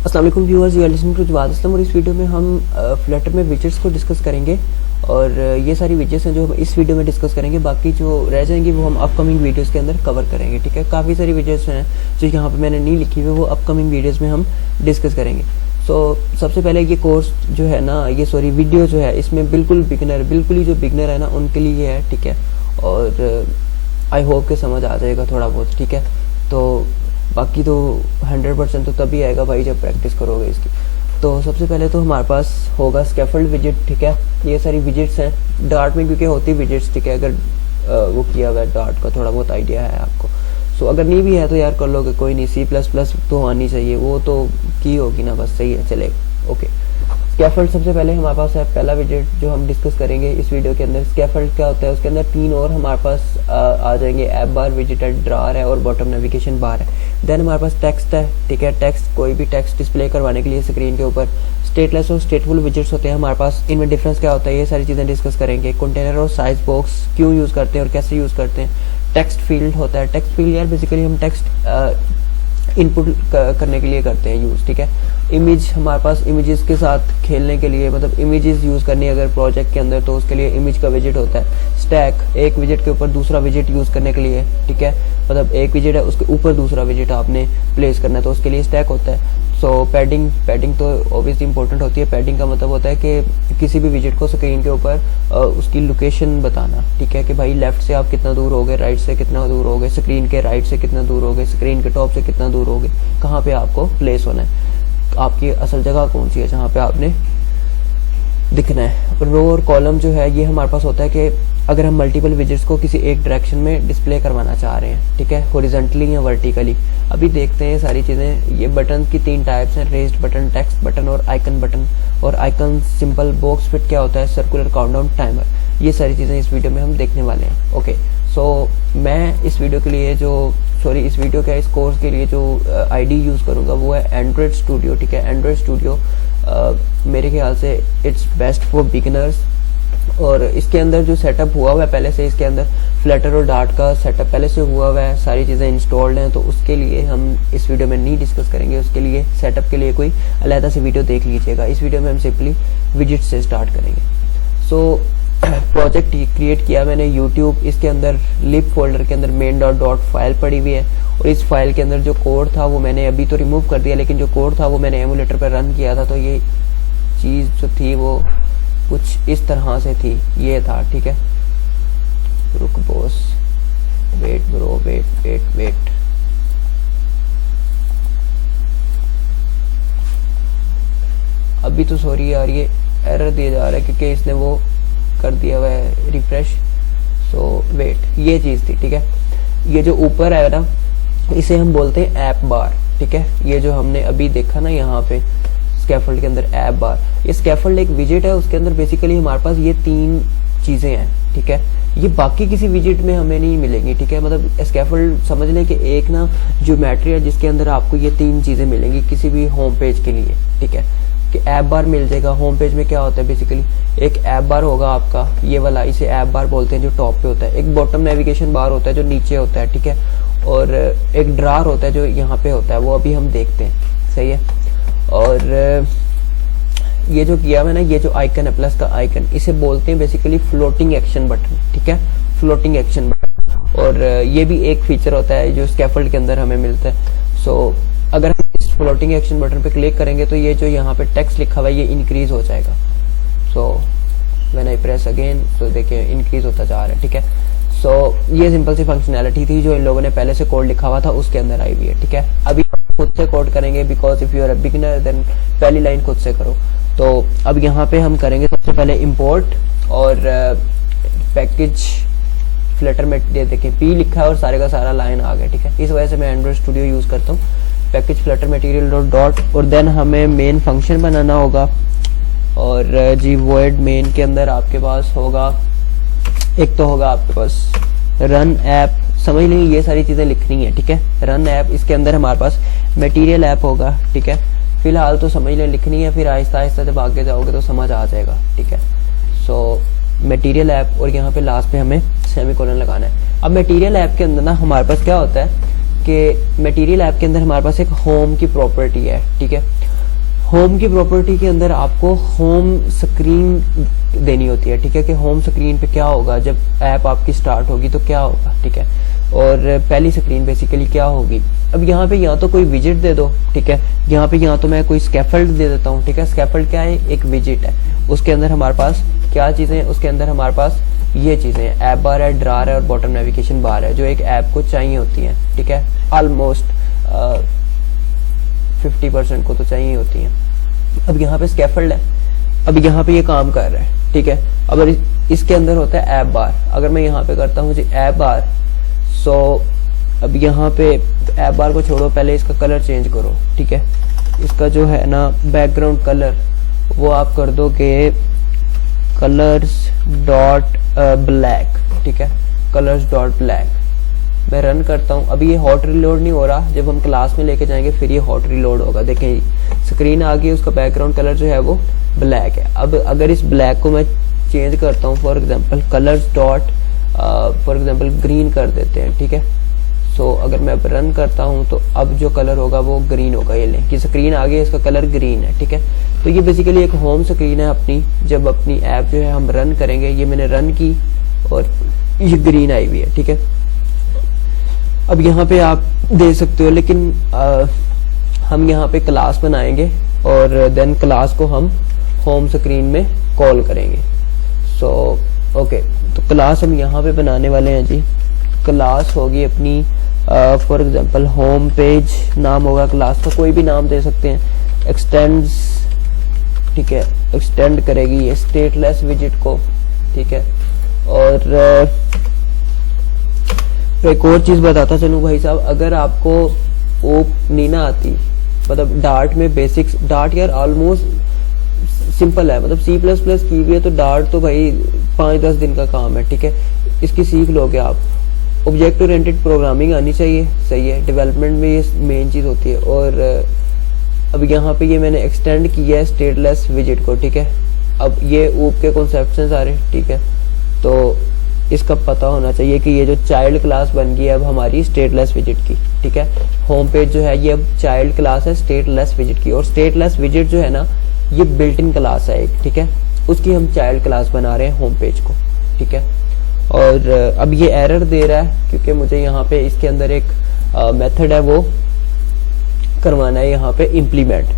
अस्सलाम वालेकुम viewers, you are listening to Jawad Aslam. और इस वीडियो में हम फ्लटर में विजेट्स को डिस्कस करेंगे। और ये सारी विजेट्स हैं जो हम इस वीडियो में डिस्कस करेंगे, बाकी जो रह जाएंगी वो हम अपकमिंग वीडियोस के अंदर कवर करेंगे। ठीक है, काफ़ी सारी विजेट्स हैं जो यहाँ पे मैंने नहीं लिखी हुई, वो अपकमिंग वीडियोस में हम डिस्कस करेंगे। सबसे पहले ये कोर्स जो है ना, ये सॉरी वीडियो जो है, इसमें बिल्कुल ही जो बिगनर है ना उनके लिए है। ठीक है, और आई होप के समझ आ जाएगा थोड़ा बहुत। ठीक है, तो बाकी तो 100% तो तभी आएगा भाई जब प्रैक्टिस करोगे इसकी। तो सबसे पहले तो हमारे पास होगा स्कैफोल्ड विजेट। ठीक है, ये सारी विजेट्स हैं डार्ट में, क्योंकि होती विजेट्स। ठीक है, अगर वो किया हुआ है डार्ट का, थोड़ा बहुत आइडिया है आपको। अगर नहीं भी है तो यार कर लोगे, कोई नहीं। C++ तो आनी चाहिए, वो तो की होगी ना, बस सही है, चलेगा। ओके, स्कैफोल्ड सबसे पहले हमारे पास है पहला विजेट जो हम डिस्कस करेंगे इस वीडियो के अंदर। स्कैफोल्ड क्या होता है, उसके अंदर तीन और हमारे पास आ जाएंगे। ऐप बार, विजेट है, ड्रार है और बॉटम नेविगेशन बार है। देन हमारे पास टेक्स्ट है। ठीक है, टेक्स्ट कोई भी टेक्स्ट डिस्प्ले करवाने के लिए स्क्रीन के ऊपर। स्टेटलेस और स्टेटफुल विजेट्स होते हैं हमारे पास, इनमें डिफरेंस क्या होता है, ये सारी चीज़ें डिस्कस करेंगे। कंटेनर और साइज बॉक्स क्यों यूज़ करते हैं और कैसे यूज़ करते हैं। टेक्स्ट फील्ड होता है। टेक्स्ट फील्ड यार बेसिकली हम टेक्स्ट इनपुट करने के लिए करते हैं यूज़। ठीक है, इमेज हमारे पास इमेजेस के साथ खेलने के लिए, मतलब इमेजेस यूज़ करनी है अगर प्रोजेक्ट के अंदर, तो उसके लिए इमेज का विजेट होता है। स्टैक, एक विजेट के ऊपर दूसरा विजेट यूज़ करने के लिए। ठीक है, मतलब एक विजेट है उसके ऊपर दूसरा विजेट आपने प्लेस करना है, तो उसके लिए स्टैक होता है। पैडिंग तो ऑब्वियसली इंपॉर्टेंट होती है। पैडिंग का मतलब होता है कि किसी भी विजेट को स्क्रीन के ऊपर उसकी लोकेशन बताना। ठीक है, कि भाई लेफ्ट से आप कितना दूर होगे, राइट से कितना दूर होगे, स्क्रीन के राइट से कितना दूर होगे, स्क्रीन के टॉप से कितना दूर होगे, कहाँ पे आपको प्लेस होना है, आपकी असल जगह कौन सी है जहाँ पे आपने दिखना है। रो और कॉलम जो है ये हमारे पास होता है कि अगर हम मल्टीपल विजेट्स को किसी एक डायरेक्शन में डिस्प्ले करवाना चाह रहे हैं। ठीक है, हॉरिजॉन्टली या वर्टिकली। अभी देखते हैं सारी चीज़ें। ये बटन की तीन टाइप्स हैं, रेज्ड बटन, टेक्स्ट बटन और आइकन बटन। और आइकन सिंपल, बॉक्स फिट क्या होता है, सर्कुलर काउंटडाउन टाइमर। ये सारी चीज़ें इस वीडियो में हम देखने वाले हैं। ओके, मैं इस वीडियो के लिए इस कोर्स के लिए जो आईडी यूज़ करूँगा वो है एंड्रॉयड स्टूडियो। ठीक है, एंड्रॉयड स्टूडियो मेरे ख्याल से इट्स बेस्ट फॉर बिगिनर्स। और इसके अंदर जो सेटअप हुआ हुआ है पहले से, इसके अंदर फ्लटर और डार्ट का सेटअप पहले से हुआ हुआ है, सारी चीज़ें इंस्टॉल्ड हैं, तो उसके लिए हम इस वीडियो में नहीं डिस्कस करेंगे। उसके लिए सेटअप के लिए कोई अलहदा से वीडियो देख लीजिएगा। इस वीडियो में हम सिंपली विजेट से स्टार्ट करेंगे। प्रोजेक्ट क्रिएट किया मैंने यूट्यूब, इसके अंदर लिप फोल्डर के अंदर main.dot फाइल पड़ी हुई है। और इस फाइल के अंदर जो कोड था वो मैंने अभी तो रिमूव कर दिया, लेकिन जो कोड था वो मैंने एमुलेटर पर रन किया था। तो ये चीज़ जो थी वो कुछ इस तरह से थी, ये था। ठीक है, रुक बॉस, वेट ब्रो, वेट। अभी तो सॉरी यार, ये एरर दिया जा रहा है क्योंकि इसने वो कर दिया हुआ है रिफ्रेश। वेट, ये चीज़ थी। ठीक है, ये जो ऊपर है ना, इसे हम बोलते हैं ऐप बार। ठीक है, ये जो हमने अभी देखा ना यहाँ पे स्कैफोल्ड के अंदर ऐप बार, ये स्कैफोल्ड एक विजेट है, उसके अंदर बेसिकली हमारे पास ये तीन चीज़ें हैं। ठीक है, ये बाकी किसी विजेट में हमें नहीं मिलेंगी। ठीक है, मतलब स्कैफोल्ड समझ लें कि एक ना ज्योमेट्री है जिसके अंदर आपको ये तीन चीज़ें मिलेंगी किसी भी होम पेज के लिए। ठीक है, कि ऐप बार मिल जाएगा। होम पेज में क्या होता है, बेसिकली एक ऐप बार होगा आपका, ये वाला, इसे ऐप बार बोलते हैं, जो टॉप पे होता है। एक बॉटम नेविगेशन बार होता है जो नीचे होता है। ठीक है, और एक ड्रार होता है जो यहाँ पे होता है, वो अभी हम देखते हैं। सही है, और ये जो किया मैंने, ये जो आइकन है प्लस का आइकन, इसे बोलते हैं बेसिकली फ्लोटिंग एक्शन बटन। ठीक है, फ्लोटिंग एक्शन बटन। और ये भी एक फीचर होता है जो स्कैफोल्ड के अंदर हमें मिलता है। अगर हम इस फ्लोटिंग एक्शन बटन पे क्लिक करेंगे तो ये जो यहाँ पे टेक्स्ट लिखा हुआ है ये इंक्रीज हो जाएगा। व्हेन आई प्रेस अगेन, तो देखिए इंक्रीज होता जा रहा है। ठीक है, ये सिंपल सी फंक्शनैलिटी थी जो इन लोगों ने पहले से कोड लिखा हुआ था, उसके अंदर आई हुई है। ठीक है, अभी खुद से कोड करेंगे, because if you are a beginner then पहली लाइन खुद से करो। तो अब यहाँ पे हम करेंगे सबसे पहले इंपोर्ट और पैकेज फ्लटर में, देखिए पी लिखा है और सारे का सारा लाइन आ गया। ठीक है, इस वजह से मैं एंड्रॉयड स्टूडियो यूज़ करता हूँ। पैकेज फ्लटर मटेरियल डॉट, और देन हमें मेन फंक्शन बनाना होगा। और जी वॉइड मेन के अंदर आपके पास होगा, एक तो होगा आपके पास रन ऐप, समझ लें ये सारी चीज़ें लिखनी है। ठीक है, रन ऐप, इसके अंदर हमारे पास मटेरियल ऐप होगा। ठीक है, फिलहाल तो समझ लें लिखनी है, फिर आहिस्ता आहिस्ता जब आगे जाओगे तो समझ आ जाएगा। ठीक है, मटेरियल ऐप, और यहाँ पे लास्ट पे हमें सेमीकोलन लगाना है। अब मटेरियल ऐप के अंदर ना हमारे पास क्या होता है कि मटेरियल ऐप के अंदर हमारे पास एक होम की प्रॉपर्टी है। ठीक है, होम की प्रॉपर्टी के अंदर आपको होम स्क्रीन देनी होती है, ठीक है, कि होम स्क्रीन पे क्या होगा जब ऐप आपकी स्टार्ट होगी तो क्या होगा, ठीक है, और पहली स्क्रीन बेसिकली क्या होगी। अब यहाँ पे या तो कोई विजिट दे दो, ठीक है, यहाँ पे या तो मैं कोई स्कैफोल्ड दे देता हूँ, ठीक है। स्कैफोल्ड क्या है, एक विजिट है, उसके अंदर हमारे पास क्या चीजें हैं, उसके अंदर हमारे पास ये चीजें हैं, ऐप बार है, ड्रार है और बॉटम नेविगेशन बार है, जो एक ऐप को चाहिए होती हैं, ठीक है, ऑलमोस्ट 50% को तो चाहिए होती हैं। अब यहाँ पे स्कैफोल्ड है, अब यहाँ पे ये काम कर रहा है, ठीक है। अब इसके अंदर होता है ऐप बार, अगर मैं यहाँ पे करता हूँ जी ऐप बार, सो अब यहाँ पे ऐप बार को छोड़ो, पहले इसका कलर चेंज करो, ठीक है। इसका जो है ना बैकग्राउंड कलर वो आप कर दो कि कलर्स डॉट ब्लैक, ठीक है, कलर्स डॉट ब्लैक। मैं रन करता हूँ, अभी ये हॉट रिलोड नहीं हो रहा, जब हम क्लास में लेके जाएंगे फिर ये हॉट रिलोड होगा। देखें स्क्रीन आ गई, उसका बैकग्राउंड कलर जो है वो ब्लैक है। अब अगर इस ब्लैक को मैं चेंज करता हूँ, for example colours dot for example green कर देते हैं, ठीक है। सो अगर मैं रन करता हूँ तो अब जो कलर होगा वो ग्रीन होगा। ये लें कि स्क्रीन आ गई, इसका कलर ग्रीन है, ठीक है। तो ये बेसिकली एक होम स्क्रीन है अपनी, जब अपनी ऐप जो है हम रन करेंगे, ये मैंने रन की और ये ग्रीन आई हुई है, ठीक है। अब यहाँ पे आप दे सकते हो, लेकिन हम यहाँ पे क्लास बनाएंगे और देन क्लास को हम होम स्क्रीन में कॉल करेंगे। सो ओके, तो क्लास हम यहाँ पे बनाने वाले हैं जी। क्लास होगी अपनी फॉर एग्जांपल होम पेज नाम होगा क्लास का, कोई भी नाम दे सकते हैं, एक्सटेंड्स, ठीक है, एक्सटेंड करेगी ये स्टेटलेस विजिट को, ठीक है। और एक और चीज बताता चलूं भाई साहब, अगर आपको ओप नहीं ना आती, मतलब डार्ट में बेसिक्स, डार्ट यार ऑलमोस्ट सिंपल है, मतलब C++ की भी है तो डार्ट तो भाई 5-10 दिन का काम है, ठीक है, इसकी सीख लोगे आप। ऑब्जेक्ट ओरिएंटेड प्रोग्रामिंग आनी चाहिए, सही है, डेवलपमेंट में ये मेन चीज होती है। और अब यहाँ पे ये मैंने एक्सटेंड किया है स्टेटलेस विजिट को, ठीक है। अब ये ऊप के कॉन्सेप्ट सारे, ठीक है, तो इसका पता होना चाहिए कि ये जो चाइल्ड क्लास बन गई है अब हमारी स्टेटलेस विजिट की, ठीक है। होम पेज जो है ये अब चाइल्ड क्लास है स्टेटलेस विजिट की, और स्टेटलेस विजिट जो है ना ये बिल्ट इन क्लास है एक, ठीक है, उसकी हम चाइल्ड क्लास बना रहे हैं होम पेज को, ठीक है। और अब ये एरर दे रहा है क्योंकि मुझे यहाँ पे इसके अंदर एक मेथड है वो करवाना है यहाँ पे इम्प्लीमेंट,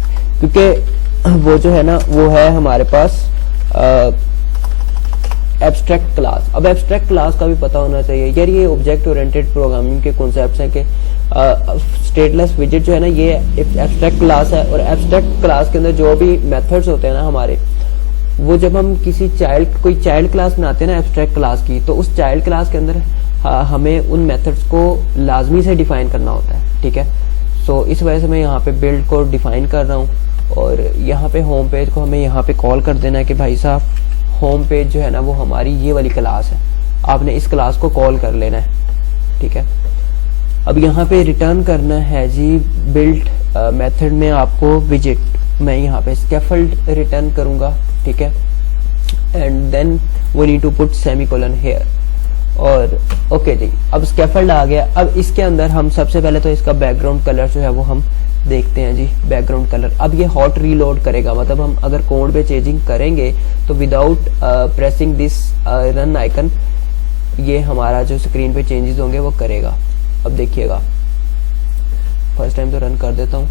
क्योंकि वो जो है ना वो है हमारे पास एब्स्ट्रैक्ट क्लास। अब एब्स्ट्रैक्ट क्लास का भी पता होना चाहिए यार, ये ऑब्जेक्ट ओरिएंटेड प्रोग्रामिंग के कॉन्सेप्ट्स हैं कि स्टेटलेस विजिट जो है ना ये एब्स्ट्रैक्ट क्लास है, और एब्स्ट्रैक्ट क्लास के अंदर जो भी मेथड्स होते हैं ना हमारे, वो जब हम किसी कोई चाइल्ड क्लास बनाते हैं ना एब्स्ट्रैक्ट क्लास की, तो उस चाइल्ड क्लास के अंदर हमें उन मेथड्स को लाजमी से डिफाइन करना होता है, ठीक है। सो इस वजह से मैं यहाँ पे बिल्ड को डिफाइन कर रहा हूँ, और यहाँ पे होम पेज को हमें यहाँ पे कॉल कर देना है कि भाई साहब होम पेज जो है ना वो हमारी ये वाली क्लास है, आपने इस क्लास को कॉल कर लेना है, ठीक है। अब यहाँ पे रिटर्न करना है जी बिल्ट मेथड में आपको विजिट, मैं यहाँ पे स्कैफोल्ड रिटर्न करूंगा, ठीक है, and then we need to put semicolon here. और ओके जी, अब स्कैफोल्ड आ गया। अब इसके अंदर हम सबसे पहले तो इसका बैकग्राउंड कलर जो है वो हम देखते हैं जी, बैकग्राउंड कलर। अब ये हॉट रीलोड करेगा, मतलब हम अगर कोड पे चेंजिंग करेंगे तो without pressing this run icon ये हमारा जो स्क्रीन पे चेंजेस होंगे वो करेगा। अब देखिएगा, फर्स्ट टाइम तो रन कर देता हूँ,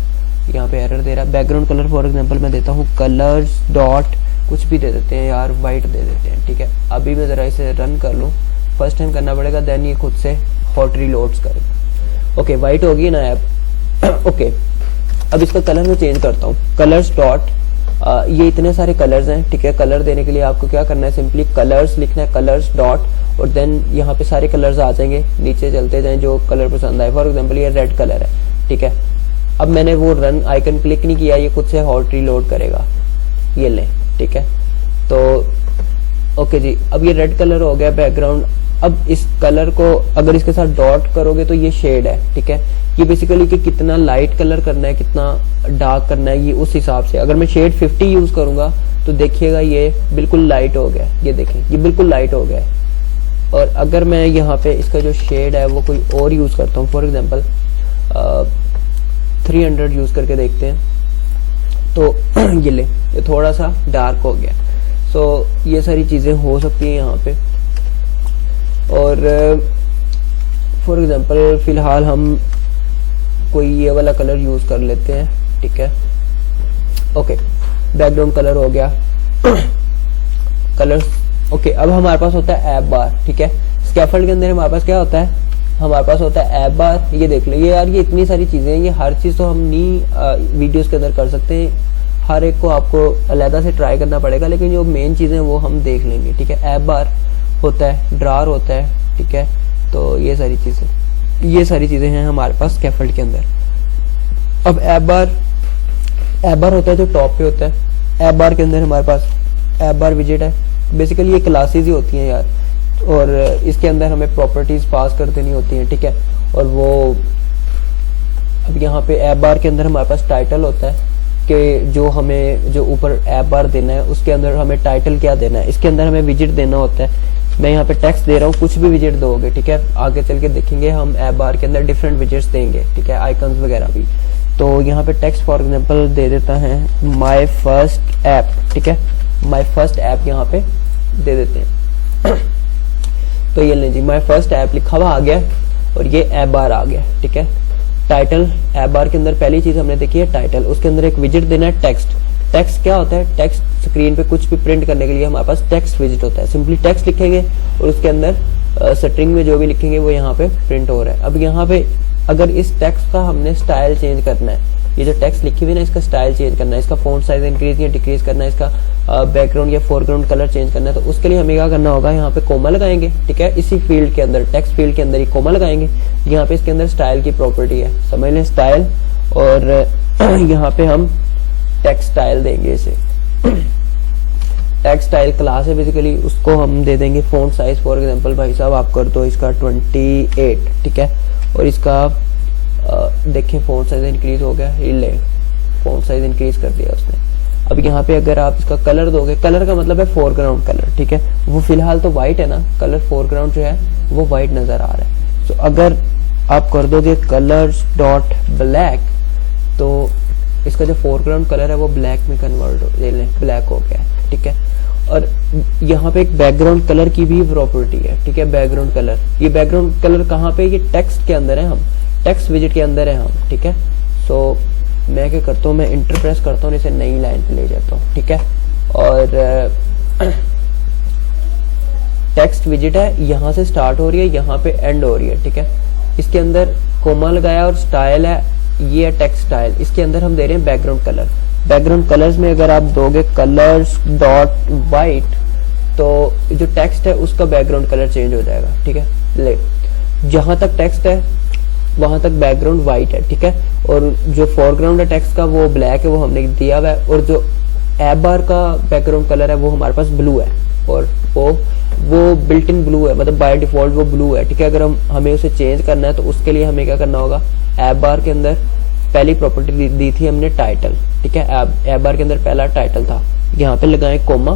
यहाँ पे एरर दे रहा है। बैकग्राउंड कलर फॉर एग्जांपल मैं देता हूँ कलर्स डॉट कुछ भी दे देते हैं यार, वाइट दे देते हैं, ठीक है। अभी मैं जरा इसे रन कर लूँ, फर्स्ट टाइम करना पड़ेगा, देन ये खुद से हॉट रीलोड्स करेगा। ओके, वाइट होगी ना ऐप। ओके, अब इसका कलर मैं चेंज करता हूँ, कलर्स डॉट ये इतने सारे कलर्स हैं, ठीक है। कलर देने के लिए आपको क्या करना है, सिंपली कलर्स लिखना है, कलर्स डॉट, और देन यहाँ पे सारे कलर्स आ जाएंगे, नीचे चलते जाएं जो कलर पसंद आए। फॉर एग्जांपल ये रेड कलर है, ठीक है। अब मैंने वो रन आइकन क्लिक नहीं किया, ये खुद से हॉट रीलोड करेगा, ये ले, ठीक है। तो ओके जी, अब ये रेड कलर हो गया बैकग्राउंड। अब इस कलर को अगर इसके साथ डॉट करोगे तो ये शेड है, ठीक है। ये बेसिकली कि कितना लाइट कलर करना है, कितना डार्क करना है, ये उस हिसाब से। अगर मैं शेड 50 यूज करूंगा तो देखिएगा ये बिल्कुल लाइट हो गया, ये देखें ये बिल्कुल लाइट हो गया है। और अगर मैं यहाँ पे इसका जो शेड है वो कोई और यूज करता हूँ, फॉर एग्जांपल 300 यूज करके देखते हैं, तो ये ले, ये थोड़ा सा डार्क हो गया। सो ये सारी चीज़ें हो सकती हैं यहाँ पे। और फॉर एग्जांपल फ़िलहाल हम कोई ये वाला कलर यूज़ कर लेते हैं, ठीक है। ओके, बैकग्राउंड कलर हो गया कलर। ओके, अब हमारे पास होता है ऐप बार, ठीक है। स्कैफोल्ड के अंदर हमारे पास क्या होता है, हमारे पास होता है ऐप बार। ये देख लो, ये यार ये इतनी सारी चीज़ें हैं, ये हर चीज़ तो हम नहीं वीडियोस के अंदर कर सकते हैं, हर एक को आपको अलहदा से ट्राई करना पड़ेगा, लेकिन जो मेन चीज़ें वो हम देख लेंगे, ठीक है। ऐप बार होता है, ड्रार होता है, ठीक है। तो ये सारी चीज़ें हैं हमारे पास स्कैफोल्ड के अंदर। अब ऐप बार होता है जो टॉप पे होता है। ऐप बार के अंदर हमारे पास ऐप बार विजेट है। बेसिकली ये क्लासेस ही होती हैं यार, और इसके अंदर हमें प्रॉपर्टीज पास कर देनी होती हैं, ठीक है। और वो अब यहाँ पे ऐप बार के अंदर हमारे पास टाइटल होता है कि जो ऊपर ऐप बार देना है उसके अंदर हमें टाइटल क्या देना है। इसके अंदर हमें विजिट देना होता है। मैं यहाँ पे टेक्स्ट दे रहा हूँ, कुछ भी विजिट दोगे, ठीक है। आगे चल के देखेंगे हम ऐप बार के अंदर डिफरेंट विजिट्स देंगे, ठीक है, आइकन्स वगैरह भी। तो यहाँ पे टेक्स्ट फॉर एग्जांपल दे देता है माय फर्स्ट ऐप, ठीक है। माय फर्स्ट ऐप यहाँ पे दे देते हैं तो ये लें जी, माय फर्स्ट ऐप लिखा हुआ आ गया और ये ऐप बार आ गया, ठीक है। टाइटल, ऐप बार के अंदर पहली चीज हमने देखी है टाइटल, उसके अंदर एक विजिट देना है टेक्स्ट। टेक्स्ट क्या होता है, टेक्स्ट स्क्रीन पे कुछ भी प्रिंट करने के लिए हमारे पास टेक्स्ट विजिट होता है। सिंपली टेक्स्ट लिखेंगे और उसके अंदर स्ट्रिंग में जो भी लिखेंगे वो यहाँ पे प्रिंट हो रहा है। अब यहाँ पे अगर इस टेक्स्ट का हमने स्टाइल चेंज करना है, ये जो टेक्स्ट लिखी हुई है ना, इसका स्टाइल चेंज करना है, इसका फॉन्ट साइज इंक्रीज या डिक्रीज करना है, इसका बैकग्राउंड या फोरग्राउंड कलर चेंज करना है, तो उसके लिए हमें क्या करना होगा, यहाँ पे कोमा लगाएंगे, ठीक है। इसी फील्ड के अंदर, टेक्स्ट फील्ड के अंदर ही कोमा लगाएंगे। यहाँ पे इसके अंदर स्टाइल की प्रॉपर्टी है, समझ लें स्टाइल, और यहाँ पे हम टेक्स्ट स्टाइल देंगे इसे। टेक्स्ट स्टाइल क्लास है बेसिकली, उसको हम दे देंगे फॉन्ट साइज फॉर एग्जांपल भाई साहब आप कर दो इसका 28, ठीक है। और इसका देखिए फॉन्ट साइज इंक्रीज हो गया, ये ले फॉन्ट साइज इंक्रीज कर दिया उसने। अब यहाँ पे अगर आप इसका कलर दोगे, कलर का मतलब है फोरग्राउंड कलर, ठीक है। वो फिलहाल तो व्हाइट है ना, कलर फोरग्राउंड जो है वो व्हाइट नजर आ रहा है। तो अगर आप कर दोगे कलर्स डॉट ब्लैक, तो इसका जो फोरग्राउंड कलर है वो ब्लैक में कन्वर्ट हो, ब्लैक हो गया, ठीक है। और यहाँ पे एक बैकग्राउंड कलर की भी प्रॉपर्टी है, ठीक है। बैकग्राउंड कलर, ये बैकग्राउंड कलर कहाँ पे, ये टेक्स्ट के अंदर है, हम टेक्स्ट विजिट के अंदर है हम, ठीक है। सो मैं क्या करता हूँ, मैं इंटर प्रेस करता हूँ, इसे नई लाइन पे ले जाता हूँ, ठीक है। और टेक्स्ट विजिट है, यहाँ से स्टार्ट हो रही है, यहाँ पे एंड हो रही है, ठीक है। इसके अंदर कोमा लगाया और स्टाइल है, ये है टेक्स्ट स्टाइल। इसके अंदर हम दे रहे हैं बैकग्राउंड कलर। बैकग्राउंड कलर्स में अगर आप दोगे कलर्स डॉट वाइट, तो जो टेक्स्ट है उसका बैकग्राउंड कलर चेंज हो जाएगा, ठीक है। ले, जहां तक टेक्स्ट है वहां तक बैकग्राउंड वाइट है, ठीक है। और जो फोरग्राउंड है टेक्स्ट का वो ब्लैक है, वो हमने दिया हुआ है। और जो ऐप बार का बैकग्राउंड कलर है वो हमारे पास ब्लू है, और वो बिल्ट इन ब्लू है, मतलब बाय डिफॉल्ट वो ब्लू है, ठीक है। अगर हमें उसे चेंज करना है तो उसके लिए हमें क्या करना होगा, ऐप बार के अंदर पहली प्रॉपर्टी दी थी हमने टाइटल, ठीक है। ऐप बार के अंदर पहला टाइटल था, यहाँ पे लगाएं कोमा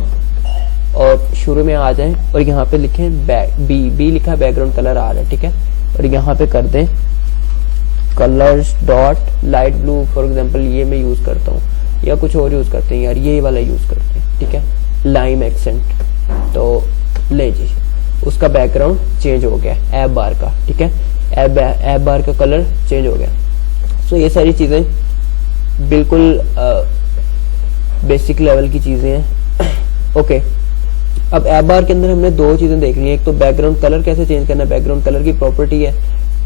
और शुरू में आ जाएं और यहाँ पे लिखें बी लिखा है, बैकग्राउंड कलर आ रहा है, ठीक है। और यहाँ पे कर दें colours dot light blue for example, ये मैं यूज करता हूँ, या कुछ और यूज करते हैं यार, ये वाला यूज करते हैं, ठीक है, लाइम एक्सेंट। तो ले जी, उसका बैकग्राउंड चेंज हो गया ऐप बार का, ठीक है। ऐप बार का कलर चेंज हो गया। सो ये सारी चीजें बिल्कुल बेसिक लेवल की चीजें हैं। ओके, अब ऐप बार के अंदर हमने दो चीजें देख ली, एक तो बैकग्राउंड कलर कैसे चेंज करना है, बैकग्राउंड कलर की प्रॉपर्टी है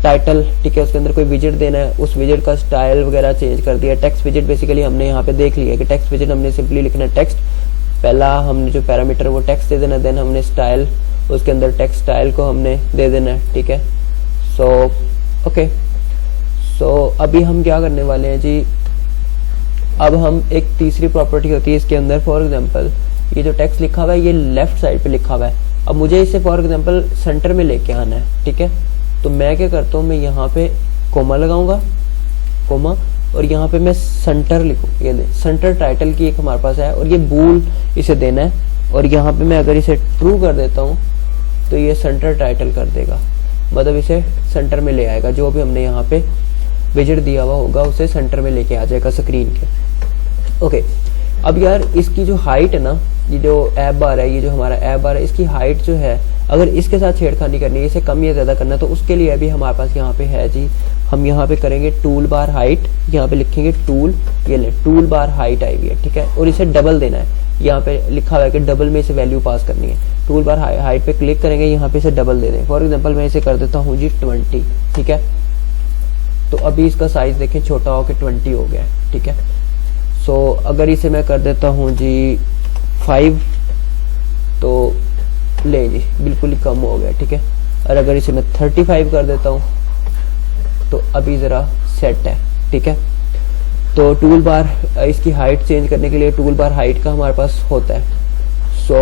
टाइटल, ठीक है। उसके अंदर कोई विजिट देना है, उस विजिट का स्टाइल वगैरह चेंज कर दिया। टेक्स्ट विजिट बेसिकली हमने यहाँ पे देख लिया कि टेक्स्ट विजिट हमने सिंपली लिखना है टेक्स्ट, पहला हमने जो पैरामीटर वो टेक्स्ट दे देना, देन हमने स्टाइल, उसके अंदर टेक्स्ट स्टाइल को हमने दे देना है, ठीक है। सो ओके, सो अभी हम क्या करने वाले हैं जी, अब हम एक तीसरी प्रॉपर्टी होती है इसके अंदर, फॉर एग्जांपल ये जो टेक्स्ट लिखा हुआ है ये लेफ्ट साइड पे लिखा हुआ है। अब मुझे इसे फॉर एग्जांपल सेंटर में लेके आना है, ठीक है। तो मैं क्या करता हूँ, मैं यहाँ पे कोमा लगाऊंगा, कोमा, और यहाँ पे मैं सेंटर लिखूँ, ये सेंटर टाइटल की एक हमारे पास है, और ये बूल इसे देना है। और यहाँ पे मैं अगर इसे ट्रू कर देता हूँ तो ये सेंटर टाइटल कर देगा, मतलब इसे सेंटर में ले आएगा, जो भी हमने यहाँ पे विजिट दिया हुआ होगा उसे सेंटर में लेके आ जाएगा स्क्रीन के। ओके, अब यार इसकी जो हाइट है ना, ये जो ऐप बार है, ये जो हमारा ऐप बार है, इसकी हाइट जो है अगर इसके साथ छेड़खानी करनी है, इसे कम या ज़्यादा करना है, तो उसके लिए अभी हमारे पास यहाँ पे है जी, हम यहाँ पे करेंगे टूल बार हाइट, यहाँ पे लिखेंगे टूल, ये ले टूल बार हाइट आई हुई है, ठीक है, और इसे डबल देना है। यहाँ पे लिखा हुआ है कि डबल में इसे वैल्यू पास करनी है। टूल बार हाइट पे क्लिक करेंगे, यहाँ पे इसे डबल दे दें। फॉर एग्जांपल मैं इसे कर देता हूँ जी 20, ठीक है। तो अभी इसका साइज देखें छोटा हो के 20 हो गया, ठीक है। सो अगर इसे मैं कर देता हूँ जी 5, तो ले जी बिल्कुल ही कम हो गया, ठीक है। और अगर इसे मैं 35 कर देता हूँ तो अभी ज़रा सेट है, ठीक है। तो टूल बार इसकी हाइट चेंज करने के लिए टूल बार हाइट का हमारे पास होता है। सो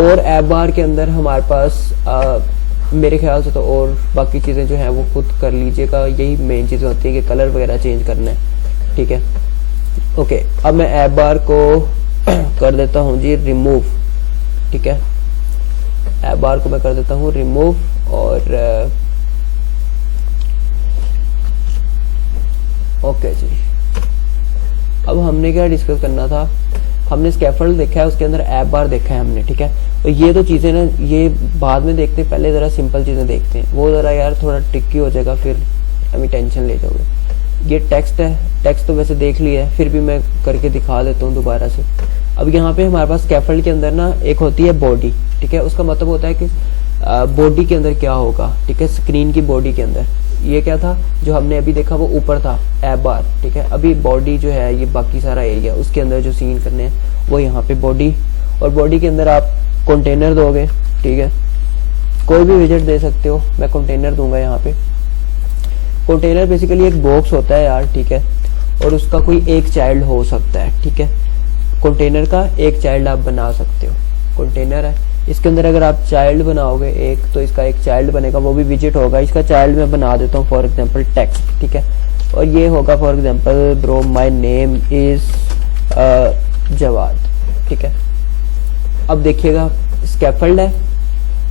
और ऐप बार के अंदर हमारे पास मेरे ख्याल से तो और बाकी चीज़ें जो हैं वो खुद कर लीजिएगा, यही मेन चीज़ें होती हैं कि कलर वगैरह चेंज करना है, ठीक है। ओके, अब मैं ऐप बार को कर देता हूँ जी रिमूव, ठीक है। ऐप बार को मैं कर देता हूँ रिमूव, और ओके जी। अब हमने क्या डिस्कस करना था, हमने स्कैफोल्ड देखा है, उसके अंदर ऐप बार देखा है हमने, ठीक है। तो ये तो चीज़ें ना ये बाद में देखते हैं, पहले ज़रा सिंपल चीज़ें देखते हैं, वो ज़रा यार थोड़ा ट्रिकी हो जाएगा, फिर हमें टेंशन ले जाओगे। ये टेक्स्ट है, टेक्स्ट तो वैसे देख लिया है, फिर भी मैं करके दिखा देता हूँ दोबारा से। अब यहाँ पे हमारे पास स्कैफोल्ड के अंदर ना एक होती है बॉडी, ठीक है। उसका मतलब होता है कि बॉडी के अंदर क्या होगा, ठीक है, स्क्रीन की बॉडी के अंदर। ये क्या था जो हमने अभी देखा, वो ऊपर था ऐप बार, ठीक है। अभी बॉडी जो है ये बाकी सारा एरिया, उसके अंदर जो सीन करने हैं वो यहाँ पे बॉडी, और बॉडी के अंदर आप कंटेनर दोगे, ठीक है। कोई भी विजेट दे सकते हो, मैं कंटेनर दूंगा यहाँ पे। कंटेनर बेसिकली एक बॉक्स होता है यार, ठीक है, और उसका कोई एक चाइल्ड हो सकता है, ठीक है। कंटेनर का एक चाइल्ड आप बना सकते हो, कंटेनर है, इसके अंदर अगर आप चाइल्ड बनाओगे एक, तो इसका एक चाइल्ड बनेगा, वो भी विजिट होगा। इसका चाइल्ड मैं बना देता हूँ फॉर एग्जांपल टेक्स्ट, ठीक है। और ये होगा for example bro my name is Jawad, ठीक है। अब देखिएगा स्कैफोल्ड है,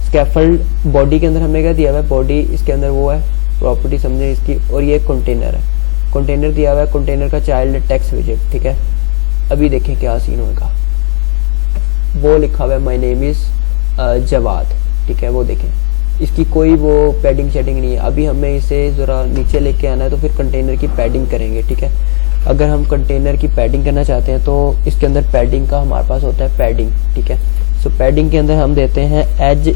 स्कैफोल्ड बॉडी के अंदर हमने क्या दिया हुआ है, बॉडी इसके अंदर वो है प्रॉपर्टी समझे इसकी, और ये कंटेनर है, कंटेनर दिया हुआ है, कंटेनर का चाइल्ड है टेक्स्ट विजिट, ठीक है। अभी देखें क्या सीन होगा, वो लिखा हुआ है माय नेम इज जवाद, ठीक है। वो देखें इसकी कोई वो पैडिंग शेडिंग नहीं है। अभी हमें इसे ज़रा नीचे लेके आना है, तो फिर कंटेनर की पैडिंग करेंगे, ठीक है। अगर हम कंटेनर की पैडिंग करना चाहते हैं तो इसके अंदर पैडिंग का हमारे पास होता है पैडिंग, ठीक है। सो पैडिंग के अंदर हम देते हैं एज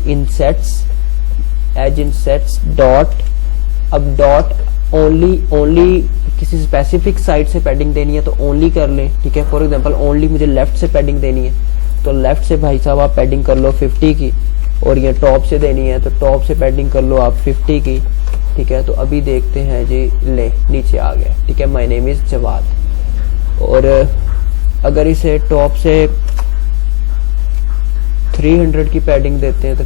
इनसेट्स डॉट, अब डॉट ओनली किसी स्पेसिफिक साइड से पैडिंग देनी है तो ओनली कर लें, ठीक है। फॉर एग्जांपल ओनली मुझे लेफ्ट से पैडिंग देनी है तो लेफ्ट से भाई साहब आप पैडिंग कर लो 50 की, और ये टॉप से देनी है तो टॉप से पैडिंग कर लो आप 50 की, ठीक है। तो अभी देखते हैं जी, ले नीचे आ गया, ठीक है, माय नेम इज जवाद। और अगर इसे टॉप से 300 की पैडिंग देते हैं तो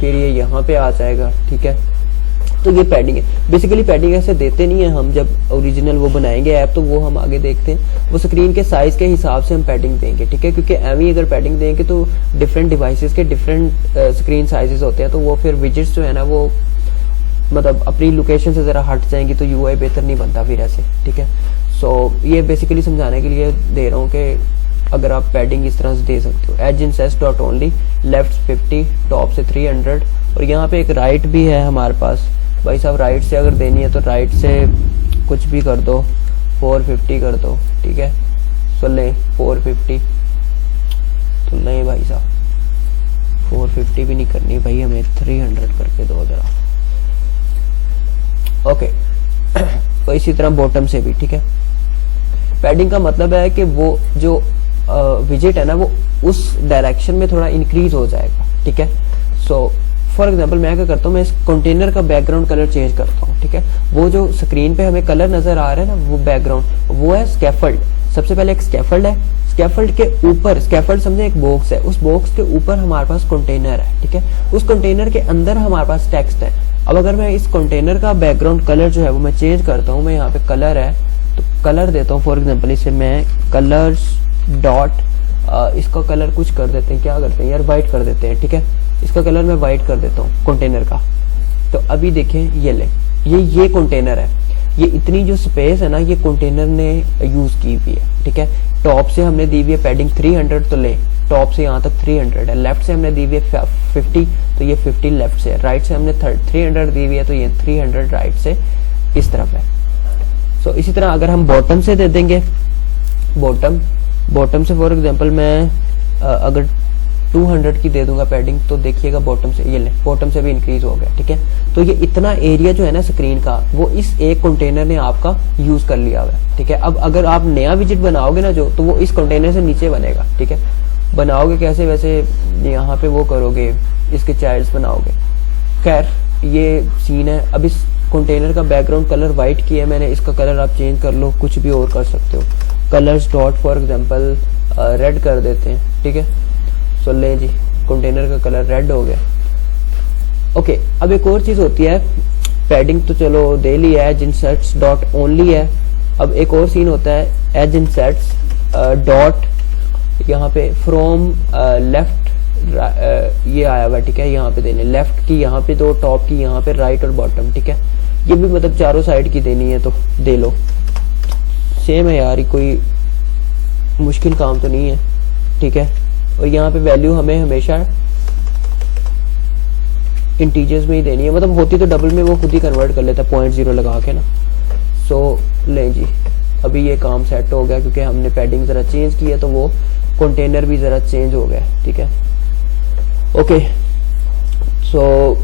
फिर ये यहाँ पे आ जाएगा, ठीक है। तो ये पैडिंग है। बेसिकली पैडिंग ऐसे देते नहीं है हम, जब ओरिजिनल वो बनाएंगे ऐप तो वो हम आगे देखते हैं, वो स्क्रीन के साइज के हिसाब से हम पैडिंग देंगे, ठीक है। क्योंकि एवी अगर पैडिंग देंगे तो डिफरेंट डिवाइसेस के डिफरेंट स्क्रीन साइजेस होते हैं, तो वो फिर विजेट्स जो है ना वो मतलब अपनी लोकेशन से ज़रा हट जाएंगी, तो यूआई बेहतर नहीं बनता फिर ऐसे, ठीक है। सो ये बेसिकली समझाने के लिए दे रहा हूँ कि अगर आप पैडिंग इस तरह से दे सकते हो, edge insets dot only, left 50, top से 300, और यहाँ पे एक राइट भी है हमारे पास। भाई साहब राइट से अगर देनी है तो राइट से कुछ भी कर दो, 450 कर दो, ठीक है। सो लें 450, तो नहीं भाई साहब 450 भी नहीं करनी भाई, हमें 300 करके दो जरा, ओके। तो इसी तरह बॉटम से भी, ठीक है। पैडिंग का मतलब है कि वो जो विजेट है ना वो उस डायरेक्शन में थोड़ा इंक्रीज हो जाएगा, ठीक है। सो फॉर एग्जाम्पल मैं क्या करता हूँ, मैं इस कंटेनर का बैकग्राउंड कलर चेंज करता हूँ, ठीक है। वो जो स्क्रीन पे हमें कलर नजर आ रहा है ना, वो बैकग्राउंड वो है स्कैफोल्ड। सबसे पहले एक स्कैफोल्ड है, स्कैफोल्ड के ऊपर, स्कैफोल्ड समझे एक बॉक्स है, उस बॉक्स के ऊपर हमारे पास कंटेनर है, ठीक है। उस कंटेनर के अंदर हमारे पास टेक्स्ट है। अब अगर मैं इस कंटेनर का बैकग्राउंड कलर जो है वो मैं चेंज करता हूँ, मैं यहाँ पे कलर है तो कलर देता हूँ, फॉर एग्जाम्पल इसे मैं कलर्स डॉट, इसका कलर कुछ कर देते हैं, क्या करते हैं यार, व्हाइट कर देते हैं, ठीक है। इसका कलर मैं व्हाइट कर देता हूँ कंटेनर का। तो अभी देखें ये ले, ये कंटेनर है, ये इतनी जो स्पेस है ना ये कंटेनर ने यूज की हुई है, ठीक है। टॉप से हमने दी हुई है पैडिंग 300, तो ले टॉप से यहाँ तक 300 है। लेफ्ट से हमने दी हुई है 50, तो ये 50 लेफ्ट से है। राइट से हमने 300 दी हुई है, तो ये 300 राइट से इस तरफ है। सो इसी तरह अगर हम बॉटम से दे देंगे, बॉटम से फॉर एग्जांपल मैं अगर 200 की दे दूंगा पैडिंग, तो देखिएगा बॉटम से, ये ले बॉटम से भी इंक्रीज हो गया, ठीक है। तो ये इतना एरिया जो है ना स्क्रीन का, वो इस एक कंटेनर ने आपका यूज कर लिया हुआ है, ठीक है। अब अगर आप नया विजिट बनाओगे ना जो, तो वो इस कंटेनर से नीचे बनेगा, ठीक है। बनाओगे कैसे, वैसे यहाँ पे वो करोगे, इसके चाइल्ड्स बनाओगे। खैर ये सीन है। अब इस कंटेनर का बैकग्राउंड कलर वाइट किया है मैंने, इसका कलर आप चेंज कर लो, कुछ भी और कर सकते हो। Colours dot for example red कर देते हैं, ठीक है। सो ले जी, कंटेनर का कलर रेड हो गया। ओके, अब एक और चीज होती है, पैडिंग तो चलो दे लिया है, एज इंसर्ट्स डॉट ओनली है। अब एक और सीन होता है, एज इंसर्ट्स डॉट यहाँ पे फ्रॉम लेफ्ट, ये आया हुआ, ठीक है। यहाँ पे देने लेफ्ट की यहाँ पे दो, टॉप की यहाँ पे, राइट और बॉटम, ठीक है। ये भी मतलब चारों साइड की देनी है तो दे लो, सेम है यार, ये कोई मुश्किल काम तो नहीं है, ठीक है। और यहाँ पे वैल्यू हमें हमेशा इंटीजर्स में ही देनी है, मतलब होती तो डबल में वो खुद ही कन्वर्ट कर लेता है 0.0 लगा के ना। सो ले जी, अभी ये काम सेट हो गया क्योंकि हमने पैडिंग जरा चेंज की है, तो वो कंटेनर भी जरा चेंज हो गया, ठीक है। ओके, सो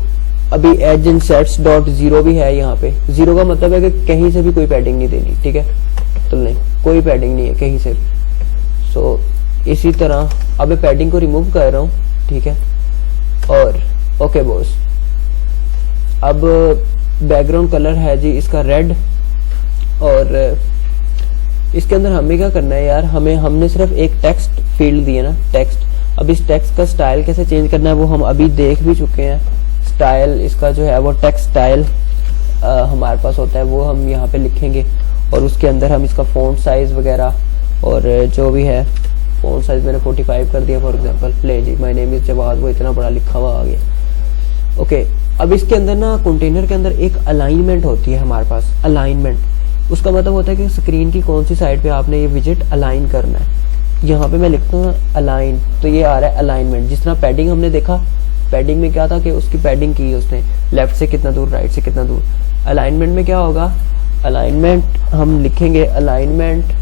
अभी edge insets dot zero भी है यहाँ पे। जीरो का मतलब है कि कहीं से भी कोई पैडिंग नहीं देनी, ठीक है। तो नहीं, कोई पैडिंग नहीं है कहीं से भी। सो इसी तरह अब मैं पैडिंग को रिमूव कर रहा हूँ, ठीक है। और ओके बॉस, अब बैकग्राउंड कलर है जी इसका रेड, और इसके अंदर हमें क्या करना है यार, हमने सिर्फ एक टेक्स्ट फील्ड दिया ना, टेक्स्ट। अब इस टेक्स्ट का स्टाइल कैसे चेंज करना है वो हम अभी देख भी चुके हैं। स्टाइल इसका जो है वो टेक्स्ट स्टाइल हमारे पास होता है, वो हम यहाँ पे लिखेंगे, और उसके अंदर हम इसका फॉन्ट साइज वगैरह और जो भी है, फॉन्ट साइज मैंने 45 कर दिया फॉर एग्जांपल। ले जी, माय नेम इज जवाद, वो इतना बड़ा लिखा हुआ आ गया। ओके, अब इसके अंदर ना कंटेनर के अंदर एक अलाइनमेंट होती है हमारे पास। अलाइनमेंट उसका मतलब होता है कि स्क्रीन की कौन सी साइड पे आपने ये विजिट अलाइन करना है। यहाँ पे मैं लिखता हूँ अलाइन, तो ये आ रहा है अलाइनमेंट। जिस तरह पैडिंग हमने देखा, पैडिंग में क्या था कि उसकी पैडिंग की उसने, लेफ्ट से कितना दूर, राइट से कितना दूर। अलाइनमेंट में क्या होगा, अलाइनमेंट हम लिखेंगे अलाइनमेंट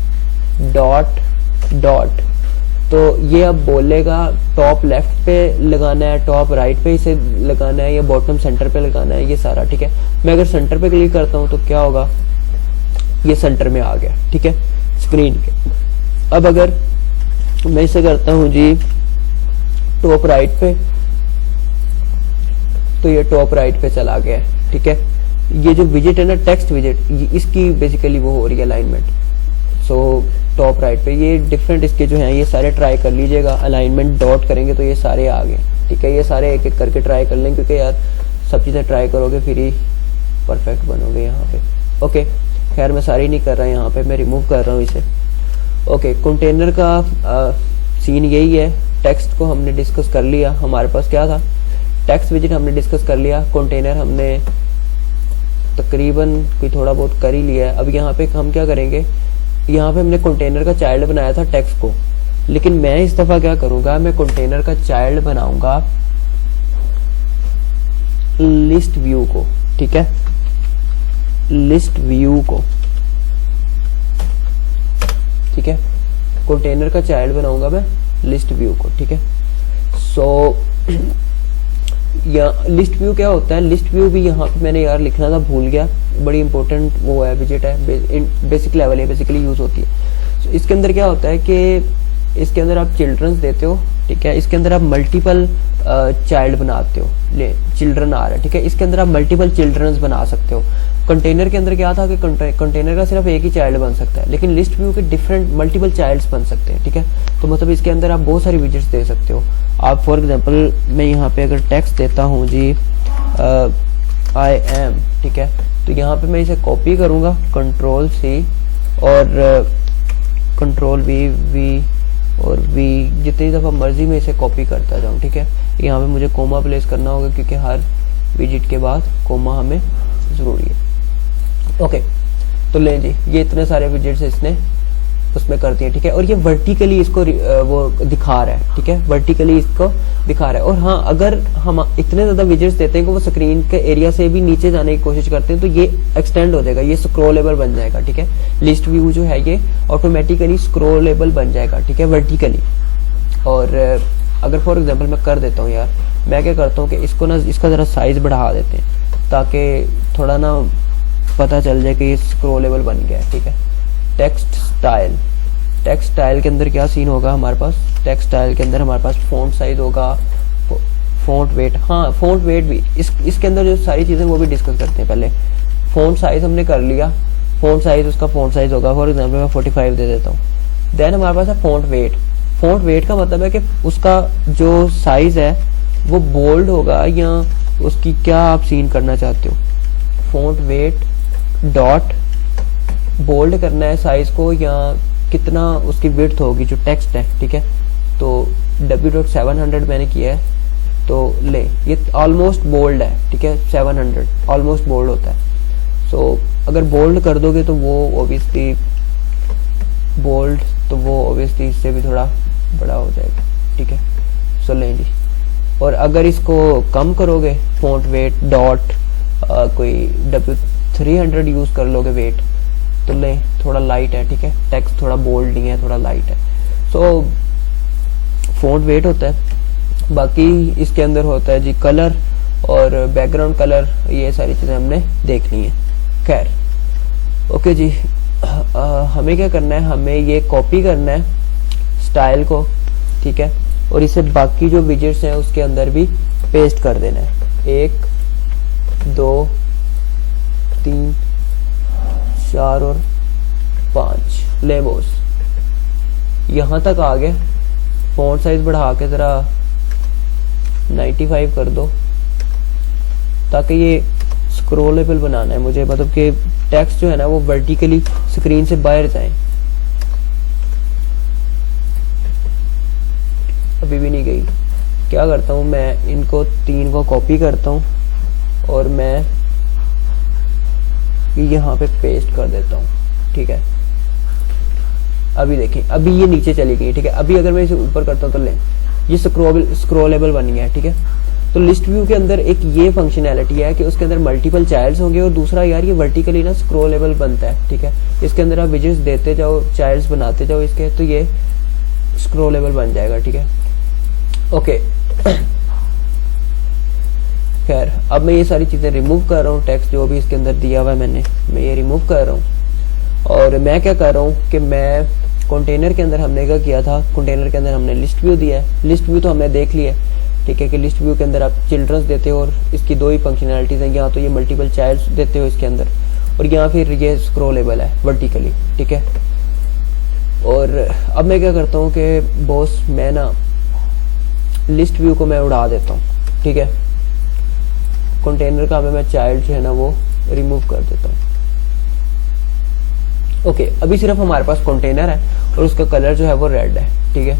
डॉट डॉट, तो ये अब बोलेगा टॉप लेफ्ट पे लगाना है, टॉप राइट पे इसे लगाना है, या बॉटम सेंटर पे लगाना है, ये सारा, ठीक है। मैं अगर सेंटर पे क्लिक करता हूँ तो क्या होगा, ये सेंटर में आ गया, ठीक है, स्क्रीन के। अब अगर मैं इसे करता हूँ जी टॉप राइट पे, तो ये टॉप राइट पे चला गया, ठीक है। ये जो विजिट है ना, टेक्स्ट विजिट, इसकी बेसिकली वो हो रही है अलाइनमेंट। सो टॉप राइट पे ये डिफरेंट इसके जो हैं ये सारे ट्राई कर लीजिएगा। अलाइनमेंट डॉट करेंगे तो ये सारे आ गए, ठीक है। ये सारे एक एक करके ट्राई कर लेंगे, क्योंकि यार सब चीज़ें ट्राई करोगे फिर ही परफेक्ट बनोगे यहाँ पे। ओके, खैर मैं सारी नहीं कर रहा यहाँ पे, मैं रिमूव कर रहा हूँ इसे। ओके, कंटेनर का सीन यही है। टेक्स्ट को हमने डिस्कस कर लिया, हमारे पास क्या था, टेक्स्ट विजिट हमने डिस्कस कर लिया। कंटेनर हमने तकरीबन कोई थोड़ा बहुत कर ही लिया है। अब यहाँ पे हम क्या करेंगे, यहाँ पे हमने कंटेनर का चाइल्ड बनाया था टेक्स्ट को, लेकिन मैं इस दफा क्या करूंगा, मैं कंटेनर का चाइल्ड बनाऊंगा लिस्ट व्यू को, ठीक है, लिस्ट व्यू को, ठीक है। कंटेनर का चाइल्ड बनाऊंगा मैं लिस्ट व्यू को, ठीक है। सो या लिस्ट व्यू क्या होता है, लिस्ट व्यू भी यहाँ पे मैंने यार लिखना था, भूल गया, बड़ी इंपॉर्टेंट वो है, विजिट है, बेसिक लेवल है, बेसिकली यूज होती है। so, इसके अंदर क्या होता है कि इसके अंदर आप चिल्ड्रंस देते हो, ठीक है। इसके अंदर आप मल्टीपल चाइल्ड बनाते हो, ले चिल्ड्रन आ रहा है, ठीक है। इसके अंदर आप मल्टीपल चिल्ड्रंस बना सकते हो। कंटेनर के अंदर क्या था कि कंटेनर का सिर्फ एक ही चाइल्ड बन सकता है, लेकिन लिस्ट व्यू के डिफरेंट मल्टीपल चाइल्ड्स बन सकते हैं, ठीक है। तो मतलब इसके अंदर आप बहुत सारी विजिट्स दे सकते हो। आप फॉर एग्जांपल मैं यहाँ पे अगर टेक्स्ट देता हूँ जी आई एम, ठीक है, तो यहाँ पे मैं इसे कॉपी करूँगा, कंट्रोल सी और कंट्रोल वी और वी, जितनी दफ़ा मर्जी में इसे कॉपी करता जाऊँ, ठीक है। यहाँ पे मुझे कोमा प्लेस करना होगा क्योंकि हर विजिट के बाद कोमा हमें ज़रूरी है। ओके, तो लें जी, ये इतने सारे विजिट्स इसने उसमें कर दिए, ठीक है। और ये वर्टिकली इसको वो दिखा रहा है, ठीक है, वर्टिकली इसको दिखा रहा है। और हाँ, अगर हम इतने ज्यादा विजेट्स देते हैं कि वो स्क्रीन के एरिया से भी नीचे जाने की कोशिश करते हैं, तो ये एक्सटेंड हो जाएगा, ये स्क्रोलेबल बन जाएगा, ठीक है। लिस्ट व्यू जो है ये ऑटोमेटिकली स्क्रोलेबल बन जाएगा, ठीक है, वर्टिकली। और अगर फॉर एग्जांपल मैं कर देता हूँ यार, मैं क्या करता हूँ कि इसको ना, इसका ज़रा साइज़ बढ़ा देते हैं ताकि थोड़ा ना पता चल जाए कि ये स्क्रोलेबल बन गया है, ठीक है। टेक्स्ट स्टाइल, टेक्स्ट स्टाइल के अंदर क्या सीन होगा हमारे पास, टेक्स्ट स्टाइल के अंदर हमारे पास फ़ॉन्ट साइज़ होगा, फ़ॉन्ट वेट, हाँ फ़ॉन्ट वेट भी इसके अंदर जो सारी चीज़ें वो भी डिस्कस करते हैं। पहले फ़ॉन्ट साइज़ हमने कर लिया, फ़ॉन्ट साइज़, उसका फ़ॉन्ट साइज़ होगा फॉर एग्जांपल मैं 45 दे देता हूँ। देन हमारे पास है फ़ॉन्ट वेट। फ़ॉन्ट वेट का मतलब है कि उसका जो साइज़ है वो बोल्ड होगा या उसकी क्या आप सीन करना चाहते हो। फ़ॉन्ट वेट डॉट बोल्ड करना है साइज़ को, या कितना उसकी विड्थ होगी जो टेक्स्ट है, ठीक है। तो W.700 मैंने किया है, तो ले ये ऑलमोस्ट बोल्ड है, ठीक है, 700 ऑलमोस्ट बोल्ड होता है। सो अगर बोल्ड कर दोगे तो वो ऑब्वियसली बोल्ड, तो वो ऑब्वियसली इससे भी थोड़ा बड़ा हो जाएगा, ठीक है। सो ले जी, और अगर इसको कम करोगे, फ़ॉन्ट वेट डॉट कोई W300 यूज़ कर लोगे वेट, तो ले थोड़ा लाइट है, ठीक है, टेक्स्ट थोड़ा बोल्ड नहीं है, थोड़ा लाइट है। सो फ़ॉन्ट वेट होता है। बाकी इसके अंदर होता है जी कलर और बैकग्राउंड कलर, ये सारी चीज़ें हमने देखनी है। खैर ओके जी, हमें क्या करना है, हमें ये कॉपी करना है स्टाइल को, ठीक है, और इसे बाकी जो विजेट्स हैं उसके अंदर भी पेस्ट कर देना है। 1 2 3 4 और 5 लेबोस यहाँ तक आ गए। फ़ॉन्ट साइज बढ़ा के ज़रा 95 कर दो, ताकि ये स्क्रोलेबल बनाना है मुझे, मतलब कि टेक्स्ट जो है ना वो वर्टिकली स्क्रीन से बाहर जाए। अभी भी नहीं गई। क्या करता हूँ मैं, इनको 3 को कॉपी करता हूँ और मैं यहाँ पे पेस्ट कर देता हूँ, ठीक है। अभी देखिए, अभी ये नीचे चली गई, ठीक है। अभी अगर मैं इसे ऊपर करता हूँ तो ले ये स्क्रोलेबल बन गया है, ठीक है। तो लिस्ट व्यू के अंदर एक ये फंक्शनैलिटी है कि उसके अंदर मल्टीपल चाइल्ड्स होंगे, और दूसरा यार ये वर्टिकली ना स्क्रोलेबल बनता है, ठीक है। इसके अंदर आप विजेट्स देते जाओ, चाइल्ड्स बनाते जाओ इसके, तो ये स्क्रोलेबल बन जाएगा, ठीक है। ओके खैर, अब मैं ये सारी चीज़ें रिमूव कर रहा हूँ। टेक्स्ट जो भी इसके अंदर दिया हुआ है मैं ये रिमूव कर रहा हूँ। और मैं क्या कर रहा हूँ कि मैं कंटेनर के अंदर हमने क्या किया था, कंटेनर के अंदर हमने लिस्ट व्यू दिया है। लिस्ट व्यू तो हमने देख लिया, ठीक है, कि लिस्ट व्यू के अंदर आप चिल्ड्रंस देते हो और इसकी 2 ही फंक्शनैलिटीज़ हैं, या तो ये मल्टीपल चाइल्ड्स देते हो इसके अंदर, और या फिर ये स्क्रोलेबल है वर्टिकली, ठीक है। और अब मैं क्या करता हूँ कि बॉस मैं ना लिस्ट व्यू को मैं उड़ा देता हूँ, ठीक है। कंटेनर का मैं चाइल्ड जो है ना वो रिमूव कर देता हूँ। ओके, अभी सिर्फ हमारे पास कंटेनर है और उसका कलर जो है वो रेड है, ठीक है।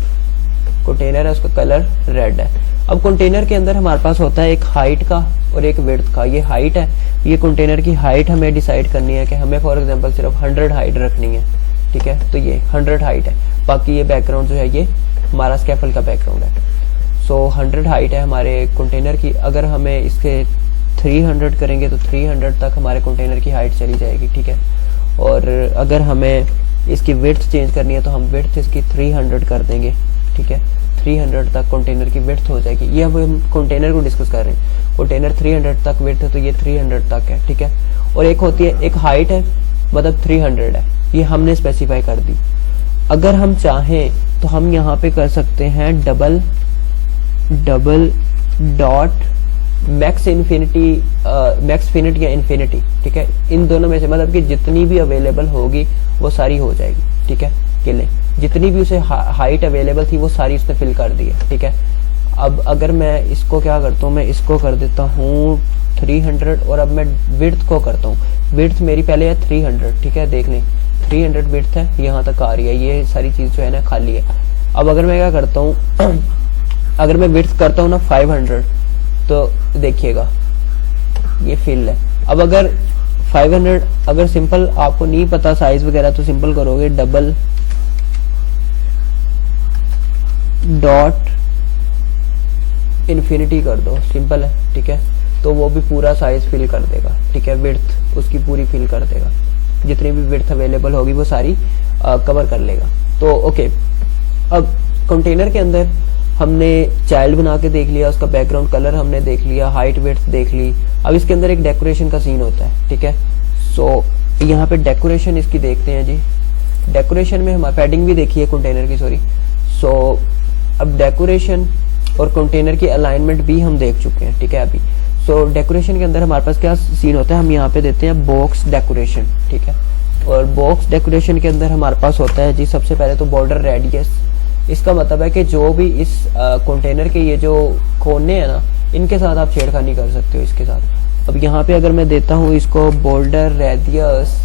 कंटेनर है, उसका कलर रेड है। अब कंटेनर के अंदर हमारे पास होता है एक हाइट का और एक विड्थ का। ये हाइट है, ये कंटेनर की हाइट हमें डिसाइड करनी है कि हमें फॉर एग्जांपल सिर्फ 100 हाइट रखनी है, ठीक है। तो ये 100 हाइट है। बाकी ये बैकग्राउंड जो है ये हमारा स्कैफल का बैकग्राउंड है। सो 100 हाइट है हमारे कंटेनर की। अगर हमें इसके 300 करेंगे तो 300 तक हमारे कंटेनर की हाइट चली जाएगी, ठीक है। और अगर हमें इसकी विड्थ चेंज करनी है तो हम विड्थ इसकी 300 कर देंगे, ठीक है। 300 तक कंटेनर की विड्थ हो जाएगी। ये अब हम कंटेनर को डिस्कस कर रहे हैं। कंटेनर 300 तक विड्थ है तो ये 300 तक है, ठीक है। और एक होती है, एक हाइट है, मतलब 300 है, ये हमने स्पेसिफाई कर दी। अगर हम चाहें तो हम यहाँ पे कर सकते हैं डबल डॉट मैक्स फिनिट या इन्फिनिटी, ठीक है। इन दोनों में से मतलब कि जितनी भी अवेलेबल होगी वो सारी हो जाएगी, ठीक है। किले जितनी भी उसे हाइट अवेलेबल थी वो सारी उसने फिल कर दी है, ठीक है। अब अगर मैं इसको क्या करता हूँ, मैं इसको कर देता हूँ 300 और अब मैं विड्थ को करता हूँ। विड्थ मेरी पहले है 300, ठीक है, देख लें 300 विड्थ है, यहाँ तक आ रही है, ये सारी चीज़ जो है ना खाली है। अब अगर मैं क्या करता हूँ अगर मैं विड्थ करता हूँ ना 500 तो देखिएगा ये फिल है। अब अगर 500 अगर सिंपल आपको नहीं पता साइज वगैरह तो सिंपल करोगे डॉट इन्फिनिटी कर दो, सिंपल है, ठीक है। तो वो भी पूरा साइज फिल कर देगा, ठीक है, विड्थ उसकी पूरी फिल कर देगा, जितनी भी विड्थ अवेलेबल होगी वो सारी कवर कर लेगा। तो ओके, अब कंटेनर के अंदर हमने चाइल्ड बना के देख लिया, उसका बैकग्राउंड कलर हमने देख लिया, हाइट विड्थ देख ली। अब इसके अंदर एक डेकोरेशन का सीन होता है, ठीक है। सो यहाँ पे डेकोरेशन इसकी देखते हैं जी। डेकोरेशन में हमारी पैडिंग भी देखी है कंटेनर की, सॉरी। सो अब डेकोरेशन और कंटेनर की अलाइनमेंट भी हम देख चुके हैं, ठीक है अभी। सो डेकोरेशन के अंदर हमारे पास क्या सीन होता है, हम यहाँ पे देते हैं बॉक्स डेकोरेशन, ठीक है। और बॉक्स डेकोरेशन के अंदर हमारे पास होता है जी सबसे पहले तो बॉर्डर रेडियस। इसका मतलब है कि जो भी इस कंटेनर के ये जो कोने हैं ना, इनके साथ आप छेड़खानी कर सकते हो इसके साथ। अब यहाँ पे अगर मैं देता हूँ इसको बॉर्डर रेडियस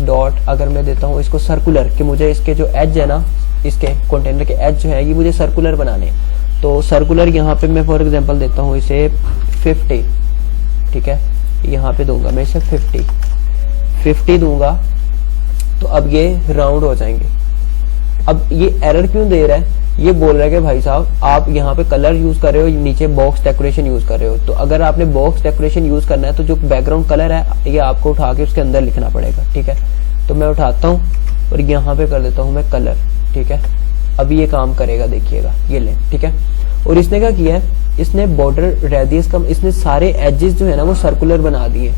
डॉट अगर मैं देता हूँ इसको सर्कुलर, कि मुझे इसके जो एज है ना, इसके कंटेनर के एज जो है ये मुझे सर्कुलर बनाने हैं। तो सर्कुलर यहाँ पे मैं फॉर एग्जांपल देता हूँ इसे 50, ठीक है। यहाँ पे दूंगा मैं इसे 50 दूंगा, तो अब ये राउंड हो जाएंगे। अब ये एरर क्यों दे रहा है, ये बोल रहा है कि भाई साहब आप यहाँ पे कलर यूज कर रहे हो, नीचे बॉक्स डेकोरेशन यूज कर रहे हो। तो अगर आपने बॉक्स डेकोरेशन यूज करना है तो जो बैकग्राउंड कलर है ये आपको उठा के उसके अंदर लिखना पड़ेगा, ठीक है। तो मैं उठाता हूँ और यहाँ पे कर देता हूँ मैं कलर, ठीक है। अभी ये काम करेगा, देखिएगा, ये ले, ठीक है। और इसने क्या किया है, इसने बॉर्डर रेडियस का, इसने सारे एजेस जो है ना वो सर्कुलर बना दिए,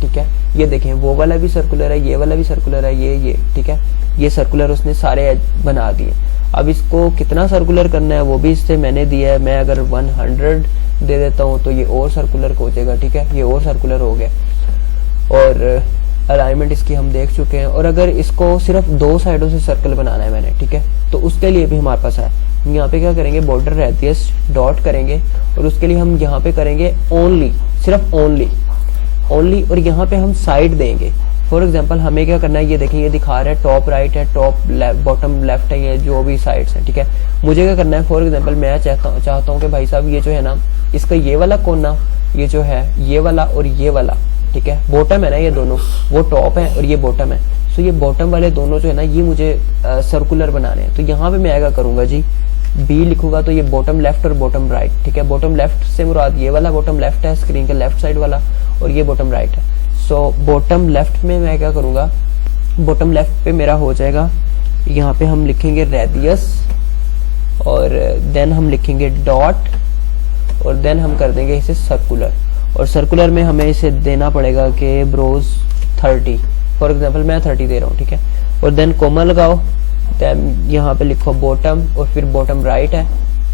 ठीक है। ये देखें, वो वाला भी सर्कुलर है, ये वाला भी सर्कुलर है, ये ठीक है, ये सर्कुलर उसने सारे एज बना दिए। अब इसको कितना सर्कुलर करना है वो भी इससे मैंने दिया है। मैं अगर 100 दे देता हूँ तो ये और सर्कुलर हो जाएगा, ठीक है, ये और सर्कुलर हो गया। और अलाइनमेंट इसकी हम देख चुके हैं। और अगर इसको सिर्फ 2 साइडों से सर्कल बनाना है मैंने, ठीक है, तो उसके लिए भी हमारे पास है। हम यहाँ पे क्या करेंगे, बॉर्डर रेडियस डॉट करेंगे और उसके लिए हम यहाँ पे करेंगे ओनली, सिर्फ ओनली, और यहाँ पे हम साइड देंगे। फॉर एग्जांपल हमें क्या करना है, ये देखिए ये दिखा रहा है टॉप राइट है, टॉप बॉटम लेफ्ट है, ये जो भी साइड्स हैं, ठीक है। मुझे क्या करना है, फॉर एग्जांपल मैं चाहता हूँ कि भाई साहब ये जो है ना, इसका ये वाला कोना, ये जो है ये वाला और ये वाला, ठीक है, बॉटम है ना, ये दोनों, वो टॉप है और ये बॉटम है। सो ये बॉटम वाले दोनों जो है ना, ये मुझे सर्कुलर बनाने हैं। तो यहाँ पे मैं क्या करूंगा जी, बी लिखूंगा तो ये बॉटम लेफ्ट और बॉटम राइट, ठीक है। बॉटम लेफ्ट से मुराद ये वाला बॉटम लेफ्ट है, स्क्रीन का लेफ्ट साइड वाला, और ये बॉटम राइट है। सो बॉटम लेफ्ट में मैं क्या करूंगा, बॉटम लेफ्ट पे मेरा हो जाएगा, यहाँ पे हम लिखेंगे रेडियस और देन हम लिखेंगे डॉट और देन हम कर देंगे इसे सर्कुलर। और सर्कुलर में हमें इसे देना पड़ेगा कि ब्रोज 30, फॉर एग्जांपल मैं 30 दे रहा हूँ, ठीक है। और देन कोमा लगाओ, देन यहाँ पे लिखो बॉटम और फिर बॉटम राइट है,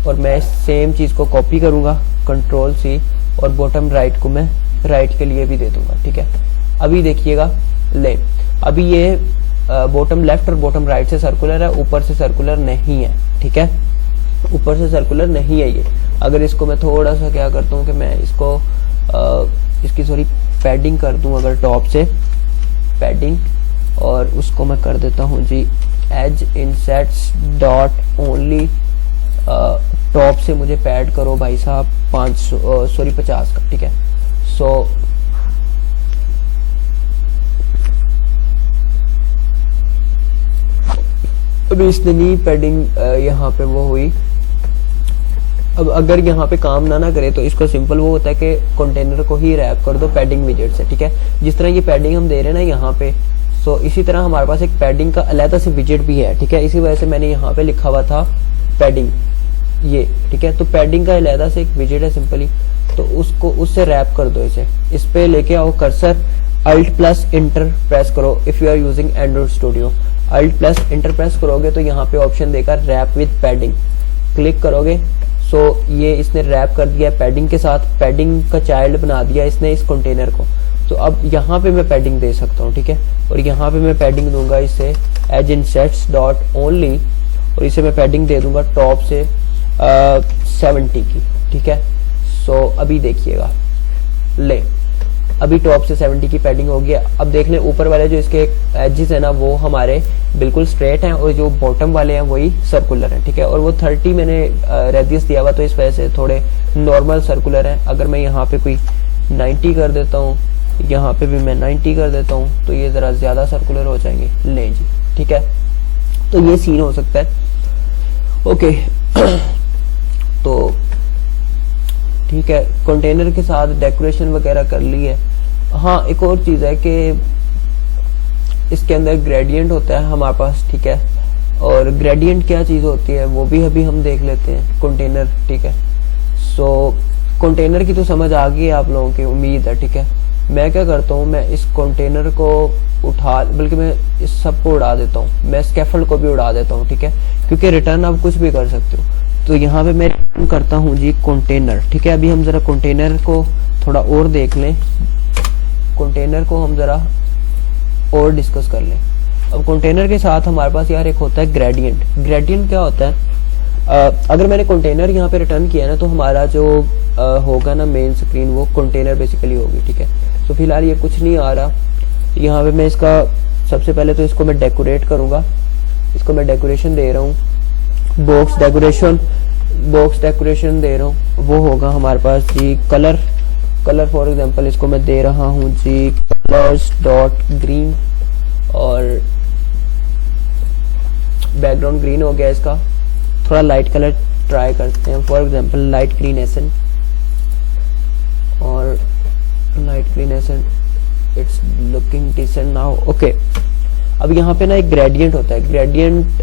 और मैं सेम चीज को कॉपी करूंगा, कंट्रोल C, और बॉटम राइट को मैं राइट के लिए भी दे दूंगा, ठीक है। अभी देखिएगा, ले, अभी ये बॉटम लेफ्ट और बॉटम राइट से सर्कुलर है, ऊपर से सर्कुलर नहीं है, ठीक है, ऊपर से सर्कुलर नहीं है ये। अगर इसको मैं थोड़ा सा क्या करता हूँ कि मैं इसको इसकी सॉरी पैडिंग कर दूं, अगर टॉप से पैडिंग, और उसको मैं कर देता हूँ जी एज इनसेट्स डॉट ओनली, टॉप से मुझे पैड करो भाई साहब 50 का, ठीक है। सो अभी इसने नहीं पैडिंग यहाँ पे वो हुई। अब अगर यहाँ पे काम ना करे तो इसको सिंपल वो होता है कि कंटेनर को ही रैप कर दो पैडिंग विजेट से, ठीक है। जिस तरह ये पैडिंग हम दे रहे हैं ना यहाँ पे, सो इसी तरह हमारे पास एक पैडिंग का अलग से विजेट भी है, ठीक है। इसी वजह से मैंने यहाँ पे लिखा हुआ था पैडिंग, ये, ठीक है। तो पैडिंग का अलग से एक विजेट है सिंपली, तो उसको उससे रैप कर दो इसे। इस पे लेके आओ cursor, alt plus enter press करो if you are using Android Studio. Alt plus enter press करोगे तो यहाँ पे ऑप्शन देगा रैप विद पैडिंग, क्लिक करोगे। सो ये इसने रैप कर दिया पैडिंग के साथ, पैडिंग का चाइल्ड बना दिया इसने इस कंटेनर को। तो अब यहाँ पे मैं पैडिंग दे सकता हूँ, ठीक है। और यहाँ पे मैं पैडिंग दूंगा इसे एज इनसेट्स डॉट ओनली, और इसे मैं पैडिंग दे दूंगा टॉप से 70 की, ठीक है। सो अभी देखिएगा, ले, अभी टॉप से 70 की पैडिंग हो गया। अब देख लें ऊपर वाले जो इसके एजेस है ना वो हमारे बिल्कुल स्ट्रेट हैं, और जो बॉटम वाले हैं वही सर्कुलर हैं, ठीक है। और वो 30 मैंने रेडियस दिया हुआ, तो इस वजह से थोड़े नॉर्मल सर्कुलर हैं। अगर मैं यहाँ पे कोई 90 कर देता हूँ, यहाँ पे भी मैं 90 कर देता हूँ, तो ये जरा ज्यादा सर्कुलर हो जाएंगे, ले जी, ठीक है। तो ये सीन हो सकता है। ओके तो ठीक है, कंटेनर के साथ डेकोरेशन वगैरह कर ली है। हाँ, एक और चीज है कि इसके अंदर ग्रेडियंट होता है हमारे पास, ठीक है। और ग्रेडियंट क्या चीज होती है वो भी अभी हम देख लेते हैं। कंटेनर, ठीक है। सो कंटेनर की तो समझ आ गई है आप लोगों की, उम्मीद है, ठीक है। मैं क्या करता हूँ, मैं इस कंटेनर को उठा, बल्कि मैं इस सब को उड़ा देता हूँ, मैं स्कैफोल्ड को भी उड़ा देता हूँ, ठीक है, क्योंकि रिटर्न आप कुछ भी कर सकते हो। तो यहाँ पे मैं रिटर्न करता हूँ जी कंटेनर, ठीक है। अभी हम जरा कंटेनर को थोड़ा और देख लें, कंटेनर को हम जरा और डिस्कस कर लें। अब कंटेनर के साथ हमारे पास यार एक होता है ग्रेडियंट। ग्रेडियंट क्या होता है? अगर मैंने कंटेनर यहाँ पे रिटर्न किया ना, तो हमारा जो होगा ना मेन स्क्रीन, वो कंटेनर बेसिकली होगी, ठीक है। तो फिलहाल ये कुछ नहीं आ रहा यहाँ पे। मैं इसका सबसे पहले तो इसको मैं डेकोरेट करूंगा, इसको मैं डेकोरेशन दे रहा हूँ, बॉक्स डेकोरेशन दे रहा हूँ। वो होगा हमारे पास जी कलर फॉर एग्जांपल इसको मैं दे रहा हूँ जी कलर्स डॉट ग्रीन, और बैकग्राउंड ग्रीन हो गया इसका। थोड़ा लाइट कलर ट्राई करते हैं, for example light green accent, और light green accent, it's looking decent now. Okay, अब यहाँ पे ना एक ग्रेडियंट होता है, ग्रेडियंट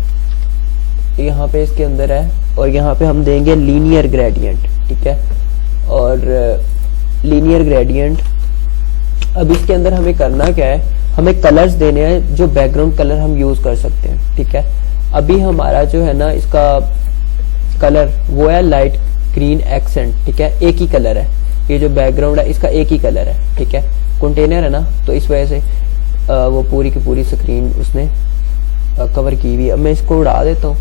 यहाँ पे इसके अंदर है, और यहाँ पे हम देंगे लीनियर ग्रेडियंट, ठीक है। और लीनियर ग्रेडियंट, अब इसके अंदर हमें करना क्या है, हमें कलर्स देने हैं जो बैकग्राउंड कलर हम यूज कर सकते हैं, ठीक है। अभी हमारा जो है ना इसका कलर वो है लाइट ग्रीन एक्सेंट, ठीक है। एक ही कलर है, ये जो बैकग्राउंड है इसका एक ही कलर है, ठीक है। कंटेनर है ना, तो इस वजह से वो पूरी की पूरी स्क्रीन उसने कवर की हुई। अब मैं इसको उड़ा देता हूँ,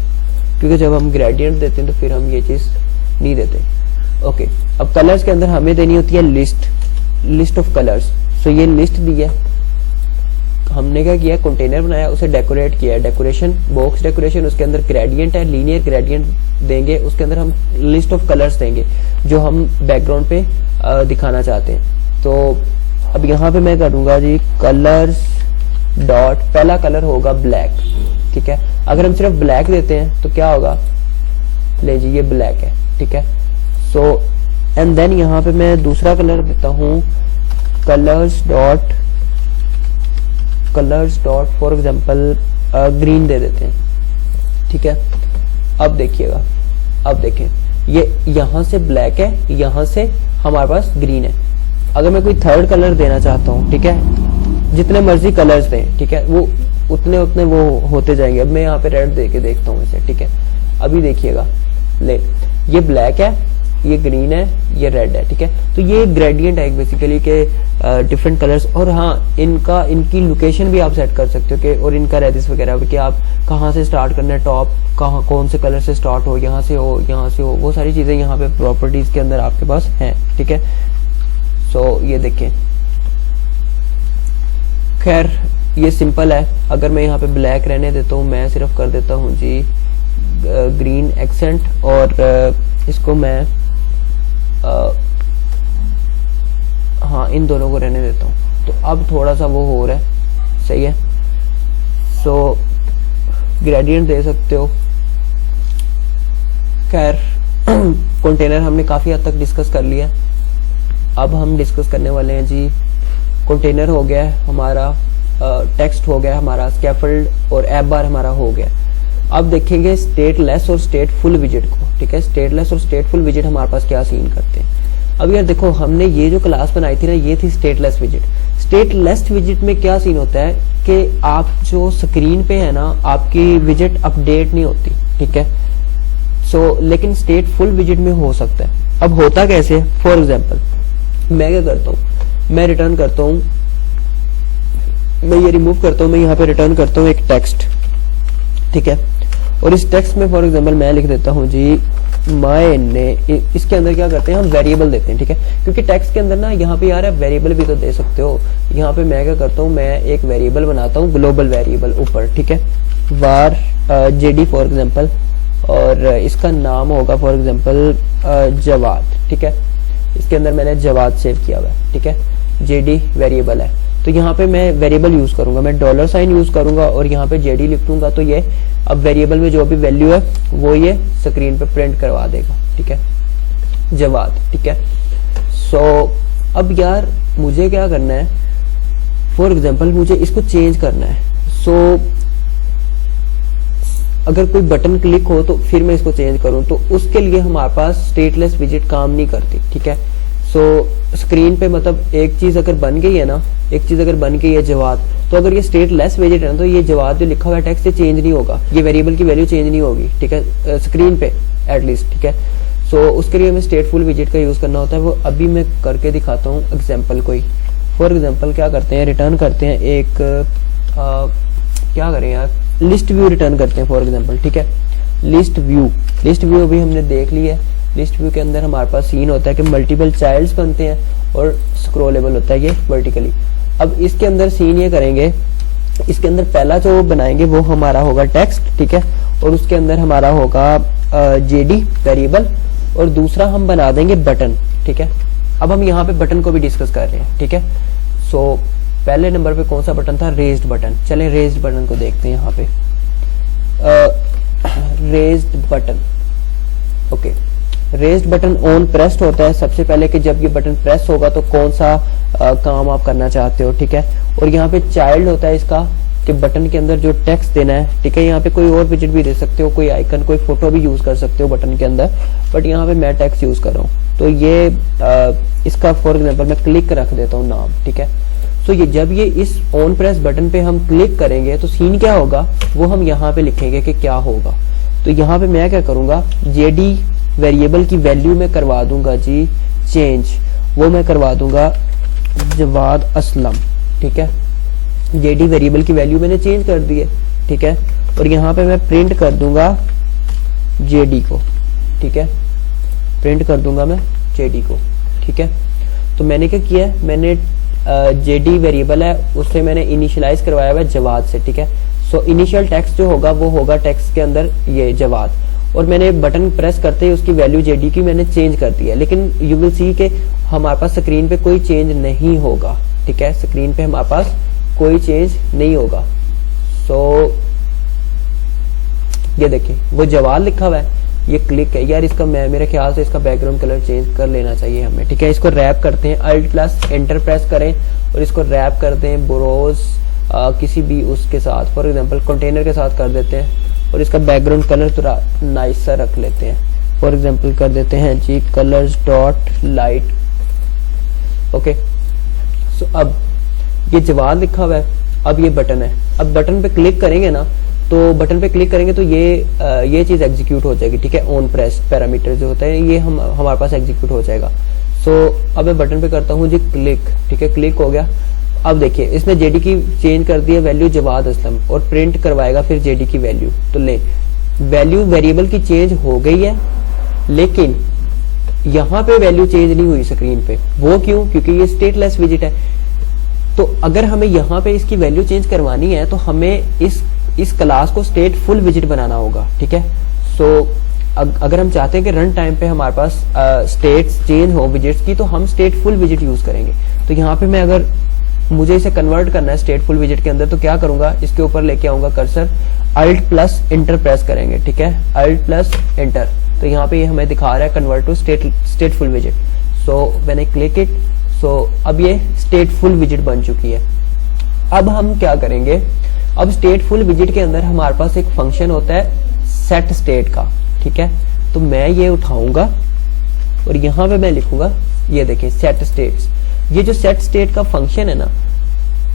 क्योंकि जब हम ग्रेडियंट देते हैं तो फिर हम ये चीज नहीं देते। ओके, अब कलर्स के अंदर हमें देनी होती है लिस्ट ऑफ कलर्स। सो ये लिस्ट दी है, हमने क्या किया, कंटेनर बनाया, उसे डेकोरेट किया, डेकोरेशन बॉक्स डेकोरेशन, उसके अंदर ग्रेडियंट है, लीनियर ग्रेडियंट देंगे, उसके अंदर हम लिस्ट ऑफ कलर्स देंगे जो हम बैकग्राउंड पे दिखाना चाहते हैं। तो अब यहाँ पे मैं करूंगा जी कलर्स डॉट, पहला कलर होगा ब्लैक, ठीक है। अगर हम सिर्फ ब्लैक देते हैं तो क्या होगा, ले जी ये ब्लैक है, ठीक है। सो एंड देन यहाँ पे मैं दूसरा कलर देता हूँ colours dot for example green दे देते हैं, ठीक है। अब देखिएगा, अब देखें, ये यहाँ से ब्लैक है, यहाँ से हमारे पास ग्रीन है। अगर मैं कोई थर्ड कलर देना चाहता हूँ, ठीक है, जितने मर्जी कलर्स दें, ठीक है, वो उतने वो होते जाएंगे। अब मैं यहाँ पे रेड दे के देखता हूँ इसे, ठीक है। अभी देखिएगा, ले ये ब्लैक है, ये ग्रीन है, ये रेड है, ठीक है। तो ये ग्रेडियंट है बेसिकली के डिफरेंट कलर्स। और हाँ, इनकी लोकेशन भी आप सेट कर सकते हो कि, और इनका रेडियस वगैरह कि आप कहाँ से स्टार्ट करना है, टॉप कहाँ, कौन से कलर से स्टार्ट हो, यहाँ से हो, यहाँ से हो, वो सारी चीजें यहाँ पे प्रॉपर्टीज के अंदर आपके पास हैं, ठीक है। सो ये देखें, खैर ये सिंपल है। अगर मैं यहाँ पे ब्लैक रहने देता हूँ, मैं सिर्फ कर देता हूँ जी ग्रीन एक्सेंट, और इसको मैं हाँ इन दोनों को रहने देता हूँ। तो अब थोड़ा सा वो हो रहा है, सही है। सो ग्रेडियंट दे सकते हो। खैर कंटेनर हमने काफी हद तक डिस्कस कर लिया। अब हम डिस्कस करने वाले हैं जी, कंटेनर हो गया हमारा, टेक्स्ट हो गया हमारा, स्कैफोल्ड और ऐप बार हमारा हो गया। अब देखेंगे स्टेटलेस और स्टेटफुल विजिट को, ठीक है। स्टेटलेस और स्टेटफुल विजिट हमारे पास क्या सीन करते हैं। अब यार देखो, हमने ये जो क्लास बनाई थी ना, ये थी स्टेटलेस विजिट। स्टेटलेस विजिट में क्या सीन होता है कि आप जो स्क्रीन पे है ना, आपकी विजिट अपडेट नहीं होती, ठीक है। सो लेकिन स्टेटफुल विजिट में हो सकता है। अब होता कैसे, फॉर एग्जाम्पल मैं क्या करता हूँ, मैं रिटर्न करता हूँ, मैं ये रिमूव करता हूँ, मैं यहाँ पे रिटर्न करता हूँ एक टेक्स्ट, ठीक है। और इस टेक्स्ट में फॉर एग्जांपल मैं लिख देता हूँ जी माय ने, इसके अंदर क्या करते हैं हम वेरिएबल देते हैं, ठीक है। क्योंकि टेक्स्ट के अंदर ना यहाँ पे यार आप वेरिएबल भी तो दे सकते हो। यहाँ पे मैं क्या करता हूँ, मैं एक वेरिएबल बनाता हूँ, ग्लोबल वेरिएबल ऊपर, ठीक है, वार जेडी फॉर एग्जांपल, और इसका नाम होगा फॉर एग्जांपल जवाद, ठीक है। इसके अंदर मैंने जवाद सेव किया हुआ है, ठीक है, जेडी वेरिएबल है। तो यहाँ पे मैं वेरिएबल यूज करूंगा, मैं डॉलर साइन यूज करूंगा और यहाँ पे जेडी लिख दूंगा, तो ये अब वेरिएबल में जो भी वैल्यू है वो ये स्क्रीन पे प्रिंट करवा देगा, ठीक है, जवाद, ठीक है। सो अब यार मुझे क्या करना है, फॉर एग्जाम्पल मुझे इसको चेंज करना है। सो अगर कोई बटन क्लिक हो तो फिर मैं इसको चेंज करूं, तो उसके लिए हमारे पास स्टेटलेस विजिट काम नहीं करती, ठीक है। सो स्क्रीन पे मतलब एक चीज अगर बन गई है ना, एक चीज अगर बन गई है जवाद, तो अगर ये स्टेटलेस विजिट है ना, तो ये जवाद जो लिखा हुआ है टेक्स्ट, ये चेंज नहीं होगा, ये वेरिएबल की वैल्यू चेंज नहीं होगी, ठीक है, स्क्रीन पे एटलीस्ट, ठीक है। सो उसके लिए हमें स्टेटफुल विजिट का यूज करना होता है, वो अभी मैं करके दिखाता हूँ एग्जाम्पल कोई। फॉर एग्जाम्पल क्या करते हैं, रिटर्न करते हैं एक क्या करें यार, लिस्ट व्यू रिटर्न करते हैं फॉर एग्जाम्पल, ठीक है। लिस्ट व्यू अभी हमने देख ली है। लिस्ट व्यू के अंदर हमारे पास सीन होता है कि मल्टीपल चाइल्ड्स बनते हैं और स्क्रोलेबल होता है ये वर्टिकली। अब इसके अंदर सीन ये करेंगे, इसके अंदर पहला जो बनाएंगे वो हमारा होगा टेक्स्ट, ठीक है, और उसके अंदर हमारा होगा जेडी वेरिएबल, और दूसरा हम बना देंगे बटन, ठीक है। अब हम यहाँ पे बटन को भी डिस्कस कर रहे हैं, ठीक है। सो पहले नंबर पे कौन सा बटन था, रेज्ड बटन। चलें रेज्ड बटन को देखते हैं यहाँ पे, raised button, okay. Raised button on pressed होता है सबसे पहले कि जब ये बटन प्रेस होगा तो कौन सा काम आप करना चाहते हो, ठीक है। और यहाँ पे चाइल्ड होता है इसका कि बटन के अंदर जो टेक्स्ट देना है, ठीक है। यहाँ पे कोई और विजिट भी दे सकते हो, कोई आइकन, कोई फोटो भी यूज कर सकते हो बटन के अंदर, बट यहाँ पे मैं टेक्स्ट यूज कर रहा हूँ, तो ये इसका फॉर एग्जाम्पल मैं क्लिक रख देता हूँ नाम, ठीक है। तो ये जब ये इस ऑन प्रेस बटन पे हम क्लिक करेंगे तो सीन क्या होगा वो हम यहाँ पे लिखेंगे कि क्या होगा। तो यहाँ पे मैं क्या करूंगा, जेडी वेरिएबल की वैल्यू में करवा दूंगा जी चेंज, वो मैं करवा दूंगा जवाद असलम, ठीक है। जेडी वेरिएबल की वैल्यू मैंने चेंज कर दी है, ठीक है, और यहाँ पे मैं प्रिंट कर दूंगा जेडी को, ठीक है, प्रिंट कर दूंगा मैं जेडी को, ठीक है। तो मैंने क्या किया, मैंने जेडी वेरिएबल है उससे मैंने इनिशियलाइज करवाया हुआ है जवाद से, ठीक है। सो इनिशियल टेक्स्ट जो होगा वो होगा टेक्स्ट के अंदर ये जवाद, और मैंने बटन प्रेस करते ही उसकी वैल्यू जेडी की मैंने चेंज कर दी है, लेकिन यू विल सी के हमारे पास स्क्रीन पे कोई चेंज नहीं होगा, ठीक है, स्क्रीन पे हमारे पास कोई चेंज नहीं होगा। सो ये देखिए वो जवाब लिखा हुआ है, ये क्लिक है यार, इसका मैं मेरे ख्याल से इसका बैकग्राउंड कलर चेंज कर लेना चाहिए हमें, ठीक है। इसको रैप करते हैं, अल्ट प्लस एंटर प्रेस करें और इसको रैप करते हैं ब्रोज किसी भी उसके साथ, फॉर एग्जांपल कंटेनर के साथ कर देते हैं, और इसका बैकग्राउंड कलर थोड़ा नाइस सा रख लेते हैं, फॉर एग्जांपल कर देते हैं जी कलर्स डॉट लाइट, ओके। सो अब ये जवाब लिखा हुआ है, अब ये बटन है, अब बटन पे क्लिक करेंगे ना, तो बटन पे क्लिक करेंगे तो ये चीज एग्जीक्यूट हो जाएगी, ठीक है। ऑन प्रेस पैरामीटर जो होता है ये हमारे पास एग्जीक्यूट हो जाएगा। सो अब मैं बटन पे करता हूँ जी क्लिक, ठीक है, क्लिक हो गया। अब देखिए इसने जेडी की चेंज कर दी है वैल्यू जवाद असलम, और प्रिंट करवाएगा फिर जेडी की वैल्यू, तो ले वैल्यू वेरिएबल की चेंज हो गई है, लेकिन यहाँ पे वैल्यू चेंज नहीं हुई स्क्रीन पे, वो क्यों, क्योंकि ये स्टेटलेस विजिट है। तो अगर हमें यहाँ पे इसकी वैल्यू चेंज करवानी है तो हमें इस क्लास को स्टेटफुल विजिट बनाना होगा, ठीक है। सो अगर हम चाहते हैं कि रन टाइम पे हमारे पास स्टेट्स चेंज हो विजिट्स की, तो हम स्टेटफुल विजिट यूज करेंगे। तो यहाँ पे मैं अगर मुझे इसे कन्वर्ट करना है स्टेटफुल विजिट के अंदर, तो क्या करूंगा, इसके ऊपर लेके आऊंगा cursor, alt plus enter press करेंगे, ठीक है, अल्ट प्लस एंटर, तो यहाँ पे ये हमें दिखा रहा है कन्वर्ट टू स्टेटफुल विजिट। So when I click it, so अब ये स्टेटफुल विजिट बन चुकी है। अब हम क्या करेंगे, अब स्टेटफुल विजिट के अंदर हमारे पास एक फंक्शन होता है सेट स्टेट का, ठीक है। तो मैं ये उठाऊंगा और यहाँ पे मैं लिखूंगा, ये देखिए सेट स्टेट्स, ये जो सेट स्टेट का फंक्शन है ना,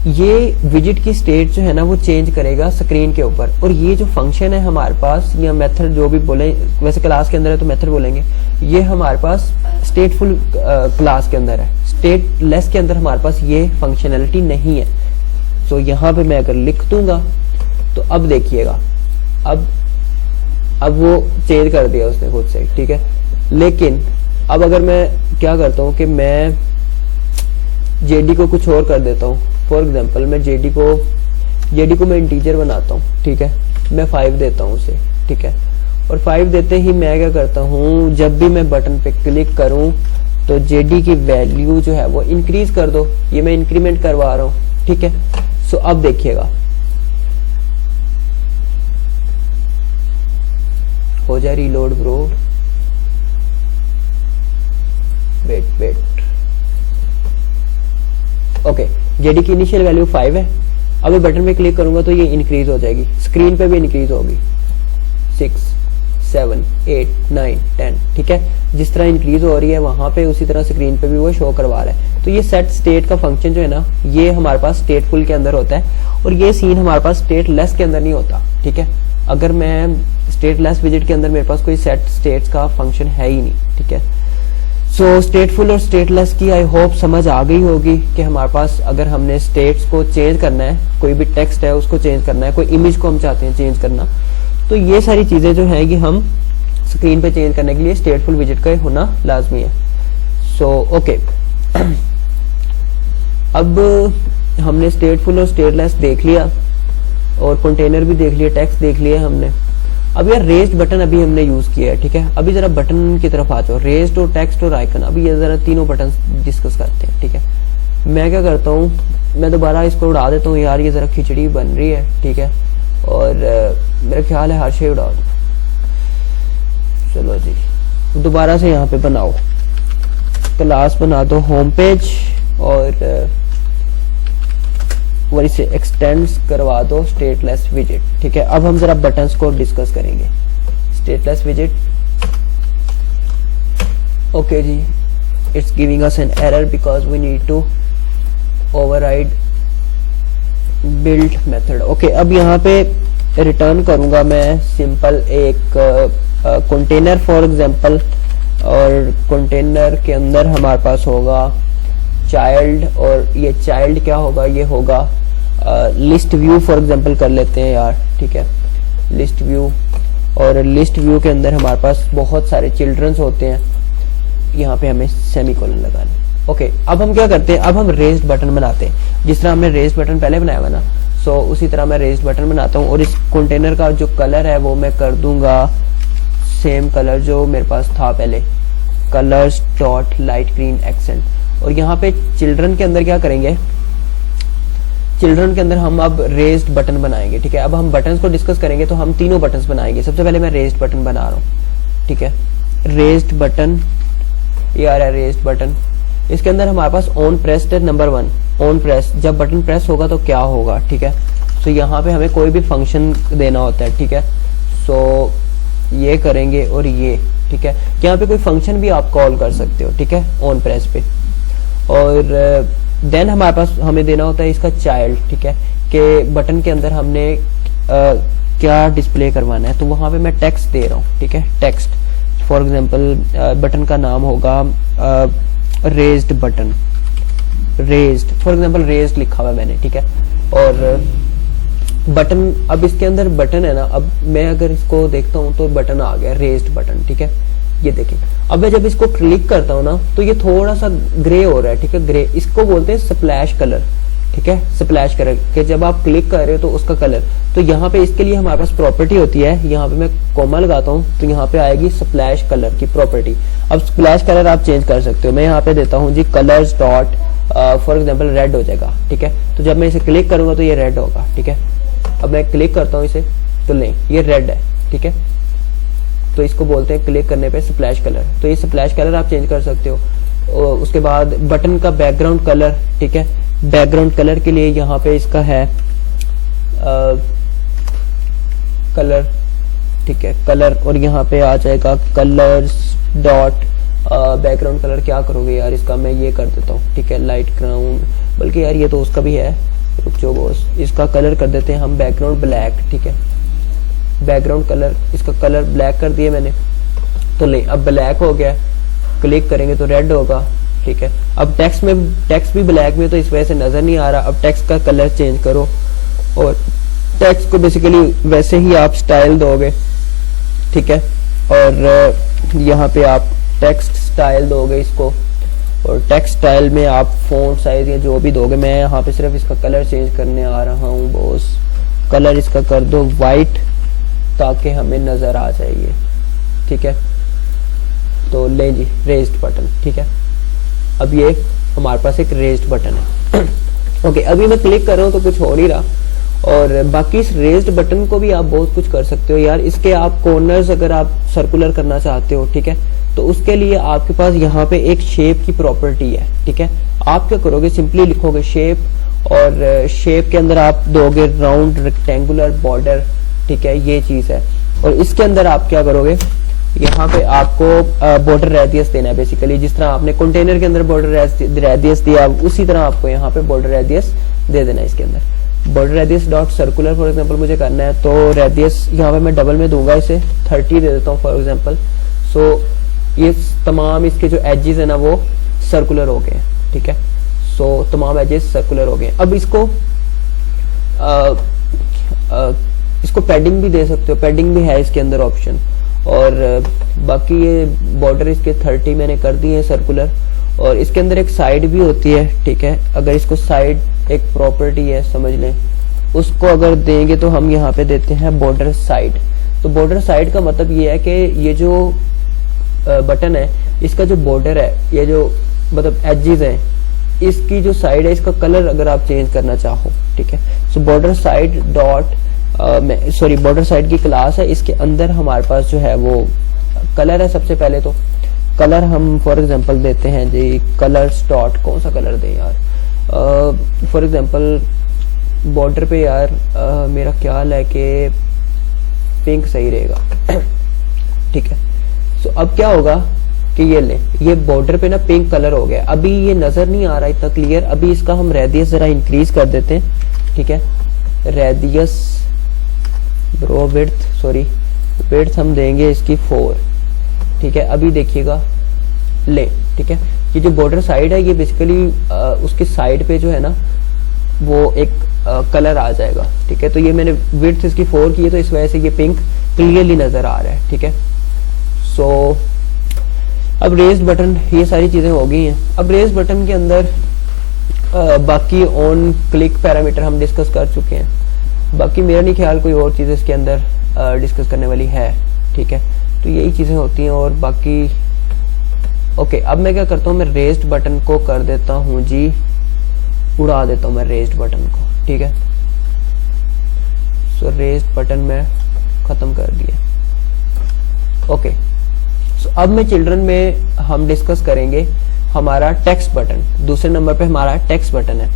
ये विजिट की स्टेट जो है ना वो चेंज करेगा स्क्रीन के ऊपर। और ये जो फंक्शन है हमारे पास, या मेथड जो भी बोले, वैसे क्लास के अंदर है तो मेथड बोलेंगे, ये हमारे पास स्टेटफुल क्लास के अंदर है, स्टेटलेस के अंदर हमारे पास ये फंक्शनैलिटी नहीं है। तो यहाँ पे मैं अगर लिख दूंगा तो अब देखिएगा, अब वो चेंज कर दिया उसने खुद से, ठीक है। लेकिन अब अगर मैं क्या करता हूँ कि मैं जेडी को कुछ और कर देता हूँ, फॉर एग्जांपल मैं जेडी को मैं इंटीजर बनाता हूँ, ठीक है, मैं 5 देता हूँ उसे, ठीक है। और 5 देते ही मैं क्या करता हूँ, जब भी मैं बटन पे क्लिक करूँ तो जेडी की वैल्यू जो है वो इंक्रीज कर दो, ये मैं इंक्रीमेंट करवा रहा हूँ, ठीक है। सो अब देखिएगा हो जाए reload bro, wait okay. J D की इनिशियल वैल्यू 5 है। अब बटन पे क्लिक करूंगा तो ये इंक्रीज हो जाएगी, स्क्रीन पे भी इंक्रीज होगी 6 7 8 9 10, ठीक है। जिस तरह इंक्रीज हो रही है वहां पे उसी तरह स्क्रीन पे भी वो शो करवा रहा है। तो ये सेट स्टेट का फंक्शन जो है ना, ये हमारे पास स्टेटफुल के अंदर होता है और ये सीन हमारे पास स्टेटलेस के अंदर नहीं होता, ठीक है। अगर मैं स्टेटलेस विजिट के अंदर मेरे पास कोई सेट स्टेट्स का फंक्शन है ही नहीं, ठीक है। सो स्टेटफुल और स्टेटलेस की आई होप समझ आ गई होगी कि हमारे पास अगर हमने स्टेट्स को चेंज करना है, कोई भी टेक्स्ट है उसको चेंज करना है, कोई इमेज को हम चाहते हैं चेंज करना, तो ये सारी चीजें जो है कि हम स्क्रीन पे चेंज करने के लिए स्टेटफुल विजिट का होना लाजमी है। सो ओके अब हमने स्टेटफुल और स्टेटलेस देख लिया और कंटेनर भी देख लिया, टेक्स्ट देख लिया हमने। अब यार रेज्ड बटन अभी हमने यूज किया है, ठीक है। अभी जरा बटन की तरफ आ जाओ, रेज्ड और टेक्स्ट और आइकन, अभी ये जरा तीनों बटन डिस्कस करते हैं, ठीक है। मैं क्या करता हूँ, मैं दोबारा इसको उड़ा देता हूँ यार, ये जरा खिचड़ी बन रही है, ठीक है। और मेरा ख्याल है हर शे उड़ा दो। चलो जी दोबारा से यहाँ पे बनाओ, क्लास बना दो होम पेज और इसे एक्सटेंड्स करवा दो स्टेटलेस विजिट, ठीक है। अब हम जरा बटन्स को डिस्कस करेंगे। स्टेटलेस विजिट, ओके जी, it's giving us an error because we need to override build method. Okay अब यहाँ पे रिटर्न करूंगा मैं सिंपल एक कंटेनर फॉर एग्जांपल, और कंटेनर के अंदर हमारे पास होगा चाइल्ड, और ये चाइल्ड क्या होगा, ये होगा लिस्ट व्यू फॉर एग्जांपल कर लेते हैं यार, ठीक है। लिस्ट व्यू, और लिस्ट व्यू के अंदर हमारे पास बहुत सारे चिल्ड्रंस होते हैं, यहाँ पे हमें सेमीकोलन लगाना। ओके अब हम क्या करते हैं, अब हम रेज्ड बटन बनाते हैं। जिस तरह हमने रेज्ड बटन पहले बनाया हुआ ना, सो उसी तरह मैं रेज्ड बटन बनाता हूँ। और इस कंटेनर का जो कलर है वो मैं कर दूंगा सेम कलर जो मेरे पास था पहले, colours dot light green accent. और यहाँ पे चिल्ड्रन के अंदर क्या करेंगे, चिल्ड्रन के अंदर हम अब रेज्ड बटन बनाएंगे, ठीक है। अब हम बटन्स को डिस्कस करेंगे तो हम तीनों बटन्स बनाएंगे। सबसे पहले मैं रेज्ड बटन बना रहा हूँ, ठीक है। रेज्ड बटन, ये आ रहा है रेज्ड बटन। इसके अंदर हमारे पास ऑन प्रेस्ड है, नंबर 1 ऑन प्रेस, जब बटन प्रेस होगा तो क्या होगा, ठीक है। सो यहाँ पे हमें कोई भी फंक्शन देना होता है, ठीक है। सो ये करेंगे और ये, ठीक है। यहाँ पे कोई फंक्शन भी आप कॉल कर सकते हो, ठीक है, ऑन प्रेस पे। और देन हमारे पास हमें देना होता है इसका चाइल्ड, ठीक है, कि बटन के अंदर हमने क्या डिस्प्ले करवाना है। तो वहां पे मैं टेक्स्ट दे रहा हूँ, ठीक है, टेक्स्ट। फॉर एग्जांपल बटन का नाम होगा raised button, raised for example raised लिखा हुआ है मैंने, ठीक है। और बटन, अब इसके अंदर बटन है ना, अब मैं अगर इसको देखता हूँ तो बटन आ गया रेज्ड बटन, ठीक है। ये देखिए अब मैं जब इसको क्लिक करता हूँ ना तो ये थोड़ा सा ग्रे हो रहा है, ठीक है, ग्रे, इसको बोलते हैं स्प्लैश कलर, ठीक है। स्प्लैश कलर कि जब आप क्लिक कर रहे हो तो उसका कलर, तो यहाँ पे इसके लिए हमारे पास प्रॉपर्टी होती है, यहाँ पे मैं कॉमा लगाता हूँ तो यहाँ पे आएगी स्प्लैश कलर की प्रॉपर्टी। अब स्प्लैश कलर आप चेंज कर सकते हो, मैं यहाँ पे देता हूँ जी colours dot for example red हो जाएगा, ठीक है। तो जब मैं इसे क्लिक करूंगा तो ये रेड होगा, ठीक है। अब मैं क्लिक करता हूँ इसे तो नहीं, ये रेड है, ठीक है। तो इसको बोलते हैं क्लिक करने पे स्प्लैश कलर। तो ये स्प्लैश कलर आप चेंज कर सकते हो। उसके बाद बटन का बैकग्राउंड कलर, ठीक है, बैकग्राउंड कलर के लिए यहाँ पे इसका है कलर, ठीक है, कलर। और यहाँ पे आ जाएगा कलर्स डॉट बैकग्राउंड कलर। क्या करोगे यार इसका, मैं ये कर देता हूँ, ठीक है, लाइट ग्राउंड, बल्कि यार ये तो उसका भी है, जो बॉस, इसका कलर कर देते हैं हम बैकग्राउंड ब्लैक, ठीक है। बैकग्राउंड कलर, इसका कलर ब्लैक कर दिया मैंने, तो ले अब ब्लैक हो गया। क्लिक करेंगे तो रेड होगा, ठीक है। अब टेक्स्ट में, टेक्स्ट भी ब्लैक में तो इस वजह से नजर नहीं आ रहा। अब टेक्स्ट का कलर चेंज करो और टेक्स्ट को बेसिकली वैसे ही आप स्टाइल दोगे, ठीक है। और यहाँ पे आप टेक्स्ट स्टाइल दोगे इसको, और टेक्स्ट स्टाइल में आप फॉन्ट साइज या जो भी दोगे। मैं यहाँ पे सिर्फ इसका कलर चेंज करने आ रहा हूँ बॉस। कलर इसका कर दो वाइट ताकि हमें नजर आ जाए, ठीक है। तो ले जी रेज्ड बटन, ठीक है। अब ये हमारे पास एक रेज्ड बटन है। ओके, अभी मैं क्लिक कर रहा हूँ तो कुछ हो नहीं रहा। और बाकी इस रेज्ड बटन को भी आप बहुत कुछ कर सकते हो यार। इसके आप कॉर्नर्स अगर आप सर्कुलर करना चाहते हो, ठीक है, तो उसके लिए आपके पास यहाँ पे एक शेप की प्रॉपर्टी है, ठीक है। आप क्या करोगे, सिंपली लिखोगे शेप और शेप के अंदर आप दोगे राउंड रेक्टेंगुलर बॉर्डर, ठीक है, ये चीज है। और इसके अंदर आप क्या करोगे, यहाँ पे आपको बॉर्डर रेडियस देना है बेसिकली। जिस तरह आपने कंटेनर के अंदर बॉर्डर रेडियस दिया, उसी तरह आपको यहाँ पे बॉर्डर रेडियस दे देना है इसके अंदर। Border radius dot circular for example मुझे करना है, तो रेडियस यहाँ पे मैं डबल में दूंगा, इसे 30 दे देता हूँ फॉर एग्जांपल। सो ये तमाम इसके जो एजेस है ना वो सर्कुलर हो गए, ठीक है। सो तमाम एजेस सर्कुलर हो गए। अब इसको इसको पैडिंग भी दे सकते हो, पैडिंग भी है इसके अंदर ऑप्शन। और बाकी ये बॉर्डर इसके 30 मैंने कर दिए हैं सर्कुलर। और इसके अंदर एक साइड भी होती है, ठीक है। अगर इसको साइड एक प्रॉपर्टी है समझ लें, उसको अगर देंगे तो हम यहाँ पे देते हैं बॉर्डर साइड। तो बॉर्डर साइड का मतलब ये है कि ये जो बटन है इसका जो बॉर्डर है, ये जो मतलब एजेस है, इसकी जो साइड है इसका कलर अगर आप चेंज करना चाहो, ठीक है। So border side dot sorry border side की क्लास है, इसके अंदर हमारे पास जो है वो कलर है। सबसे पहले तो कलर हम फॉर एग्जांपल देते हैं जी कलर्स डॉट, कौन सा कलर दें यार, फॉर एग्जांपल बॉर्डर पे यार मेरा ख्याल है कि पिंक सही रहेगा ठीक है। सो अब क्या होगा कि ये ले, ये बॉर्डर पे ना पिंक कलर हो गया। अभी ये नजर नहीं आ रहा इतना क्लियर, अभी इसका हम रेडियस जरा इंक्रीज कर देते हैं, ठीक है। Radius bro width, sorry width हम देंगे इसकी 4, ठीक है। अभी देखिएगा ले, ठीक है। ये जो बॉर्डर साइड है ये बेसिकली उसकी साइड पे जो है ना वो एक कलर आ जाएगा, ठीक है। तो ये मैंने विड्थ इसकी 4 की है, तो इस वजह से ये पिंक क्लियरली नजर आ रहा है, ठीक है। सो अब रेज्ड बटन, ये सारी चीजें हो गई हैं। अब रेज्ड बटन के अंदर बाकी ऑन क्लिक पैरामीटर हम डिस्कस कर चुके हैं। बाकी मेरा नहीं ख्याल कोई और चीज इसके अंदर डिस्कस करने वाली है, ठीक है। तो यही चीजें होती हैं। और बाकी ओके, अब मैं क्या करता हूँ, मैं रेज्ड बटन को कर देता हूँ जी, उड़ा देता हूँ मैं रेज्ड बटन को, ठीक है। सो रेज्ड बटन में खत्म कर दिया। ओके, सो अब मैं चिल्ड्रन में हम डिस्कस करेंगे हमारा टेक्स्ट बटन। दूसरे नंबर पे हमारा टेक्स्ट बटन है।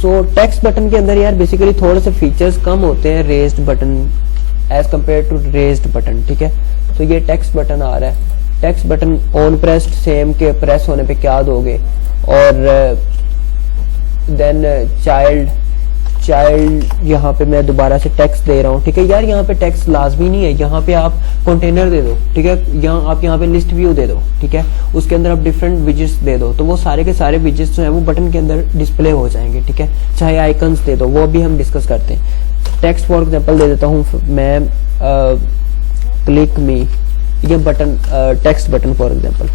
सो टेक्स्ट बटन के अंदर यार बेसिकली थोड़े से फीचर्स कम होते हैं raised button as compared to raised button, ठीक है। तो ये टेक्स्ट बटन आ रहा है। Text button on pressed same के प्रेस होने पे क्या दोगे, और देन चाइल्ड यहाँ पे मैं दोबारा से टेक्स्ट दे रहा हूँ, ठीक है। यार यहाँ पे टेक्स्ट लाजमी नहीं है, यहाँ पे आप कंटेनर दे दो, ठीक है। आप यहाँ पे लिस्ट व्यू दे दो, ठीक है। उसके अंदर आप डिफरेंट विजेट्स दे दो, तो वो सारे के सारे विजेट्स जो है वो बटन के अंदर डिस्प्ले हो जाएंगे, ठीक है। चाहे आइकन्स दे दो, वो भी हम डिस्कस करते हैं। टेक्स्ट फॉर एग्जाम्पल दे देता हूँ मैं, क्लिक मी, ये button text button for example,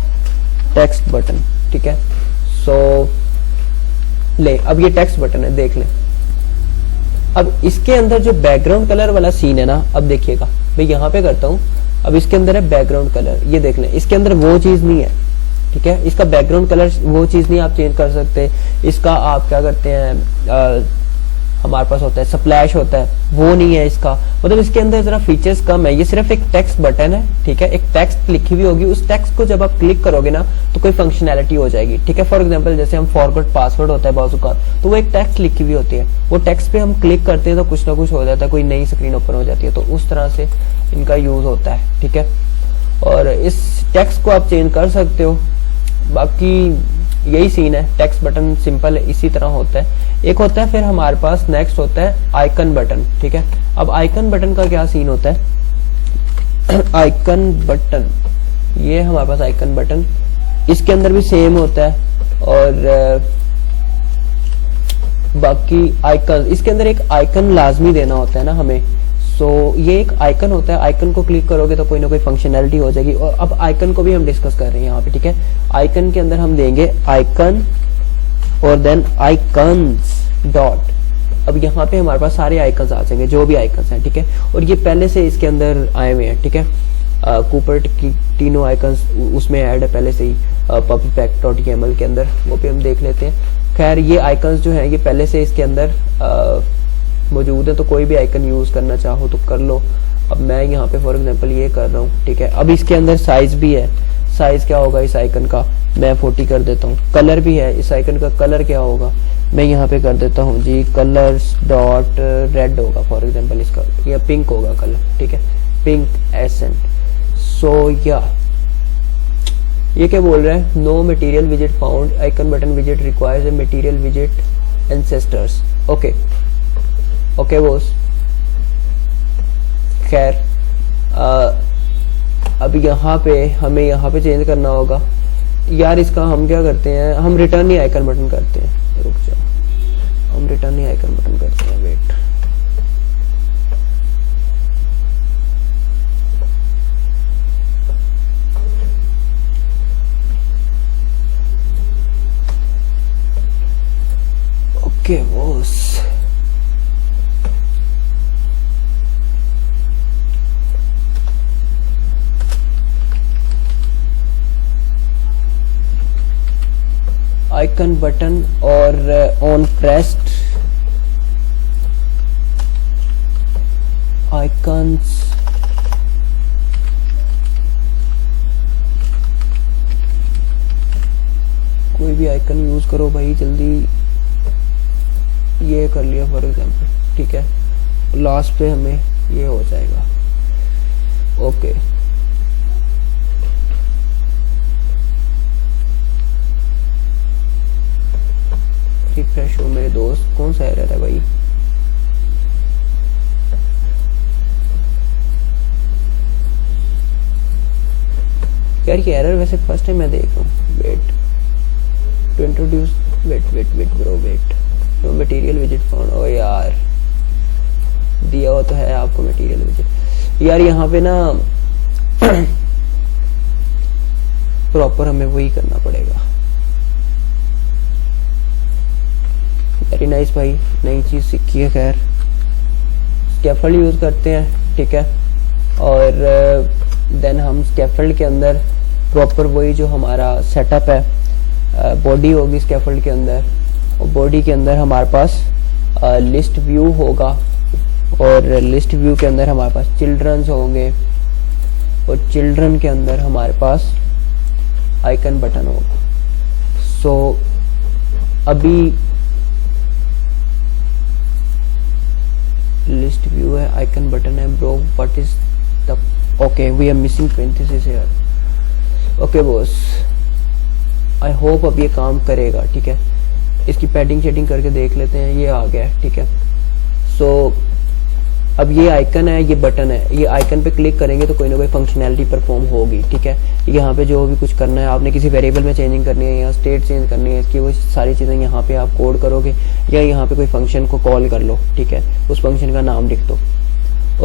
text button, ठीक है। सो ले, अब ये टेक्स्ट बटन है, देख लें। अब इसके अंदर जो बैकग्राउंड कलर वाला सीन है ना, अब देखिएगा मैं यहाँ पे करता हूँ, अब इसके अंदर है बैकग्राउंड कलर, ये देख लें। इसके अंदर वो चीज नहीं है, ठीक है। इसका बैकग्राउंड कलर वो चीज नहीं आप चेंज कर सकते। इसका आप क्या करते हैं, हमारे पास होता है स्प्लैश होता है, वो नहीं है इसका। मतलब इसके अंदर जरा फीचर्स कम है। ये सिर्फ एक टेक्स्ट बटन है, ठीक है। एक टेक्स्ट लिखी हुई होगी, उस टेक्स्ट को जब आप क्लिक करोगे ना तो कोई फंक्शनैलिटी हो जाएगी, ठीक है। फॉर एग्जांपल जैसे हम फॉरगॉट पासवर्ड होता है बाजू का, तो वो एक टेक्स्ट लिखी हुई होती है, वो टेक्स्ट पे हम क्लिक करते हैं तो कुछ ना कुछ हो जाता है, कोई नई स्क्रीन ओपन हो जाती है। तो उस तरह से इनका यूज होता है, ठीक है। और इस टेक्स्ट को आप चेंज कर सकते हो। बाकी यही सीन है, टेक्स्ट बटन सिंपल इसी तरह होता है। एक होता है फिर हमारे पास नेक्स्ट होता है आइकन बटन, ठीक है। अब आइकन बटन का क्या सीन होता है आइकन बटन, ये हमारे पास आइकन बटन, इसके अंदर भी सेम होता है। और बाकी आइकन, इसके अंदर एक आइकन लाजमी देना होता है ना हमें। सो ये एक आइकन होता है, आइकन को क्लिक करोगे तो कोई ना कोई फंक्शनैलिटी हो जाएगी। और अब आइकन को भी हम डिस्कस कर रहे हैं यहाँ पे, ठीक है। आइकन के अंदर हम देंगे आइकन और देन आइकन्स डॉट। अब यहाँ पे हमारे पास सारे आइकन्स आ जाएंगे, जो भी आइकन्स हैं, ठीक है। और ये पहले से इसके अंदर आए हुए हैं, ठीक है। कूपर की तीनों आइकन्स उसमें ऐड है पहले से ही puppypack.yml के अंदर, वो भी हम देख लेते हैं। खैर ये आइकन्स जो हैं ये पहले से इसके अंदर मौजूद है, तो कोई भी आइकन यूज करना चाहो तो कर लो। अब मैं यहाँ पे फॉर एग्जांपल ये कर रहा हूँ, ठीक है। अब इसके अंदर साइज भी है, साइज क्या होगा इस आइकन का, मैं 40 कर देता हूँ। कलर भी है, इस आइकन का कलर क्या होगा, मैं यहाँ पे कर देता हूँ जी कलर्स डॉट रेड होगा फॉर एग्जांपल इसका, या पिंक होगा कलर, ठीक है, पिंक एसेंट। सो या ये क्या बोल रहा है, नो मटेरियल विजिट found, icon button visit requires a material visit ancestors. Okay okay boss. खैर अब यहाँ पे हमें यहाँ पे चेंज करना होगा यार। इसका हम क्या करते हैं, हम रिटर्न ही आइकन बटन करते हैं, रुक जाओ, हम रिटर्न ही आइकन बटन करते हैं, wait. Okay boss. Icon button और ऑन प्रेस्ड आइकन्स कोई भी आइकन यूज करो भाई जल्दी। ये कर लिया फॉर एग्जांपल, ठीक है, लास्ट पे हमें ये हो जाएगा। ओके रिफ्रेश हो मेरे दोस्त, कौन सा एरर है भाई, यार ये एरर वैसे फर्स्ट टाइम मैं देख रहा हूँ। Wait to introduce, wait wait wait bro, wait no material विजिट फाउंड। ओ यार दिया हुआ तो है आपको मटेरियल विजिट, यार यहाँ पे ना प्रॉपर हमें वही करना पड़ेगा। वेरी नाइस भाई, नई चीज सीखी है। खैर स्कैफोल्ड यूज करते हैं, ठीक है, और देन हम स्कैफोल्ड के अंदर प्रॉपर वही जो हमारा सेटअप है, बॉडी होगी स्कैफोल्ड के अंदर, और बॉडी के अंदर हमारे पास लिस्ट व्यू होगा, और लिस्ट व्यू के अंदर हमारे पास चिल्ड्रंस होंगे, और चिल्ड्रन के अंदर हमारे पास आइकन बटन होगा। सो अभी लिस्ट व्यू है, आइकन बटन है, bro what is the, okay we are missing parenthesis here. Okay boss, I hope अब ये काम करेगा, ठीक है। इसकी पैडिंग शेडिंग करके देख लेते हैं, ये आ गया, ठीक है। सो अब ये आइकन है, ये बटन है, ये आइकन पे क्लिक करेंगे तो कोई ना कोई फंक्शनैलिटी परफॉर्म होगी, ठीक है। यहाँ पे जो भी कुछ करना है, आपने किसी वेरिएबल में चेंजिंग करनी है या स्टेट चेंज करनी है, इसकी वो सारी चीज़ें यहाँ पे आप कोड करोगे, या यहाँ पे कोई फंक्शन को कॉल कर लो, ठीक है, उस फंक्शन का नाम लिख दो।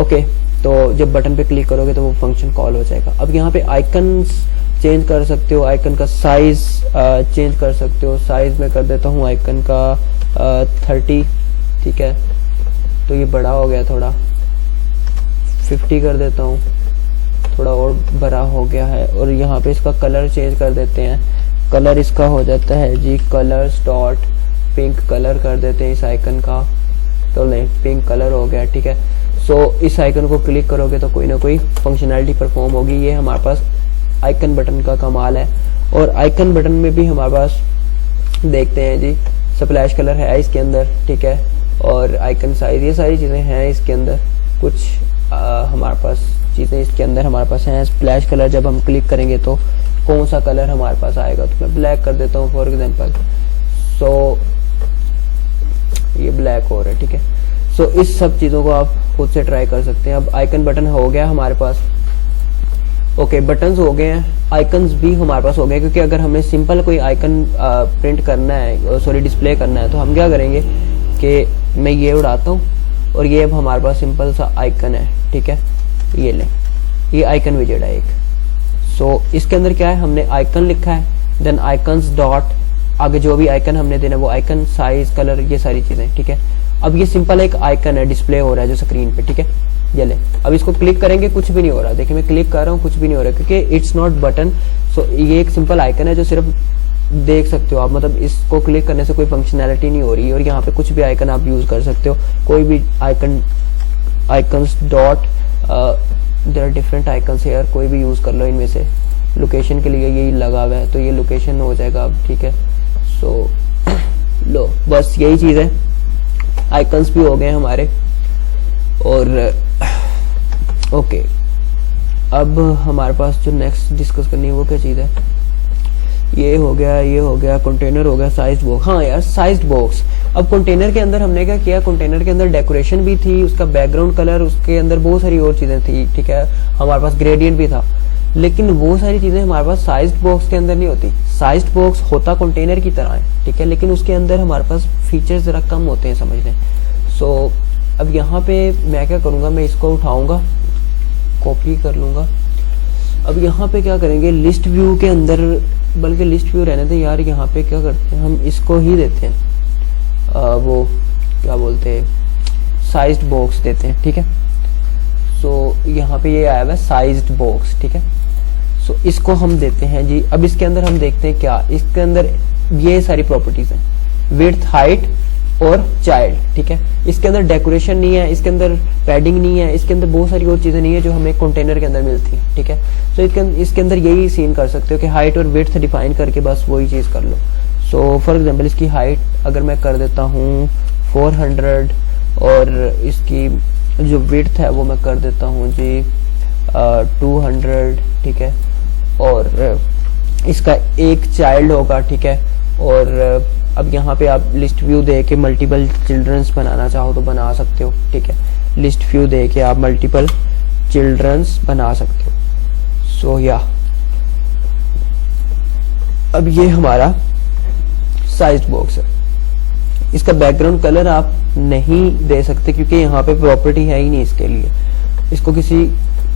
ओके, तो जब बटन पे क्लिक करोगे तो वो फंक्शन कॉल हो जाएगा। अब यहाँ पे आइकन्स चेंज कर सकते हो, आइकन का साइज चेंज कर सकते हो। साइज में कर देता हूँ आइकन का 30, ठीक है, तो ये बड़ा हो गया थोड़ा, 50 कर देता हूँ, थोड़ा और बड़ा हो गया है। और यहाँ पे इसका कलर चेंज कर देते हैं, कलर इसका हो जाता है जी कलर्स डॉट पिंक कलर कर देते हैं इस आइकन का, तो नहीं पिंक कलर हो गया, ठीक है। सो इस आइकन को क्लिक करोगे तो कोई ना कोई फंक्शनैलिटी परफॉर्म होगी। ये हमारे पास आइकन बटन का कमाल है। और आइकन बटन में भी हमारे पास देखते हैं जी स्प्लैश कलर है इसके अंदर, ठीक है, और आइकन साइज, ये सारी चीज़ें हैं इसके अंदर। कुछ हमारे पास चीज़ें इसके अंदर हमारे पास हैं। स्प्लैश कलर जब हम क्लिक करेंगे तो कौन सा कलर हमारे पास आएगा, तो मैं ब्लैक कर देता हूँ फॉर एग्जांपल। सो ये ब्लैक हो रहा है, ठीक है। सो इस सब चीज़ों को आप खुद से ट्राई कर सकते हैं। अब आइकन बटन हो गया हमारे पास, ओके बटन्स हो गए हैं, आइकन्स भी हमारे पास हो गए। क्योंकि अगर हमें सिंपल कोई आइकन प्रिंट करना है, सॉरी डिस्प्ले करना है, तो हम क्या करेंगे कि मैं ये उड़ाता हूँ और ये अब हमारे पास सिंपल सा आइकन है, ठीक है, ये लें, ये आइकन विजेट है एक। सो इसके अंदर क्या है, हमने आइकन लिखा है, देन आइकन्स डॉट आगे जो भी आइकन हमने देना वो आइकन, साइज, कलर, ये सारी चीजें, ठीक है। अब ये सिंपल एक आइकन है, डिस्प्ले हो रहा है जो स्क्रीन पे, ठीक है, ये ले। अब इसको क्लिक करेंगे कुछ भी नहीं हो रहा, देखिए मैं क्लिक कर रहा हूँ कुछ भी नहीं हो रहा क्योंकि इट्स नॉट बटन। सो ये एक सिंपल आइकन है जो सिर्फ देख सकते हो आप, मतलब इसको क्लिक करने से कोई फंक्शनैलिटी नहीं हो रही, और यहाँ पे कुछ भी आइकन आप यूज कर सकते हो, कोई भी icons dot, there are different icons here, कोई भी यूज कर लो इनमें से। लोकेशन के लिए यही लगा हुआ है तो ये लोकेशन हो जाएगा अब, ठीक है। सो लो बस यही चीज है, आइकन्स भी हो गए हमारे। और ओके, अब हमारे पास जो नेक्स्ट डिस्कस करनी है वो क्या चीज़ है, ये हो गया कंटेनर हो गया, साइज्ड बॉक्स। हाँ यार, साइज्ड बॉक्स। अब कंटेनर के अंदर हमने क्या किया, कंटेनर के अंदर डेकोरेशन भी थी, उसका बैकग्राउंड कलर, उसके अंदर बहुत सारी और चीज़ें थी, ठीक है। हमारे पास ग्रेडियंट भी था, लेकिन वो सारी चीज़ें हमारे पास साइज्ड बॉक्स के अंदर नहीं होती। साइज्ड बॉक्स होता कंटेनर की तरह है, ठीक है, लेकिन उसके अंदर हमारे पास फीचर्स ज़रा कम होते हैं, समझ लें। सो अब यहाँ पे मैं क्या करूँगा, मैं इसको उठाऊँगा, कॉपी कर लूँगा। अब यहाँ पे क्या करेंगे, लिस्ट व्यू के अंदर, बल्कि लिस्ट व्यू रहने दें यार, यहाँ पे क्या करते हैं, हम इसको ही देते हैं वो क्या बोलते हैं, साइज्ड बॉक्स देते हैं, ठीक है। सो यहाँ पे ये आया हुआ है साइज्ड बॉक्स, ठीक है। सो इसको हम देते हैं जी। अब इसके अंदर हम देखते हैं क्या, इसके अंदर ये सारी प्रॉपर्टीज हैं, विड्थ, हाइट और चाइल्ड, ठीक है। इसके अंदर डेकोरेशन नहीं है, इसके अंदर पैडिंग नहीं है, इसके अंदर बहुत सारी और चीजें नहीं है जो हमें कंटेनर के अंदर मिलती है, ठीक है। सो इसके अंदर यही सीन कर सकते हो कि हाइट और विड्थ डिफाइन करके बस वही चीज कर लो। सो फॉर एग्जांपल इसकी हाइट अगर मैं कर देता हूँ 400 और इसकी जो विड्थ है वो मैं कर देता हूँ जी 200, ठीक है। और इसका एक चाइल्ड होगा, ठीक है। और अब यहाँ पे आप लिस्ट व्यू दे के मल्टीपल चिल्ड्रंस बनाना चाहो तो बना सकते हो, ठीक है। लिस्ट व्यू दे के आप मल्टीपल चिल्ड्रंस बना सकते हो। सो या अब ये हमारा साइज्ड बॉक्स है। इसका बैकग्राउंड कलर आप नहीं दे सकते क्योंकि यहाँ पे प्रॉपर्टी है ही नहीं इसके लिए। इसको किसी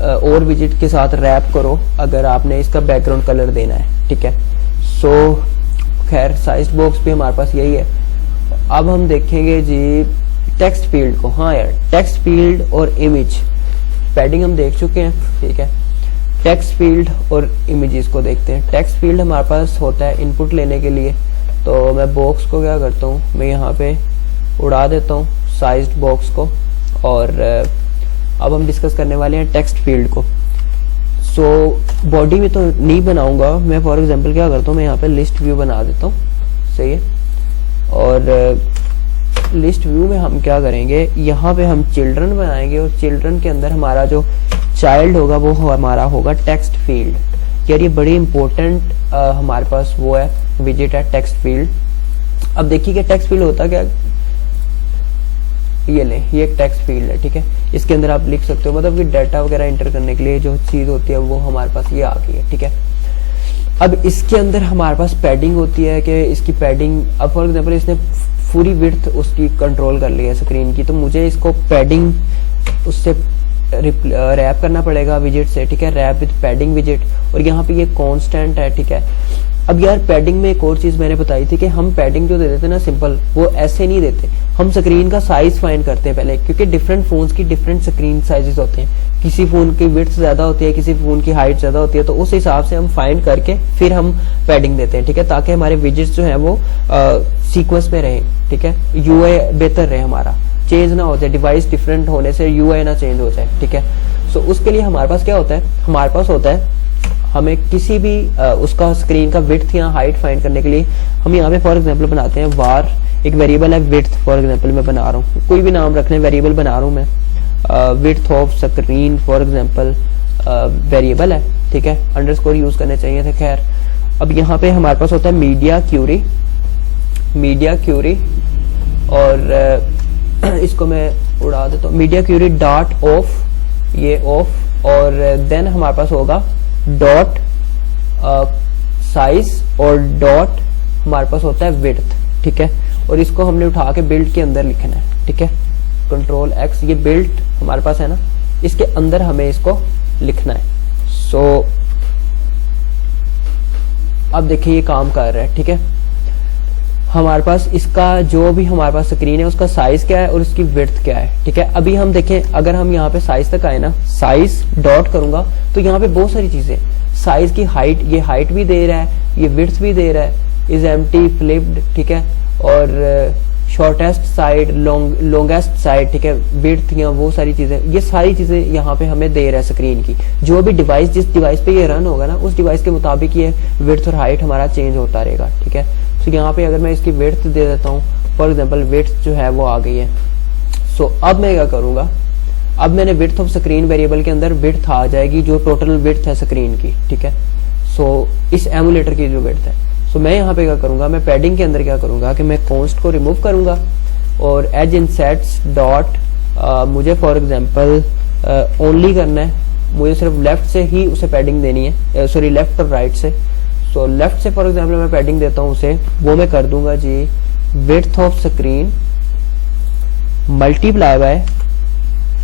और विजिट के साथ रैप करो अगर आपने इसका बैकग्राउंड कलर देना है, ठीक है। सो खैर साइज्ड बॉक्स भी हमारे पास यही है। अब हम देखेंगे जी टेक्स्ट फील्ड को। हाँ यार, टेक्स्ट फील्ड और इमेज, पैडिंग हम देख चुके हैं, ठीक है। टेक्स्ट फील्ड और इमेजेस को देखते हैं। टेक्स्ट फील्ड हमारे पास होता है इनपुट लेने के लिए, तो मैं बॉक्स को क्या करता हूँ, मैं यहाँ पे उड़ा देता हूँ साइज्ड बॉक्स को। और अब हम डिस्कस करने वाले हैं टेक्स्ट फील्ड को। सो बॉडी में तो नहीं बनाऊंगा मैं, फॉर एग्जांपल क्या करता हूँ, मैं यहाँ पे लिस्ट व्यू बना देता हूँ, सही है। और लिस्ट व्यू में हम क्या करेंगे, यहाँ पे हम चिल्ड्रन बनाएंगे और चिल्ड्रन के अंदर हमारा जो चाइल्ड होगा वो हमारा होगा टेक्स्ट फील्ड। यार ये बड़ी इंपॉर्टेंट हमारे पास वो है विजिट है टेक्स्ट फील्ड। अब देखिए कि टेक्स्ट फील्ड होता क्या, ये ले, ये एक टेक्स्ट फील्ड है, ठीक है। इसके अंदर आप लिख सकते हो, मतलब कि डाटा वगैरह एंटर करने के लिए जो चीज होती है वो हमारे पास ये आ गई है, ठीक है। अब इसके अंदर हमारे पास पैडिंग होती है कि इसकी पैडिंग, अब फॉर एग्जांपल इसने पूरी विड्थ उसकी कंट्रोल कर ली है स्क्रीन की, तो मुझे इसको पैडिंग उससे रैप करना पड़ेगा विजिट से, ठीक है। रैप विद पैडिंग विजिट, और यहाँ पे ये कांस्टेंट है, ठीक है। अब यार पैडिंग में एक और चीज मैंने बताई थी कि हम पैडिंग जो दे देते ना सिंपल, वो ऐसे नहीं देते, हम स्क्रीन का साइज फाइंड करते हैं पहले, क्योंकि डिफरेंट फोन्स की डिफरेंट स्क्रीन साइजेस होते हैं। किसी फोन की विड्थ ज्यादा होती है, किसी फोन की हाइट ज्यादा होती है, तो उस हिसाब से हम फाइंड करके फिर हम पैडिंग देते हैं, ठीक है, ताकि हमारे विजिट्स जो है वो सीक्वेंस में रहे, ठीक है। यूआई बेहतर रहे, हमारा चेंज ना हो जाए, डिवाइस डिफरेंट होने से यूआई ना चेंज हो जाए, ठीक है। सो उसके लिए हमारे पास क्या होता है, हमारे पास होता है हमें किसी भी उसका स्क्रीन का विड्थ या हाइट फाइंड करने के लिए हम यहाँ पे फॉर एग्जांपल बनाते हैं वार, एक वेरिएबल है विड्थ, फॉर एग्जांपल मैं बना रहा हूँ, कोई भी नाम रखने वेरिएबल बना रहा हूँ मैं, width of screen for example variable है, ठीक है। अंडरस्कोर यूज करने चाहिए थे, खैर। अब यहाँ पे हमारे पास होता है मीडिया क्यूरी, और इसको मैं उड़ा देता हूँ, मीडिया क्यूरी डॉट ऑफ, ये ऑफ, और देन हमारे पास होगा डॉट साइज और डॉट हमारे पास होता है विड्थ, ठीक है। और इसको हमने उठा के बिल्ड के अंदर लिखना है, ठीक है। कंट्रोल एक्स, ये बिल्ड हमारे पास है ना, इसके अंदर हमें इसको लिखना है। सो अब देखिए ये काम कर रहा है, ठीक है। हमारे पास इसका जो भी हमारे पास स्क्रीन है उसका साइज क्या है और उसकी विड्थ क्या है, ठीक है। अभी हम देखें, अगर हम यहाँ पे साइज तक आए ना, साइज डॉट करूंगा तो यहाँ पे बहुत सारी चीजें, साइज की हाइट, ये हाइट भी दे रहा है, ये विड्थ भी दे रहा है, इज एम्प्टी फ्लिप्ड, ठीक है, और शॉर्टेस्ट साइड, लॉन्गेस्ट साइड, ठीक है, विड्थ या वो सारी चीजें, ये सारी चीजें यहाँ पे हमें दे रहा है स्क्रीन की। जो भी डिवाइस, जिस डिवाइस पे ये रन होगा ना, उस डिवाइस के मुताबिक ये विड्थ और हाइट हमारा चेंज होता रहेगा, ठीक है। तो यहाँ पे अगर मैं इसकी विड्थ दे देता हूँ, फॉर एग्जाम्पल विड्थ जो है वो आ गई है। सो अब मैं क्या करूंगा, अब मैंने विड्थ ऑफ स्क्रीन वेरिएबल के अंदर विड्थ आ जाएगी जो टोटल विड्थ है स्क्रीन की, ठीक है। सो इस एमुलेटर की जो विड्थ है, सो मैं यहाँ पे क्या करूंगा, मैं पैडिंग के अंदर क्या करूंगा कि मैं कॉन्स्ट को रिमूव करूंगा और एज इनसेट्स डॉट मुझे फॉर एग्जांपल ओनली करना है, मुझे सिर्फ लेफ्ट से ही उसे पैडिंग देनी है, सॉरी लेफ्ट और राइट से। सो लेफ्ट से फॉर एग्जांपल मैं पैडिंग देता हूँ उसे, वो मैं कर दूंगा जी width of screen multiply by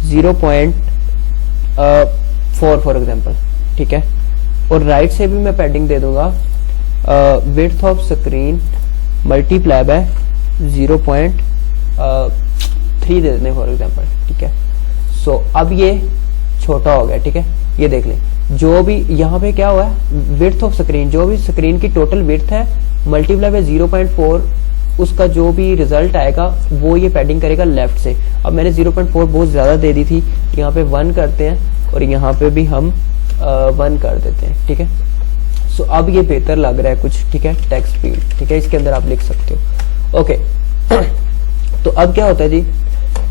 0.4 for example, ठीक है। और राइट से भी मैं पैडिंग दे दूंगा width of screen multiply bye 0.3 दे देने फॉर एग्जांपल, ठीक है। सो अब ये छोटा हो गया, ठीक है। ये देख लें, जो भी यहाँ पे क्या हुआ है, विड्थ ऑफ स्क्रीन, जो भी स्क्रीन की टोटल विड्थ है मल्टीप्लाई बाय 0.4, उसका जो भी रिजल्ट आएगा वो ये पैडिंग करेगा लेफ्ट से। अब मैंने 0.4 बहुत ज्यादा दे दी थी, यहाँ पे 1 करते हैं और यहाँ पे भी हम 1 कर देते हैं, ठीक है। सो अब ये बेहतर लग रहा है कुछ, ठीक है। टेक्स्ट फील्ड, ठीक है, इसके अंदर आप लिख सकते हो, ओके। तो अब क्या होता है जी,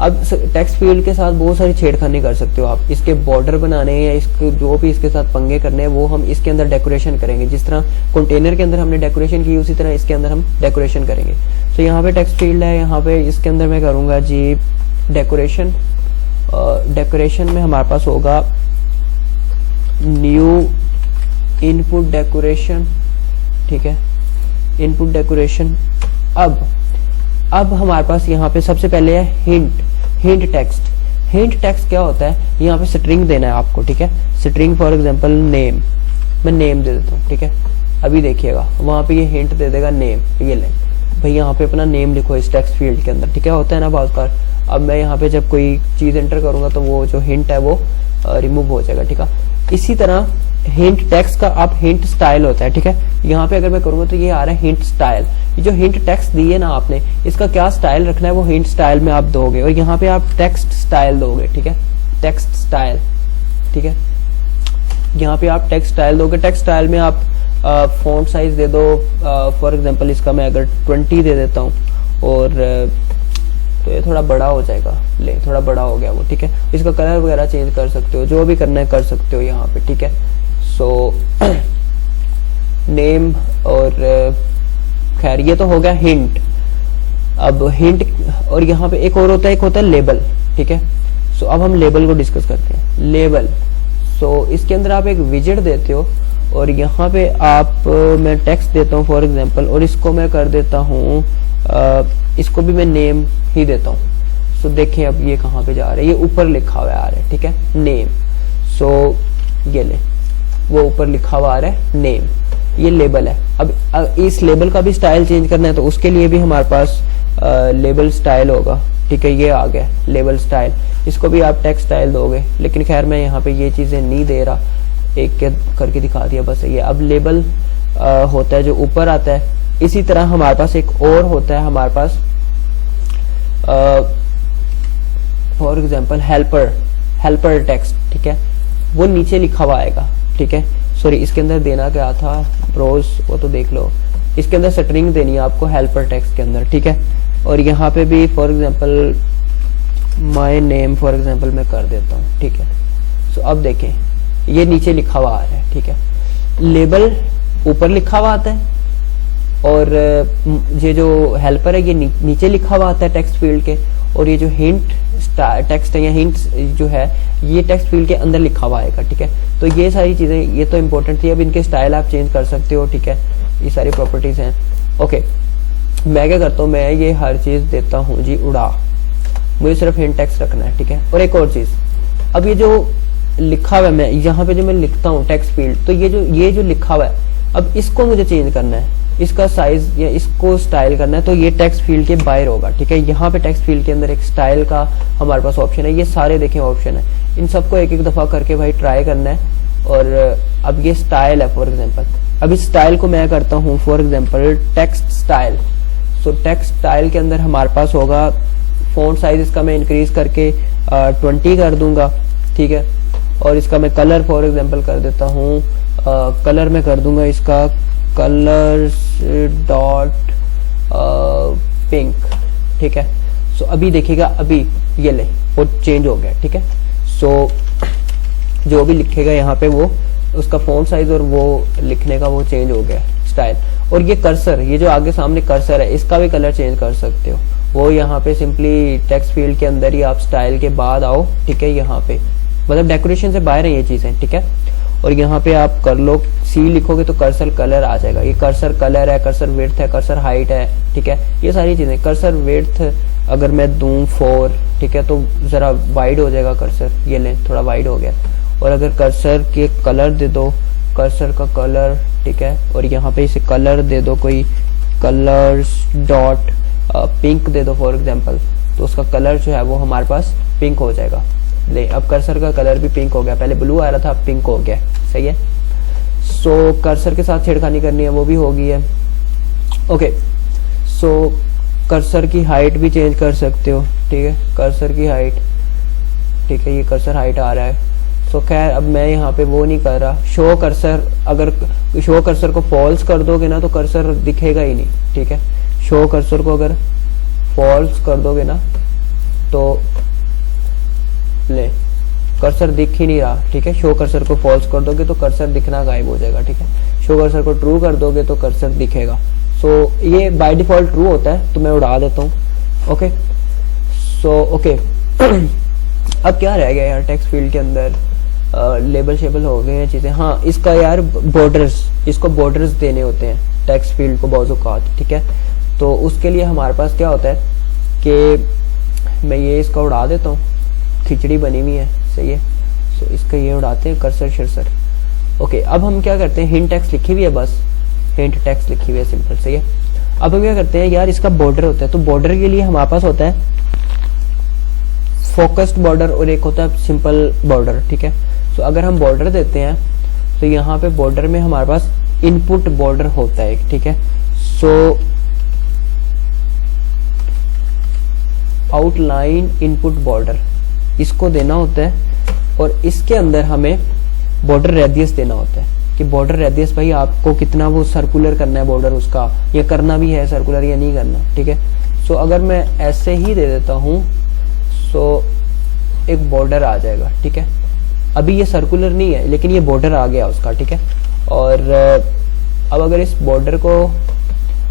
अब टेक्स्ट फील्ड के साथ बहुत सारी छेड़खानी कर सकते हो आप, इसके बॉर्डर बनाने या इसके जो भी इसके साथ पंगे करने हैं वो हम इसके अंदर डेकोरेशन करेंगे। जिस तरह कंटेनर के अंदर हमने डेकोरेशन की उसी तरह इसके अंदर हम डेकोरेशन करेंगे। तो यहाँ पे टेक्स्ट फील्ड है, यहाँ पे इसके अंदर मैं करूंगा जी डेकोरेशन। डेकोरेशन में हमारे पास होगा न्यू इनपुट डेकोरेशन, ठीक है, इनपुट डेकोरेशन। अब हमारे पास यहाँ पे सबसे पहले है हिंट टेक्स्ट। हिंट टेक्स्ट क्या होता है, यहाँ पे स्ट्रिंग देना है आपको, ठीक है। स्ट्रिंग फॉर एग्जांपल नेम, मैं नेम दे देता हूँ, ठीक है। अभी देखिएगा वहां पे ये हिंट दे देगा नेम, ये ले भाई यहाँ पे अपना नेम लिखो इस टेक्स्ट फील्ड के अंदर, ठीक है, होता है ना बहुत बार। अब मैं यहाँ पे जब कोई चीज एंटर करूंगा तो वो जो हिंट है वो रिमूव हो जाएगा, ठीक है। इसी तरह हिंट टेक्स्ट का आप हिंट स्टाइल होता है, ठीक है। यहाँ पे अगर मैं करूंगा तो ये आ रहा है हिंट स्टाइल। जो हिंट टेक्स्ट दी है ना आपने, इसका क्या स्टाइल रखना है वो हिंट स्टाइल में आप दोगे, और यहाँ पे आप टेक्स्ट स्टाइल दोगे, ठीक है, टेक्स्ट स्टाइल, ठीक है। यहाँ पे आप टेक्स्ट स्टाइल दोगे। टेक्स्ट स्टाइल में आप फॉन्ट साइज दे दो, फॉर एग्जांपल इसका मैं अगर 20 दे देता हूँ, और तो ये थोड़ा बड़ा हो जाएगा, ले थोड़ा बड़ा हो गया वो, ठीक है। इसका कलर वगैरह चेंज कर सकते हो, जो भी करना है कर सकते हो यहाँ पे, ठीक है। सो नेम और खैर ये तो हो गया हिंट। अब हिंट, और यहाँ पे एक और होता है, एक होता है लेबल, ठीक है। सो अब हम लेबल को डिस्कस करते हैं। लेबल, सो इसके अंदर आप एक विजेट देते हो और यहाँ पे आप मैं टेक्स्ट देता हूँ फॉर एग्जांपल, और इसको मैं कर देता हूँ, इसको भी मैं नेम ही देता हूँ। सो देखें अब ये कहाँ पे जा रहा है, ये ऊपर लिखा हुआ आ रहा है, ठीक है, नेम। सो ये ले, वो ऊपर लिखा हुआ आ रहा है नेम, ये लेबल है। अब इस लेबल का भी स्टाइल चेंज करना है तो उसके लिए भी हमारे पास लेबल स्टाइल होगा, ठीक है। ये आ गया लेबल स्टाइल, इसको भी आप टेक्स्ट स्टाइल दोगे, लेकिन खैर मैं यहाँ पे ये चीजें नहीं दे रहा, एक करके दिखा दिया बस ये। अब लेबल होता है जो ऊपर आता है। इसी तरह हमारे पास एक और होता है, हमारे पास फॉर एग्जांपल हेल्पर टेक्स्ट, ठीक है, वो नीचे लिखा हुआ आएगा, ठीक है। सॉरी, इसके अंदर देना क्या था, ब्रोज, वो तो देख लो। इसके अंदर स्ट्रिंग देनी है आपको हेल्पर टेक्स्ट के अंदर, ठीक है। और यहाँ पे भी for example my name for example मैं कर देता हूँ, ठीक है। सो अब देखें ये नीचे लिखा हुआ आ रहा है, ठीक है। लेबल ऊपर लिखा हुआ आता है और ये जो हेल्पर है ये नीचे लिखा हुआ आता है टेक्स्ट फील्ड के, और ये जो हिंट टेक्स्ट है या हिंट जो है ये टेक्स्ट फील्ड के अंदर लिखा हुआ आएगा, ठीक है। तो ये सारी चीजें ये तो इंपॉर्टेंट थी। अब इनके स्टाइल आप चेंज कर सकते हो, ठीक है, ये सारी प्रॉपर्टीज हैं। ओके, मैं क्या करता हूँ, मैं ये हर चीज देता हूँ जी उड़ा, मुझे सिर्फ हिंट टेक्स्ट रखना है, ठीक है। और एक और चीज, अब ये जो लिखा हुआ है, मैं यहाँ पे जो मैं लिखता हूँ टेक्स्ट फील्ड, तो ये जो लिखा हुआ है अब इसको मुझे चेंज करना है, इसका साइज या इसको स्टाइल करना है, तो ये टेक्स्ट फील्ड के बाहर होगा, ठीक है। यहाँ पे टेक्स्ट फील्ड के अंदर एक स्टाइल का हमारे पास ऑप्शन है, ये सारे देखें ऑप्शन है, इन सबको एक एक दफा करके भाई ट्राई करना है। और अब ये स्टाइल है फॉर एग्जांपल, अब इस स्टाइल को मैं करता हूँ for example text style. So text style के अंदर हमारे पास होगा फॉन्ट साइज, इसका मैं इंक्रीज करके 20 कर दूंगा, ठीक है। और इसका मैं कलर फॉर एग्जांपल कर देता हूँ, कलर में कर दूंगा इसका कलर डॉट पिंक, ठीक है। सो अभी देखिएगा, अभी ये ले वो चेंज हो गया, ठीक है। सो जो भी लिखेगा यहाँ पे वो उसका फॉन्ट साइज और वो लिखने का वो चेंज हो गया स्टाइल। और ये कर्सर, ये जो आगे सामने कर्सर है, इसका भी कलर चेंज कर सकते हो। वो यहाँ पे सिंपली टेक्स्ट फील्ड के अंदर ही आप स्टाइल के बाद आओ, ठीक है। यहाँ पे मतलब डेकोरेशन से बाहर है ये चीजें, ठीक है। और यहाँ पे आप कर लो सी लिखोगे तो कर्सर कलर आ जाएगा। ये कर्सर कलर है, कर्सर विड्थ है, कर्सर हाइट है, ठीक है। ये सारी चीजें, कर्सर विड्थ अगर मैं दूं 4, ठीक है, तो जरा वाइड हो जाएगा कर्सर, ये ले थोड़ा वाइड हो गया। और अगर कर्सर के कलर दे दो, कर्सर का कलर, ठीक है, और यहाँ पे इसे कलर दे दो कोई कलर्स डॉट पिंक दे दो फॉर एग्जांपल, तो उसका कलर जो है वो हमारे पास पिंक हो जाएगा। ले अब कर्सर का कलर भी पिंक हो गया, पहले ब्लू आ रहा था अब पिंक हो गया, सही है। सो कर्सर के साथ छेड़खानी करनी है वो भी हो गई है, ओके। सो कर्सर की हाइट भी चेंज कर सकते हो, ठीक है, कर्सर की हाइट, ठीक है, ये कर्सर हाइट आ रहा है। सो खैर अब मैं यहाँ पे वो नहीं कर रहा, शो कर्सर, अगर शो कर्सर को फॉल्स कर दोगे ना तो कर्सर दिखेगा ही नहीं, ठीक है। शो कर्सर को अगर फॉल्स कर दोगे ना तो ले कर्सर दिख ही नहीं रहा, ठीक है। शो कर्सर को फॉल्स कर दोगे तो कर्सर दिखना गायब हो जाएगा, ठीक है। शो कर्सर को ट्रू कर दोगे तो कर्सर दिखेगा। सो ये बाय डिफॉल्ट ट्रू होता है, तो मैं उड़ा देता हूँ, ओके। सो ओके अब क्या रह गया यार टेक्स्ट फील्ड के अंदर, लेबल शेबल हो गए हैं चीजें। हाँ, इसका यार बॉर्डर्स, इसको बॉर्डर्स देने होते हैं टेक्स्ट फील्ड को बहुत औकात, ठीक है। तो उसके लिए हमारे पास क्या होता है कि मैं ये इसका उड़ा देता हूँ, खिचड़ी बनी हुई है, सही है। सो इसका ये उड़ाते हैं कर्सर शिरसर, ओके। अब हम क्या करते हैं, हिंट टेक्स्ट लिखी हुई है, बस हिंट टेक्स्ट लिखी हुई है, सिंपल, सही है। अब हम क्या करते हैं यार, इसका बॉर्डर होता है, तो बॉर्डर के लिए हमारे पास होता है फोकस्ड बॉर्डर और एक होता है सिंपल बॉर्डर, ठीक है। तो अगर हम बॉर्डर देते हैं तो यहाँ पे बॉर्डर में हमारे पास इनपुट बॉर्डर होता है, ठीक है। सो आउटलाइन इनपुट बॉर्डर इसको देना होता है, और इसके अंदर हमें बॉर्डर रेडियस देना होता है कि बॉर्डर रेडियस भाई आपको कितना वो सर्कुलर करना है बॉर्डर उसका, ये करना भी है सर्कुलर या नहीं करना, ठीक है। सो अगर मैं ऐसे ही दे देता हूँ सो एक बॉर्डर आ जाएगा, ठीक है। अभी ये सर्कुलर नहीं है लेकिन ये बॉर्डर आ गया उसका, ठीक है। और अब अगर इस बॉर्डर को,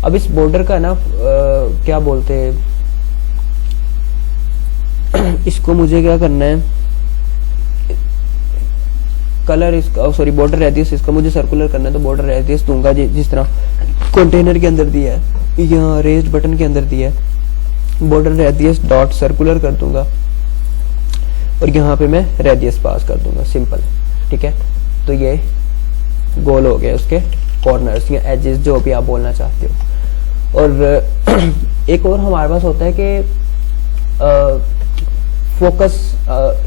अब इस बॉर्डर का ना क्या बोलते हैं इसको मुझे क्या करना है, कलर इसका, सॉरी बॉर्डर रेडियस इसका मुझे सर्कुलर करना है, तो बॉर्डर रेडियस दूंगा जिस तरह कंटेनर के अंदर दिया है, यहाँ रेज्ड बटन के अंदर दिया है, बॉर्डर रेडियस डॉट सर्कुलर कर दूंगा और यहाँ पे मैं रेडियस पास कर दूंगा, सिंपल, ठीक है। तो ये गोल हो गया उसके कॉर्नर्स या एजेस, जो भी आप बोलना चाहते हो। और एक और हमारे पास होता है कि फोकस,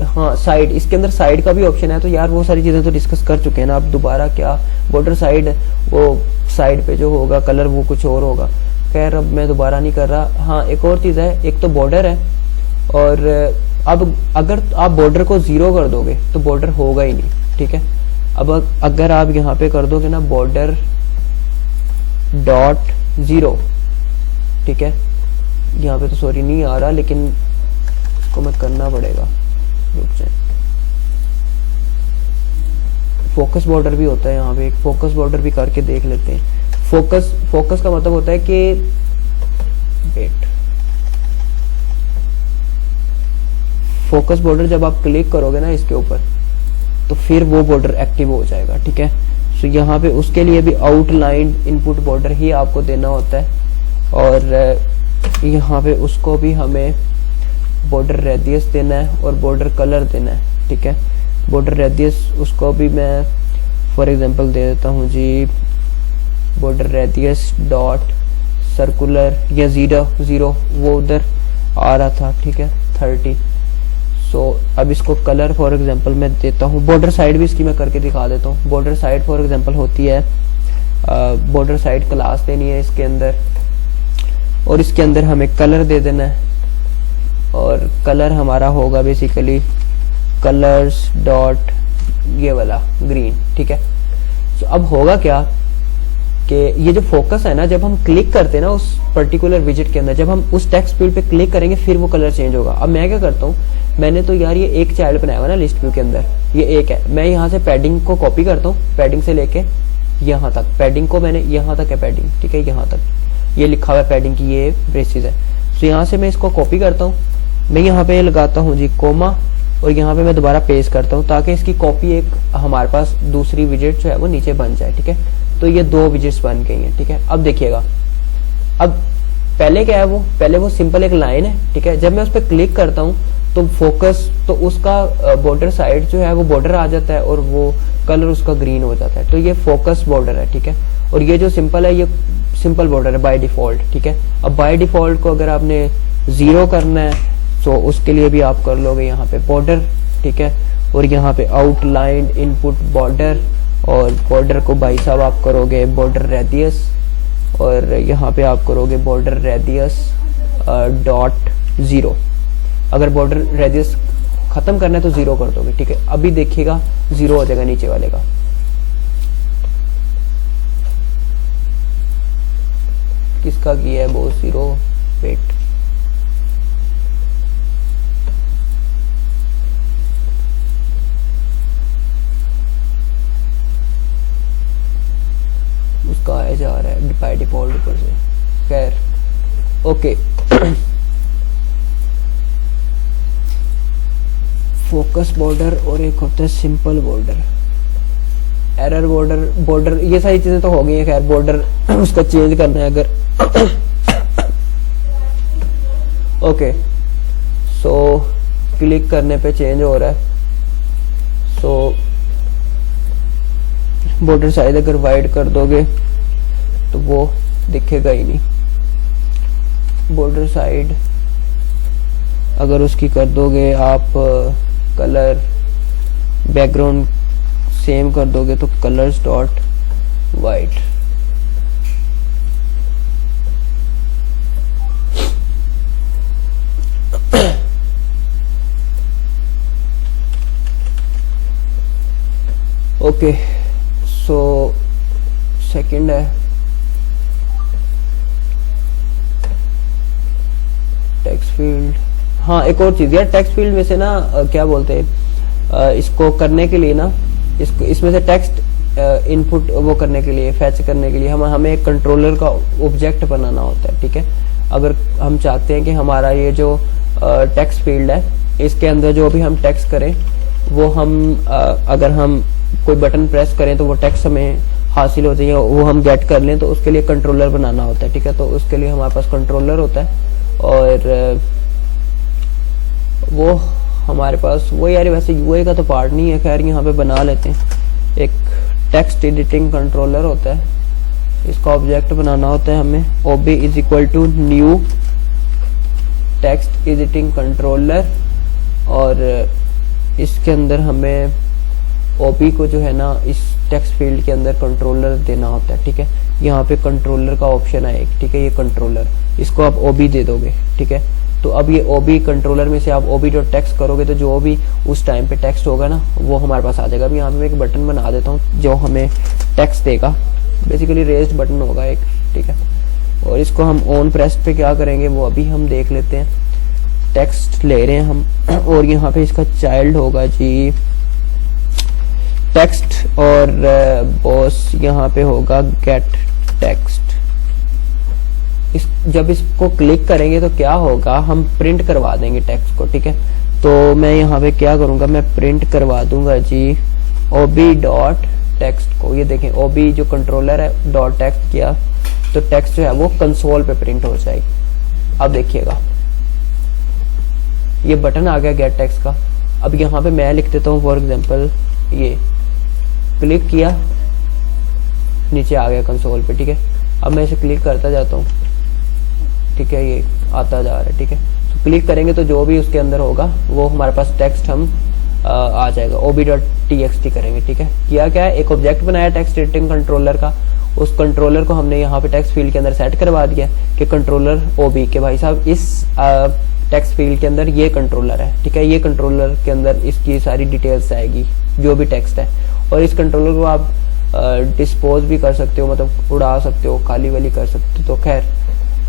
हाँ साइड, इसके अंदर साइड का भी ऑप्शन है। तो यार वो सारी चीजें तो डिस्कस कर चुके हैं ना, अब दोबारा क्या, बॉर्डर साइड, वो साइड पे जो होगा कलर वो कुछ और होगा, खैर अब मैं दोबारा नहीं कर रहा। हाँ एक और चीज है, एक तो बॉर्डर है, और अब अगर आप बॉर्डर को 0 कर दोगे तो बॉर्डर होगा ही नहीं, ठीक है। अब अगर आप यहाँ पे कर दोगे ना बॉर्डर डॉट 0, ठीक है, यहाँ पे तो सॉरी नहीं आ रहा लेकिन इसको मैं करना पड़ेगा, रुक जाए। फोकस बॉर्डर भी होता है यहाँ पे, एक फोकस बॉर्डर भी करके देख लेते हैं। फोकस का मतलब होता है कि वेट, फोकस बॉर्डर जब आप क्लिक करोगे ना इसके ऊपर तो फिर वो बॉर्डर एक्टिव हो जाएगा, ठीक है। सो यहाँ पे उसके लिए भी आउटलाइन इनपुट बॉर्डर ही आपको देना होता है, और यहाँ पे उसको भी हमें बॉर्डर रेडियस देना है और बॉर्डर कलर देना है, ठीक है। बॉर्डर रेडियस उसको भी मैं फॉर एग्जांपल दे देता हूँ जी, बॉर्डर रेडियस डॉट सर्कुलर या 0 वो उधर आ रहा था, ठीक है, 30। सो अब इसको कलर फॉर एग्जांपल मैं देता हूँ। बॉर्डर साइड भी इसकी मैं करके दिखा देता हूँ। बॉर्डर साइड फॉर एग्जांपल होती है बॉर्डर साइड क्लास देनी है इसके अंदर, और इसके अंदर हमें कलर दे देना है, और कलर हमारा होगा बेसिकली कलर्स डॉट ये वाला ग्रीन, ठीक है। तो अब होगा क्या कि ये जो फोकस है ना, जब हम क्लिक करते हैं ना उस पर्टिकुलर विजेट के अंदर, जब हम उस टेक्स्ट फील्ड पे क्लिक करेंगे फिर वो कलर चेंज होगा। अब मैं क्या करता हूँ, मैंने तो यार ये एक चाइल्ड बनाया हुआ ना लिस्ट व्यू के अंदर, ये एक है, मैं यहाँ से पैडिंग को कॉपी करता हूँ, पैडिंग से लेके यहाँ तक, पैडिंग को मैंने यहाँ तक है पैडिंग, ठीक है, यहाँ तक ये लिखा हुआ है पैडिंग की ये ब्रेसेस है। तो यहाँ से मैं इसको कॉपी करता हूँ, मैं यहाँ पे लगाता हूँ जी कोमा, और यहाँ पे मैं दोबारा पेस्ट करता हूँ ताकि इसकी कॉपी एक हमारे पास दूसरी विजेट जो है वो नीचे बन जाए, ठीक है। तो ये 2 विजेट्स बन गई हैं, ठीक है। अब देखिएगा, अब पहले क्या है, वो पहले वो सिंपल एक लाइन है, ठीक है। जब मैं उस पर क्लिक करता हूँ तो फोकस, तो उसका बॉर्डर साइड जो है वो बॉर्डर आ जाता है और वो कलर उसका ग्रीन हो जाता है। तो ये फोकस बॉर्डर है, ठीक है। और ये जो सिंपल है ये सिंपल बॉर्डर है बाय डिफॉल्ट, ठीक है। अब बाय डिफॉल्ट को अगर आपने 0 करना है तो उसके लिए भी आप कर लोगे यहाँ पे बॉर्डर, ठीक है। और यहाँ पे आउटलाइन इनपुट बॉर्डर, और बॉर्डर को भाई साहब आप करोगे बॉर्डर रेडियस, और यहाँ पे आप करोगे बॉर्डर रेडियस डॉट 0। अगर बॉर्डर रेडियस खत्म करना है तो 0 कर दोगे, ठीक है। अभी देखिएगा 0 हो जाएगा नीचे वाले का। किसका किया है वो 0, वेट, उसका आया जा रहा है बाय डिफॉल्ट ऊपर से, खैर ओके। फोकस बॉर्डर और एक होता है simple border, error border, border ये सारी चीजें तो हो गई है, खैर बॉर्डर उसका चेंज करना है अगर ओके। सो क्लिक करने पे चेंज हो रहा है, सो बॉर्डर साइज अगर वाइड कर दोगे तो वो दिखेगा ही नहीं। बॉर्डर साइड अगर उसकी कर दोगे आप कलर बैकग्राउंड सेम कर दोगे तो colours dot white, okay. So second है टेक्स्ट फील्ड। हाँ एक और चीज यार, टेक्स्ट फील्ड में से ना क्या बोलते हैं इसको करने के लिए ना, इसको इसमें से टेक्स्ट इनपुट वो करने के लिए, फैच करने के लिए हमें एक कंट्रोलर का ऑब्जेक्ट बनाना होता है, ठीक है। अगर हम चाहते हैं कि हमारा ये जो टेक्स्ट फील्ड है इसके अंदर जो भी हम टेक्स्ट करें वो हम अगर हम कोई बटन प्रेस करें तो वो टेक्स्ट हमें हासिल हो जाए, वो हम गेट कर लें, तो उसके लिए कंट्रोलर बनाना होता है, ठीक है। तो उसके लिए हमारे पास कंट्रोलर होता है, और वो हमारे पास वो यार वैसे यूआई का तो पार्ट नहीं है, खैर यहाँ पे बना लेते हैं। एक टेक्स्ट एडिटिंग कंट्रोलर होता है, इसका ऑब्जेक्ट बनाना होता है हमें, ob is equal to new text editing controller, और इसके अंदर हमें ob को जो है ना इस टेक्स्ट फील्ड के अंदर कंट्रोलर देना होता है, ठीक है। यहाँ पे कंट्रोलर का ऑप्शन है एक, ठीक है, ये कंट्रोलर, इसको आप ob दे दोगे, ठीक है। तो अब ये ob कंट्रोलर में से आप ob.text करोगे तो जो भी उस टाइम पे टेक्स्ट होगा ना वो हमारे पास आ जाएगा। अब यहाँ पे मैं एक बटन बना देता हूँ जो हमें टेक्स्ट देगा, बेसिकली रेज्ड बटन होगा एक, ठीक है। और इसको हम ऑन प्रेस पे क्या करेंगे वो अभी हम देख लेते हैं। टेक्स्ट ले रहे हैं हम, और यहाँ पे इसका चाइल्ड होगा जी टेक्स्ट, और बॉस यहाँ पे होगा गेट टेक्स्ट। जब इसको क्लिक करेंगे तो क्या होगा, हम प्रिंट करवा देंगे टेक्स्ट को, ठीक है। तो मैं यहाँ पे क्या करूंगा, मैं प्रिंट करवा दूंगा जी ob.text को। ये देखें ob जो कंट्रोलर है डॉट टेक्स्ट किया तो टेक्स्ट जो है वो कंसोल पे प्रिंट हो जाएगी। अब देखिएगा ये बटन आ गया गेट टेक्स्ट का। अब यहाँ पे मैं लिख देता हूँ फॉर एग्जांपल, ये क्लिक किया नीचे आ गया कंसोल पे, ठीक है। अब मैं इसे क्लिक करता जाता हूँ, ठीक है, ये आता जा रहा है, ठीक है। तो क्लिक करेंगे तो जो भी उसके अंदर होगा वो हमारे पास टेक्स्ट हम आ जाएगा, ob.txt करेंगे, ठीक है। किया क्या है, एक ऑब्जेक्ट बनाया टेक्स्ट एडिटिंग कंट्रोलर का, उस कंट्रोलर को हमने यहाँ पे टेक्स्ट फील्ड के अंदर सेट करवा दिया कि कंट्रोलर ओबी के भाई साहब इस टेक्स्ट फील्ड के अंदर ये कंट्रोलर है, ठीक है। ये कंट्रोलर के अंदर इसकी सारी डिटेल्स आएगी जो भी टेक्स्ट है, और इस कंट्रोलर को आप डिस्पोज भी कर सकते हो, मतलब उड़ा सकते हो, खाली वाली कर सकते हो। तो खैर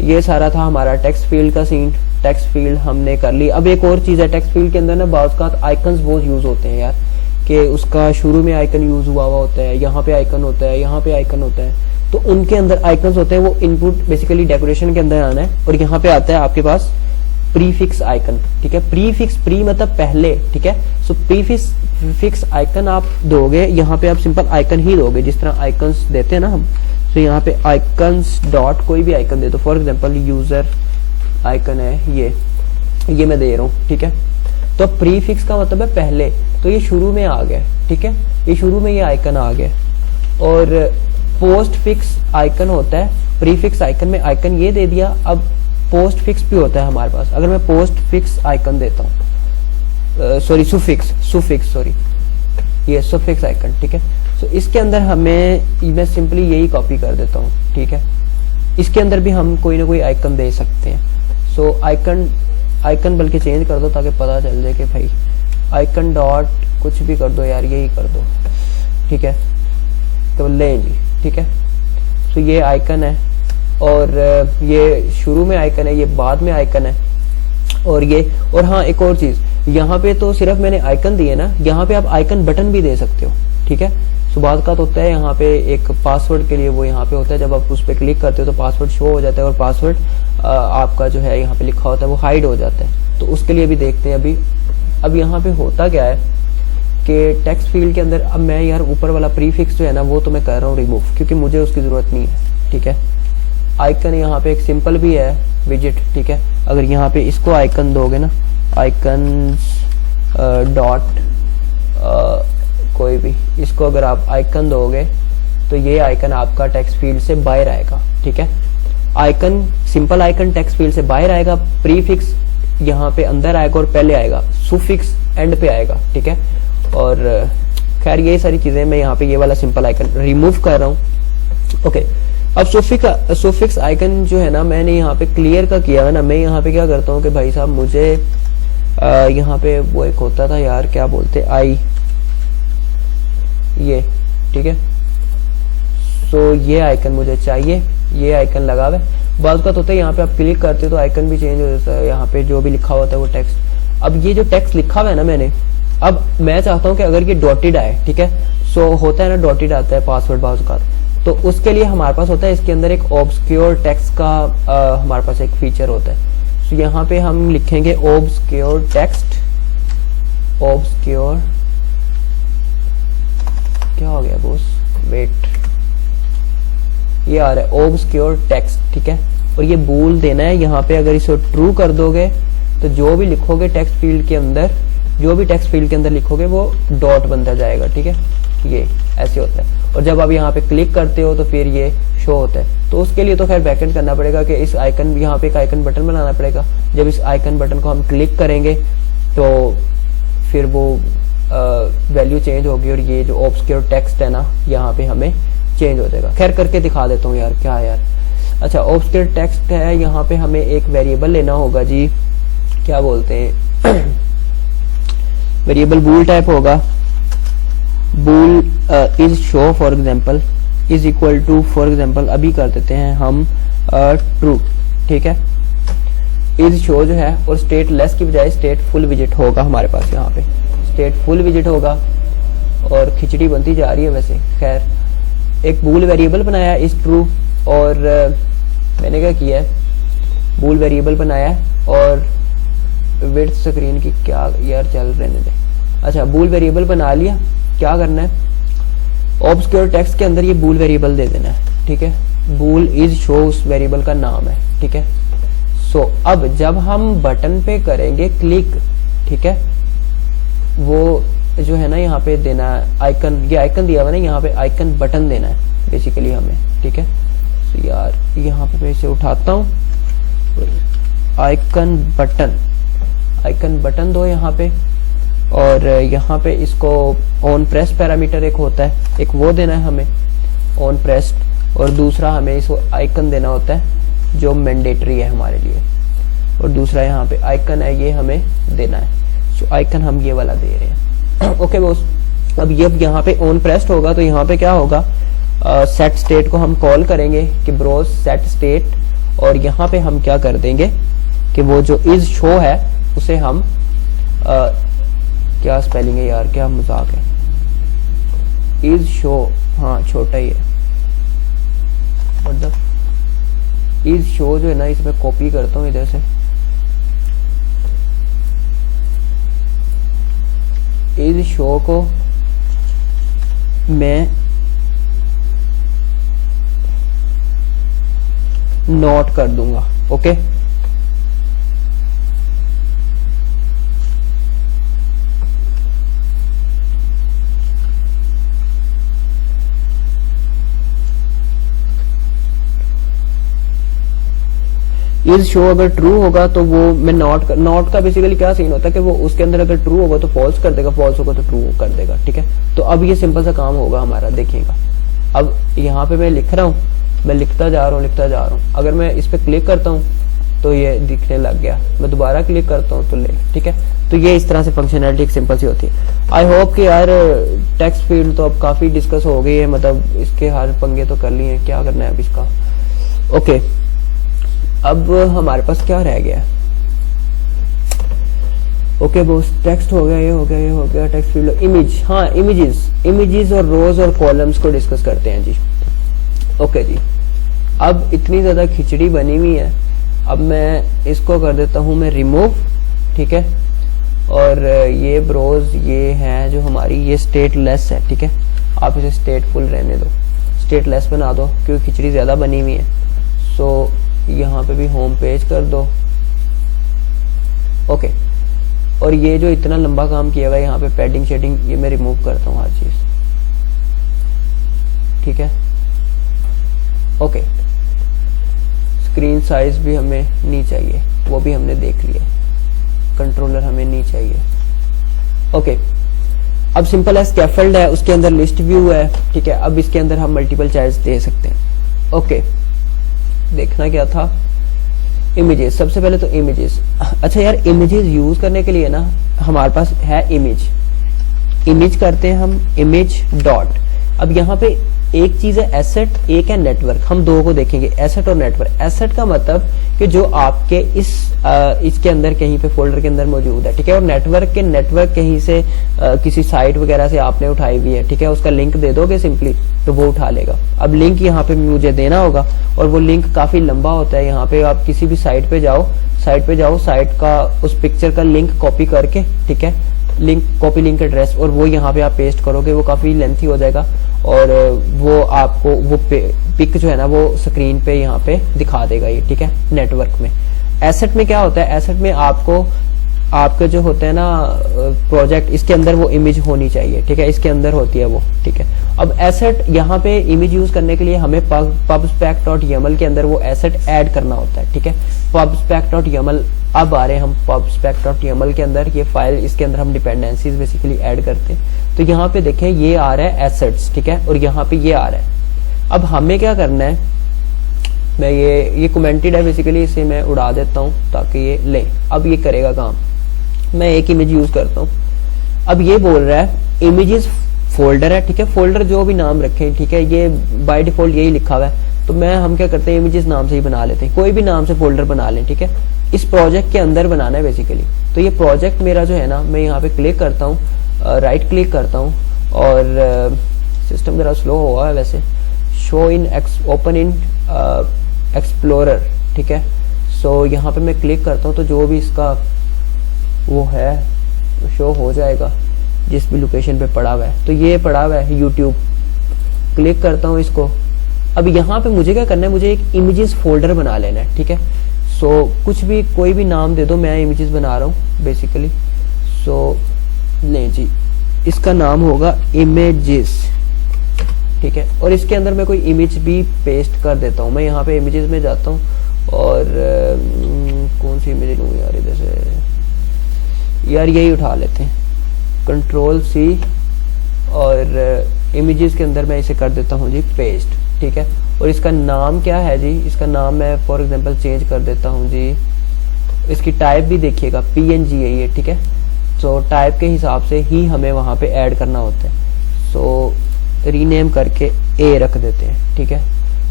ये सारा था हमारा टेक्स्ट फील्ड का सीन। टेक्स्ट फील्ड हमने कर ली। अब एक और चीज है, टेक्स्ट फील्ड के अंदर ना बाज़ का आइकन्स बहुत यूज होते हैं यार, कि उसका शुरू में आइकन यूज हुआ होता है, यहाँ पे आइकन होता है, यहाँ पे आइकन होता है, तो उनके अंदर आइकन्स होते हैं, वो इनपुट बेसिकली डेकोरेशन के अंदर आना है। और यहाँ पे आता है आपके पास प्रीफिक्स आइकन, ठीक है। प्रीफिक्स, प्री मतलब पहले, ठीक है। सो प्रीफिक्स आइकन आप दोगे, यहाँ पे आप सिंपल आइकन ही दोगे, जिस तरह आइकन्स देते हैं ना हम। तो यहाँ पे आइकन्स डॉट कोई भी आइकन दे दो, फॉर एग्जांपल यूजर आइकन है ये मैं दे रहा हूँ, ठीक है। तो प्रीफिक्स का मतलब है पहले, तो ये शुरू में आ गया, ठीक है। ये शुरू में ये आइकन आ गया। और पोस्ट फिक्स आइकन होता है, प्रीफिक्स आइकन में आइकन ये दे दिया। अब पोस्ट फिक्स भी होता है हमारे पास। अगर मैं पोस्ट फिक्स आइकन देता हूँ, सॉरी सुफिक्स सॉरी, ये सुफिक्स आइकन, ठीक है। तो इसके अंदर मैं सिंपली यही कॉपी कर देता हूँ, ठीक है। इसके अंदर भी हम कोई ना कोई आइकन दे सकते हैं। सो आइकन बल्कि चेंज कर दो ताकि पता चल जाए कि भाई आइकन डॉट कुछ भी कर दो यार, यही कर दो, ठीक है। तो ले जी, ठीक है। तो ये आइकन है, और ये शुरू में आइकन है, ये बाद में आइकन है, और हाँ एक और चीज, यहाँ पे तो सिर्फ मैंने आइकन दिए ना, यहाँ पे आप आइकन बटन भी दे सकते हो, ठीक है। सो बात का तो होता है यहाँ पे एक पासवर्ड के लिए, वो यहाँ पे होता है, जब आप उस पर क्लिक करते हो तो पासवर्ड शो हो जाता है, और पासवर्ड आपका जो है यहाँ पे लिखा होता है वो हाइड हो जाता है। तो उसके लिए भी देखते हैं अभी। अब यहाँ पे होता क्या है कि टेक्स्ट फील्ड के अंदर, अब मैं यार ऊपर वाला प्रीफिक्स जो है ना वो तो मैं कर रहा हूँ रिमूव, क्योंकि मुझे उसकी जरूरत नहीं है, ठीक है। आइकन यहाँ पे एक सिंपल भी है विजिट, ठीक है। अगर यहाँ पे इसको आइकन दोगे ना, आइकन डॉट कोई भी, इसको अगर आप आइकन दोगे तो ये आइकन आपका टेक्स्ट फील्ड से बाहर आएगा, ठीक है। Icon, simple icon text field से बाहर आएगा, प्रीफिक्स यहाँ पे अंदर आएगा, और पहले आएगा, सुफिक्स एंड पे आएगा, ठीक है। और खैर ये सारी चीजें मैं यहाँ पे ये वाला सिंपल आइकन रिमूव कर रहा हूँ, ओके। अब सुफिक्स आइकन जो है ना, मैंने यहाँ पे क्लियर का किया है ना, मैं यहाँ पे क्या करता हूँ कि भाई साहब मुझे यहाँ पे वो एक होता था यार, क्या बोलते आई, ये, ठीक है। सो ये आइकन मुझे चाहिए, ये आइकन लगा हुआ है। बात का तो होता है यहाँ पे आप क्लिक करते हो तो आइकन भी चेंज हो जाता है, यहाँ पे जो भी लिखा होता है वो टेक्स्ट। अब ये जो टेक्स्ट लिखा हुआ है ना मैंने, अब मैं चाहता हूँ कि अगर ये डॉटेड आए, ठीक है। सो होता है ना डॉटेड आता है पासवर्ड बाजू का, तो उसके लिए हमारे पास होता है इसके अंदर एक ऑब्सक्योर टेक्स्ट का हमारे पास एक फीचर होता है। तो यहाँ पे हम लिखेंगे ऑब्सक्योर टेक्स्ट, ऑब्सक्योर, क्या हो गया बॉस, वेट, ये आ रहा है ऑब्सक्योर टेक्स्ट, ठीक है। और ये बूल देना है यहाँ पे। अगर इसे ट्रू कर दोगे तो जो भी लिखोगे टेक्स्ट फील्ड के अंदर, जो भी टेक्स्ट फील्ड के अंदर लिखोगे वो डॉट बनता जाएगा, ठीक है। ये ऐसे होता है। और जब आप यहाँ पे क्लिक करते हो तो फिर ये शो होता है। तो उसके लिए तो खैर बैकएंड करना पड़ेगा कि इस आइकन, यहाँ पे एक आइकन बटन बनाना पड़ेगा। जब इस आइकन बटन को हम क्लिक करेंगे तो फिर वो वैल्यू चेंज होगी, और ये जो ऑब्सक्योर टेक्स्ट है ना यहाँ पे हमें चेंज हो जाएगा। खैर करके दिखा देता हूँ यार, क्या है यार। अच्छा, ऑब्सक्योर टेक्स्ट है, यहाँ पे हमें एक वेरिएबल लेना होगा जी, क्या बोलते हैं वेरिएबल बूल टाइप होगा, bool is show for example is equal to, for example अभी कर देते हैं हम ट्रू, ठीक है। इज शो जो है, और स्टेट लेस की बजाय स्टेट फुल विजिट होगा हमारे पास, यहाँ पे स्टेट फुल विजिट होगा। और खिचड़ी बनती जा रही है वैसे। खैर, एक बूल वेरिएबल बनाया इज ट्रू, और मैंने क्या किया है, बूल वेरिएबल बनाया और विड्थ स्क्रीन की क्या यार चल रहने दे। अच्छा, बूल वेरिएबल बना लिया। क्या करना है, ऑब्सक्योर टेक्स्ट के अंदर ये बूल वेरिएबल दे देना है, ठीक है। बूल इज शो उस वेरिएबल का नाम है, ठीक है। सो अब जब हम बटन पे करेंगे क्लिक, ठीक है, वो जो है ना यहाँ पे देना आइकन, ये आइकन दिया हुआ ना, यहाँ पे आइकन बटन देना है बेसिकली हमें, ठीक है। तो यार यहाँ पे मैं इसे उठाता हूँ, आइकन बटन दो यहाँ पे, और यहाँ पे इसको ऑन प्रेस पैरामीटर एक होता है, एक वो देना है हमें, ऑन प्रेस और दूसरा हमें इसको आइकन देना होता है जो मैंडेटरी है हमारे लिए, और दूसरा यहाँ पे आइकन है ये हमें देना है। सो आइकन हम ये वाला दे रहे हैं। ओके बॉस, अब ये यहाँ पे ऑन प्रेस्ड होगा तो यहाँ पे क्या होगा, सेट स्टेट को हम कॉल करेंगे कि ब्रोज सेट स्टेट, और यहाँ पे हम क्या कर देंगे कि वो जो इज शो है उसे हम क्या स्पेलिंग है यार, क्या मजाक है, इज शो, हाँ छोटा ही है, मतलब इज शो जो है ना, इसमें कॉपी करता हूँ इधर से, इज शो को मैं नोट कर दूंगा। ओके, इज शो अगर ट्रू होगा तो वो मैं नॉट का बेसिकली क्या सीन होता है कि वो उसके अंदर अगर ट्रू होगा तो फॉल्स कर देगा, फॉल्स होगा तो ट्रू कर देगा। ठीक है, तो अब ये सिंपल सा काम होगा हमारा, देखिएगा। अब यहाँ पे मैं लिख रहा हूँ, मैं लिखता जा रहा हूँ, अगर मैं इस पर क्लिक करता हूँ तो ये दिखने लग गया, मैं दोबारा क्लिक करता हूँ तो ले। ठीक है, तो ये इस तरह से फंक्शनैलिटी एक सिंपल सी होती है। आई होप कि यार टेक्स्ट फील्ड तो अब काफी डिस्कस हो गई है, मतलब इसके हर पंगे तो कर लिए, क्या करना है अब इसका। ओके, अब हमारे पास क्या रह गया। ओके बॉस, टेक्स्ट हो गया, ये हो गया टेक्स्ट फील्ड। इमेज, हाँ इमेजेस और रोज और कॉलम्स को डिस्कस करते हैं जी। ओके जी, अब इतनी ज्यादा खिचड़ी बनी हुई है, अब मैं इसको कर देता हूं मैं रिमूव। ठीक है, और ये ब्रोज ये है जो हमारी ये स्टेटलेस है। ठीक है, आप इसे स्टेटफुल रहने दो, स्टेटलेस बना दो क्योंकि खिचड़ी ज्यादा बनी हुई है। सो यहाँ पे भी होम पेज कर दो। ओके, और ये जो इतना लंबा काम किया हुआ है यहाँ पे पैडिंग शेडिंग, ये मैं रिमूव करता हूँ हर चीज। ठीक है, ओके, स्क्रीन साइज भी हमें नहीं चाहिए, वो भी हमने देख लिया, कंट्रोलर हमें नहीं चाहिए। ओके, अब सिंपल है, स्कैफोल्ड है, उसके अंदर लिस्ट व्यू है। ठीक है, अब इसके अंदर हम मल्टीपल चाइल्ड्स दे सकते हैं। ओके, देखना क्या था, इमेजेस, सबसे पहले तो इमेजेस। अच्छा यार, इमेजेस यूज करने के लिए ना हमारे पास है इमेज करते हैं हम इमेज डॉट। अब यहाँ पे एक चीज है एसेट, एक है नेटवर्क, हम दो को देखेंगे, एसेट और नेटवर्क। एसेट का मतलब कि जो आपके इसके अंदर कहीं पे फोल्डर के अंदर मौजूद है। ठीक है, और नेटवर्क कहीं से किसी साइट वगैरह से आपने उठाई हुई है। ठीक है, उसका लिंक दे दोगे सिंपली तो वो उठा लेगा। अब लिंक यहाँ पे मुझे देना होगा, और वो लिंक काफी लंबा होता है। यहाँ पे आप किसी भी साइट पे जाओ, साइट का उस पिक्चर का लिंक कॉपी करके, ठीक है, कॉपी लिंक एड्रेस, और वो यहाँ पे आप पेस्ट करोगे, वो काफी लेंथी हो जाएगा, और वो आपको वो पिक जो है ना वो स्क्रीन पे यहाँ पे दिखा देगा ये। ठीक है, नेटवर्क में। एसेट में क्या होता है, एसेट में आपके जो होते हैं ना प्रोजेक्ट, इसके अंदर वो इमेज होनी चाहिए। ठीक है, इसके अंदर होती है वो। ठीक है, अब एसेट यहाँ पे इमेज यूज करने के लिए हमें pubspec.yaml के अंदर वो एसेट ऐड करना होता है। ठीक है, pubspec.yaml, अब आ रहे हैं हम pubspec.yaml के अंदर, ये फाइल, इसके अंदर हम डिपेंडेंसीज बेसिकली ऐड करते हैं। तो यहाँ पे देखें ये आ रहा है एसेट्स। ठीक है, और यहाँ पे ये आ रहा है। अब हमें क्या करना है, मैं ये कमेंटेड है बेसिकली, इसे मैं उड़ा देता हूँ ताकि ये ले, अब ये करेगा काम। मैं एक इमेज यूज करता हूँ। अब ये बोल रहा है इमेजेस फोल्डर है। ठीक है, फोल्डर जो भी नाम रखें, ठीक है, ये बाय डिफॉल्ट यही लिखा हुआ है, तो हम क्या करते हैं इमेजेस नाम से ही बना लेते हैं, कोई भी नाम से फोल्डर बना लें। ठीक है, इस प्रोजेक्ट के अंदर बनाना है बेसिकली। तो ये प्रोजेक्ट मेरा जो है ना, मैं यहाँ पे क्लिक करता हूँ, राइट क्लिक करता हूँ, और सिस्टम जरा स्लो हुआ है वैसे, show in open in explorer. ठीक है, सो यहाँ पे मैं क्लिक करता हूँ तो जो भी इसका वो है शो हो जाएगा जिस भी लोकेशन पे पड़ा हुआ है। तो ये पड़ा हुआ है यूट्यूब, क्लिक करता हूँ इसको। अब यहाँ पे मुझे क्या करना है, मुझे एक इमेजेस फोल्डर बना लेना है। ठीक है, सो कुछ भी कोई भी नाम दे दो, मैं इमेजेस बना रहा हूँ बेसिकली। सो नहीं जी, इसका नाम होगा इमेजेस। ठीक है, और इसके अंदर मैं कोई इमेज भी पेस्ट कर देता हूँ। मैं यहाँ पे इमेजेस में जाता हूँ, और कौन सी इमेज लूँ यार, इधर से यार यही उठा लेते हैं, Ctrl+C, और इमेजेस के अंदर मैं इसे कर देता हूँ जी पेस्ट। ठीक है, और इसका नाम क्या है जी, इसका नाम मैं फॉर एग्जांपल चेंज कर देता हूँ जी। इसकी टाइप भी देखिएगा PNG है ये, ठीक है। सो टाइप के हिसाब से ही हमें वहाँ पे ऐड करना होता है। सो रीनेम करके A रख देते हैं, ठीक है।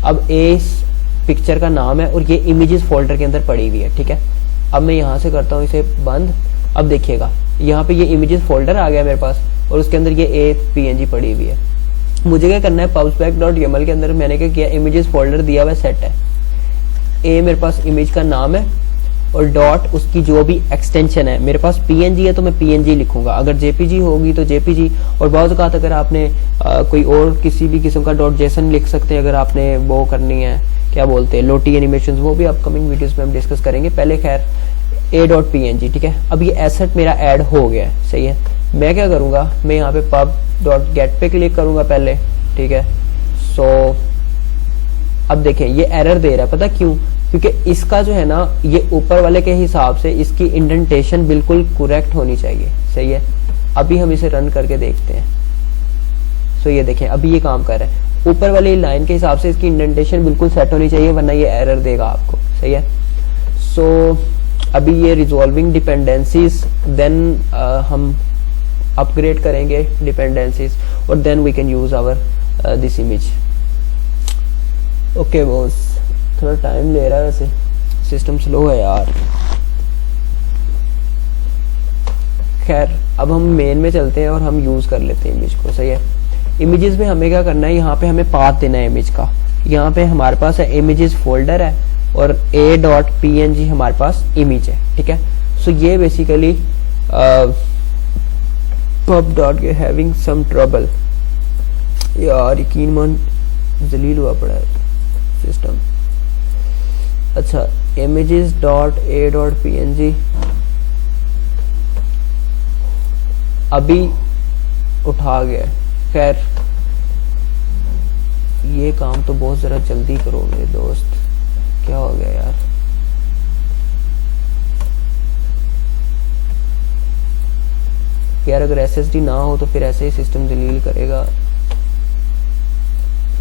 अब A इस पिक्चर का नाम है और ये इमेजेस फोल्डर के अंदर पड़ी हुई है, ठीक है। अब मैं यहाँ से करता हूँ इसे बंद। अब देखिएगा यहाँ पे ये इमेजेस फोल्डर आ गया मेरे पास और उसके अंदर ये PNG पड़ी हुई है। मुझे क्या करना है, pubspec.yaml के अंदर मैंने क्या किया, इमेजेस फोल्डर दिया हुआ सेट है। A मेरे पास इमेज का नाम है और डॉट उसकी जो भी एक्सटेंशन है, मेरे पास PNG है तो मैं PNG लिखूंगा, अगर JPG होगी तो JPG। और बहुत औकात अगर आपने कोई और किसी भी किस्म का .json लिख सकते हैं, अगर आपने वो करनी है, क्या बोलते हैं, लोटी एनिमेशन, वो भी अपकमिंग वीडियोस में हम डिस्कस करेंगे। पहले खैर A.png, ठीक है। अब ये एसेट मेरा ऐड हो गया है, सही है। मैं क्या करूंगा, मैं यहाँ पे pub.get पे क्लिक करूंगा पहले, ठीक है। सो अब देखें ये एरर दे रहा है, पता क्यों? क्योंकि इसका जो है ना, ये ऊपर वाले के हिसाब से इसकी इंडेंटेशन बिल्कुल करेक्ट होनी चाहिए, सही है। अभी हम इसे रन करके देखते हैं। सो ये देखें अभी ये काम कर रहा है, ऊपर वाली लाइन के हिसाब से इसकी इंडेंटेशन बिल्कुल सेट होनी चाहिए, वरना ये एरर देगा आपको, सही है। सो अभी ये रिजॉल्विंग डिपेंडेंसीज, देन हम अपग्रेड करेंगे डिपेंडेंसीज और then we can use our this image. Okay boss, थोड़ा टाइम ले रहा है, वैसे सिस्टम स्लो है यार। खैर अब हम मेन में चलते हैं और हम यूज कर लेते हैं इमेज को, सही है। इमेजेस में हमें क्या करना है, यहाँ पे हमें पाथ देना है इमेज का। यहाँ पे हमारे पास है इमेजेस फोल्डर है और A.png हमारे पास इमेज है, ठीक है। सो ये basically pub.get having some trouble यार, यकीन मान जलील हुआ पड़ा है सिस्टम। अच्छा, images.a.png अभी उठा गया। खैर ये काम तो बहुत जरा जल्दी करो मेरे दोस्त, क्या हो गया यार। यार अगर SSD ना हो तो फिर ऐसे ही सिस्टम जलील करेगा।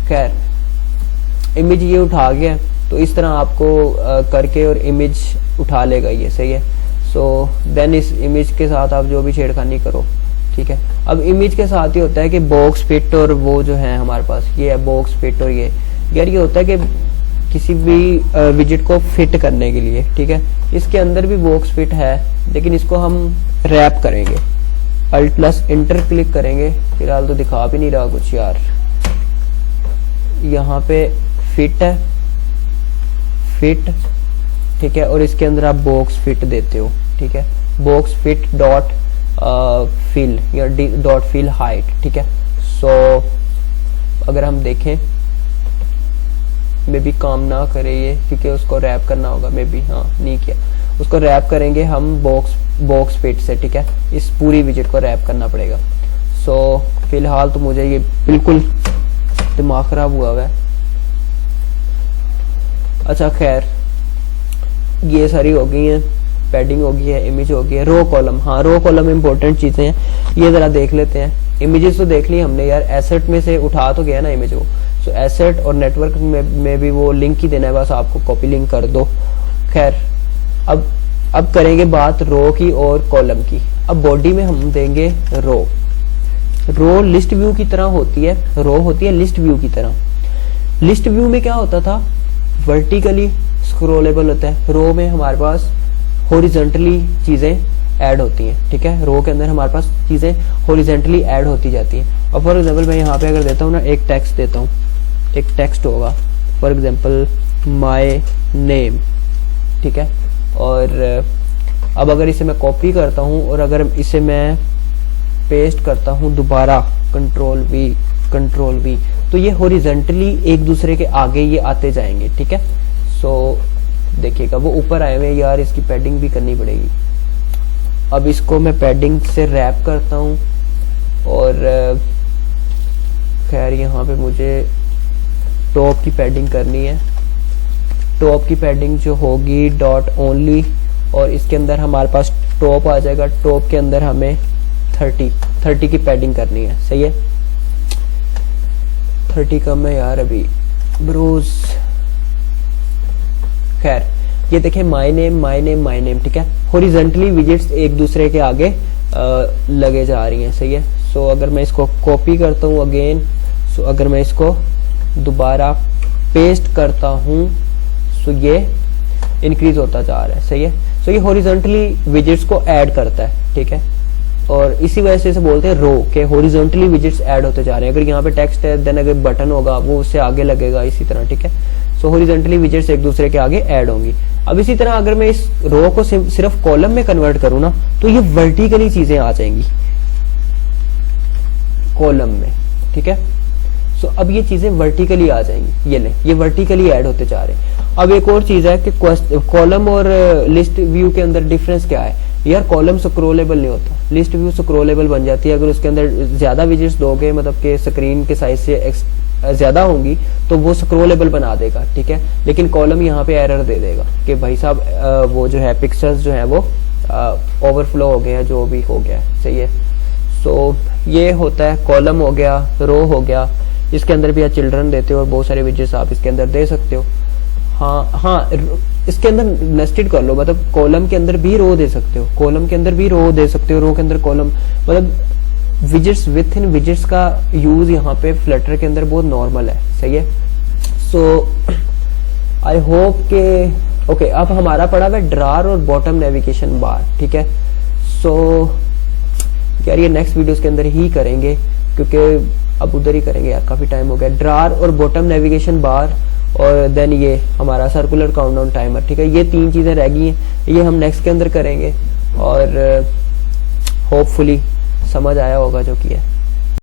खैर इमेज ये उठा गया, तो इस तरह आपको करके और इमेज उठा लेगा ये, सही है। सो देन इस इमेज के साथ आप जो भी छेड़खानी करो, ठीक है। अब इमेज के साथ ही होता है कि बॉक्स फिट और वो जो है हमारे पास ये है बॉक्स फिट, और ये यार ये होता है कि किसी भी विजिट को फिट करने के लिए, ठीक है। इसके अंदर भी बॉक्स फिट है, लेकिन इसको हम रैप करेंगे, Alt+Enter क्लिक करेंगे। फिलहाल तो दिखा भी नहीं रहा कुछ यार। यहाँ पे फिट है, फिट, ठीक है, और इसके अंदर आप बॉक्स फिट देते हो, ठीक है। बॉक्स फिट डॉट फिल या डॉट फिल हाइट, ठीक है। सो अगर हम देखें मे बी काम ना करे ये, क्योंकि उसको रैप करना होगा, मे बी हाँ नहीं किया। उसको रैप करेंगे हम बॉक्स फिट से, ठीक है। इस पूरी विजिट को रैप करना पड़ेगा। सो फिलहाल तो मुझे ये बिल्कुल दिमाग खराब हुआ है। अच्छा खैर ये सारी हो गई हैं, पैडिंग हो गई है, इमेज हो गई है, रो कॉलम। हाँ रो कॉलम इंपॉर्टेंट चीजें हैं, ये जरा देख लेते हैं। इमेजेस तो देख ली हमने यार, एसेट में से उठा तो गया ना इमेज वो। सो एसेट और नेटवर्क में भी वो लिंक ही देना है, बस आपको कॉपी लिंक कर दो। खैर अब करेंगे बात रो की और कॉलम की। अब बॉडी में हम देंगे रो। रो लिस्ट व्यू की तरह होती है, रो होती है लिस्ट व्यू की तरह। लिस्ट व्यू में क्या होता था, वर्टिकली स्क्रोलेबल होता है। रो में हमारे पास हॉरिजॉन्टली चीजें ऐड होती हैं, ठीक है। रो के अंदर हमारे पास चीजें हॉरिजॉन्टली ऐड होती जाती हैं। और फॉर एग्जांपल मैं यहाँ पे अगर देता हूँ ना, एक टेक्स्ट देता हूँ, एक टेक्स्ट होगा फॉर एग्जांपल माय नेम, ठीक है। और अब अगर इसे मैं कॉपी करता हूँ और अगर इसे मैं पेस्ट करता हूँ दोबारा कंट्रोल वी, तो ये हॉरिजॉन्टली एक दूसरे के आगे ये आते जाएंगे, ठीक है। सो देखिएगा वो ऊपर आए हुए यार, इसकी पैडिंग भी करनी पड़ेगी। अब इसको मैं पैडिंग से रैप करता हूँ और खैर यहाँ पे मुझे टॉप की पैडिंग करनी है। टॉप की पैडिंग जो होगी डॉट ओनली, और इसके अंदर हमारे पास टॉप आ जाएगा। टॉप के अंदर हमें 30 की पैडिंग करनी है, सही है। 30 कम है यार, अभी ब्रोज। खैर ये देखें my name my name my name, ठीक है। हॉरिजॉन्टली विजेट्स एक दूसरे के आगे लगे जा रही हैं, सही है। सो अगर मैं इसको कॉपी करता हूँ अगेन, सो अगर मैं इसको दोबारा पेस्ट करता हूँ, सो ये इंक्रीज होता जा रहा है, सही है। सो ये हॉरिजॉन्टली विजेट्स को ऐड करता है, ठीक है। और इसी वजह से इसे बोलते हैं रो के हॉरिजॉन्टली विजेट्स ऐड होते जा रहे हैं। अगर यहाँ पे टेक्स्ट है देन अगर बटन होगा वो उससे आगे लगेगा, इसी तरह, ठीक है। सो हॉरिजॉन्टली विजेट्स एक दूसरे के आगे ऐड होंगी। अब इसी तरह अगर मैं इस रो को सिर्फ कॉलम में कन्वर्ट करूँ ना, तो ये वर्टिकली चीजें आ जाएंगी कॉलम में, ठीक है। सो अब ये चीजें वर्टिकली आ जाएंगी, ये वर्टिकली ऐड होते जा रहे हैं। अब एक और चीज है कि कॉलम और लिस्ट व्यू के अंदर डिफरेंस क्या है यार। कॉलम स्क्रोलेबल नहीं होता, लिस्ट व्यू स्क्रोलेबल बन जाती है। अगर उसके अंदर ज्यादा विजेट्स दोगे, मतलब कि स्क्रीन के साइज से ज्यादा होंगी, तो वो स्क्रोलेबल बना देगा, ठीक है। लेकिन कॉलम यहाँ पे एरर दे देगा कि भाई साहब वो जो है पिक्सेल्स जो है वो ओवरफ्लो हो गया, जो भी हो गया, सही है। सो ये होता है, कॉलम हो गया, रो हो गया। इसके अंदर भी आप चिल्ड्रन देते हो और बहुत सारे विजेट्स आप इसके अंदर दे सकते हो। हाँ, इसके अंदर नेस्टेड कर लो, मतलब कॉलम के अंदर भी रो दे सकते हो, कॉलम के अंदर भी रो दे सकते हो, रो के अंदर कॉलम, मतलब विजेट्स विथ इन विजेट्स का यूज यहाँ पे फ्लटर के अंदर बहुत नॉर्मल है, सही है। सो आई होप के ओके, अब हमारा पड़ा हुआ ड्रार और बॉटम नेविगेशन बार, ठीक है। सो यार ये नेक्स्ट वीडियोस के अंदर ही करेंगे, क्योंकि अब उधर ही करेंगे यार, काफी टाइम हो गया। ड्रार और बॉटम नेविगेशन बार और देन ये हमारा सर्कुलर काउंटडाउन टाइमर, ठीक है। ये 3 चीजें रह गई हैं, ये हम नेक्स्ट के अंदर करेंगे और होपफुली समझ आया होगा जो कि है।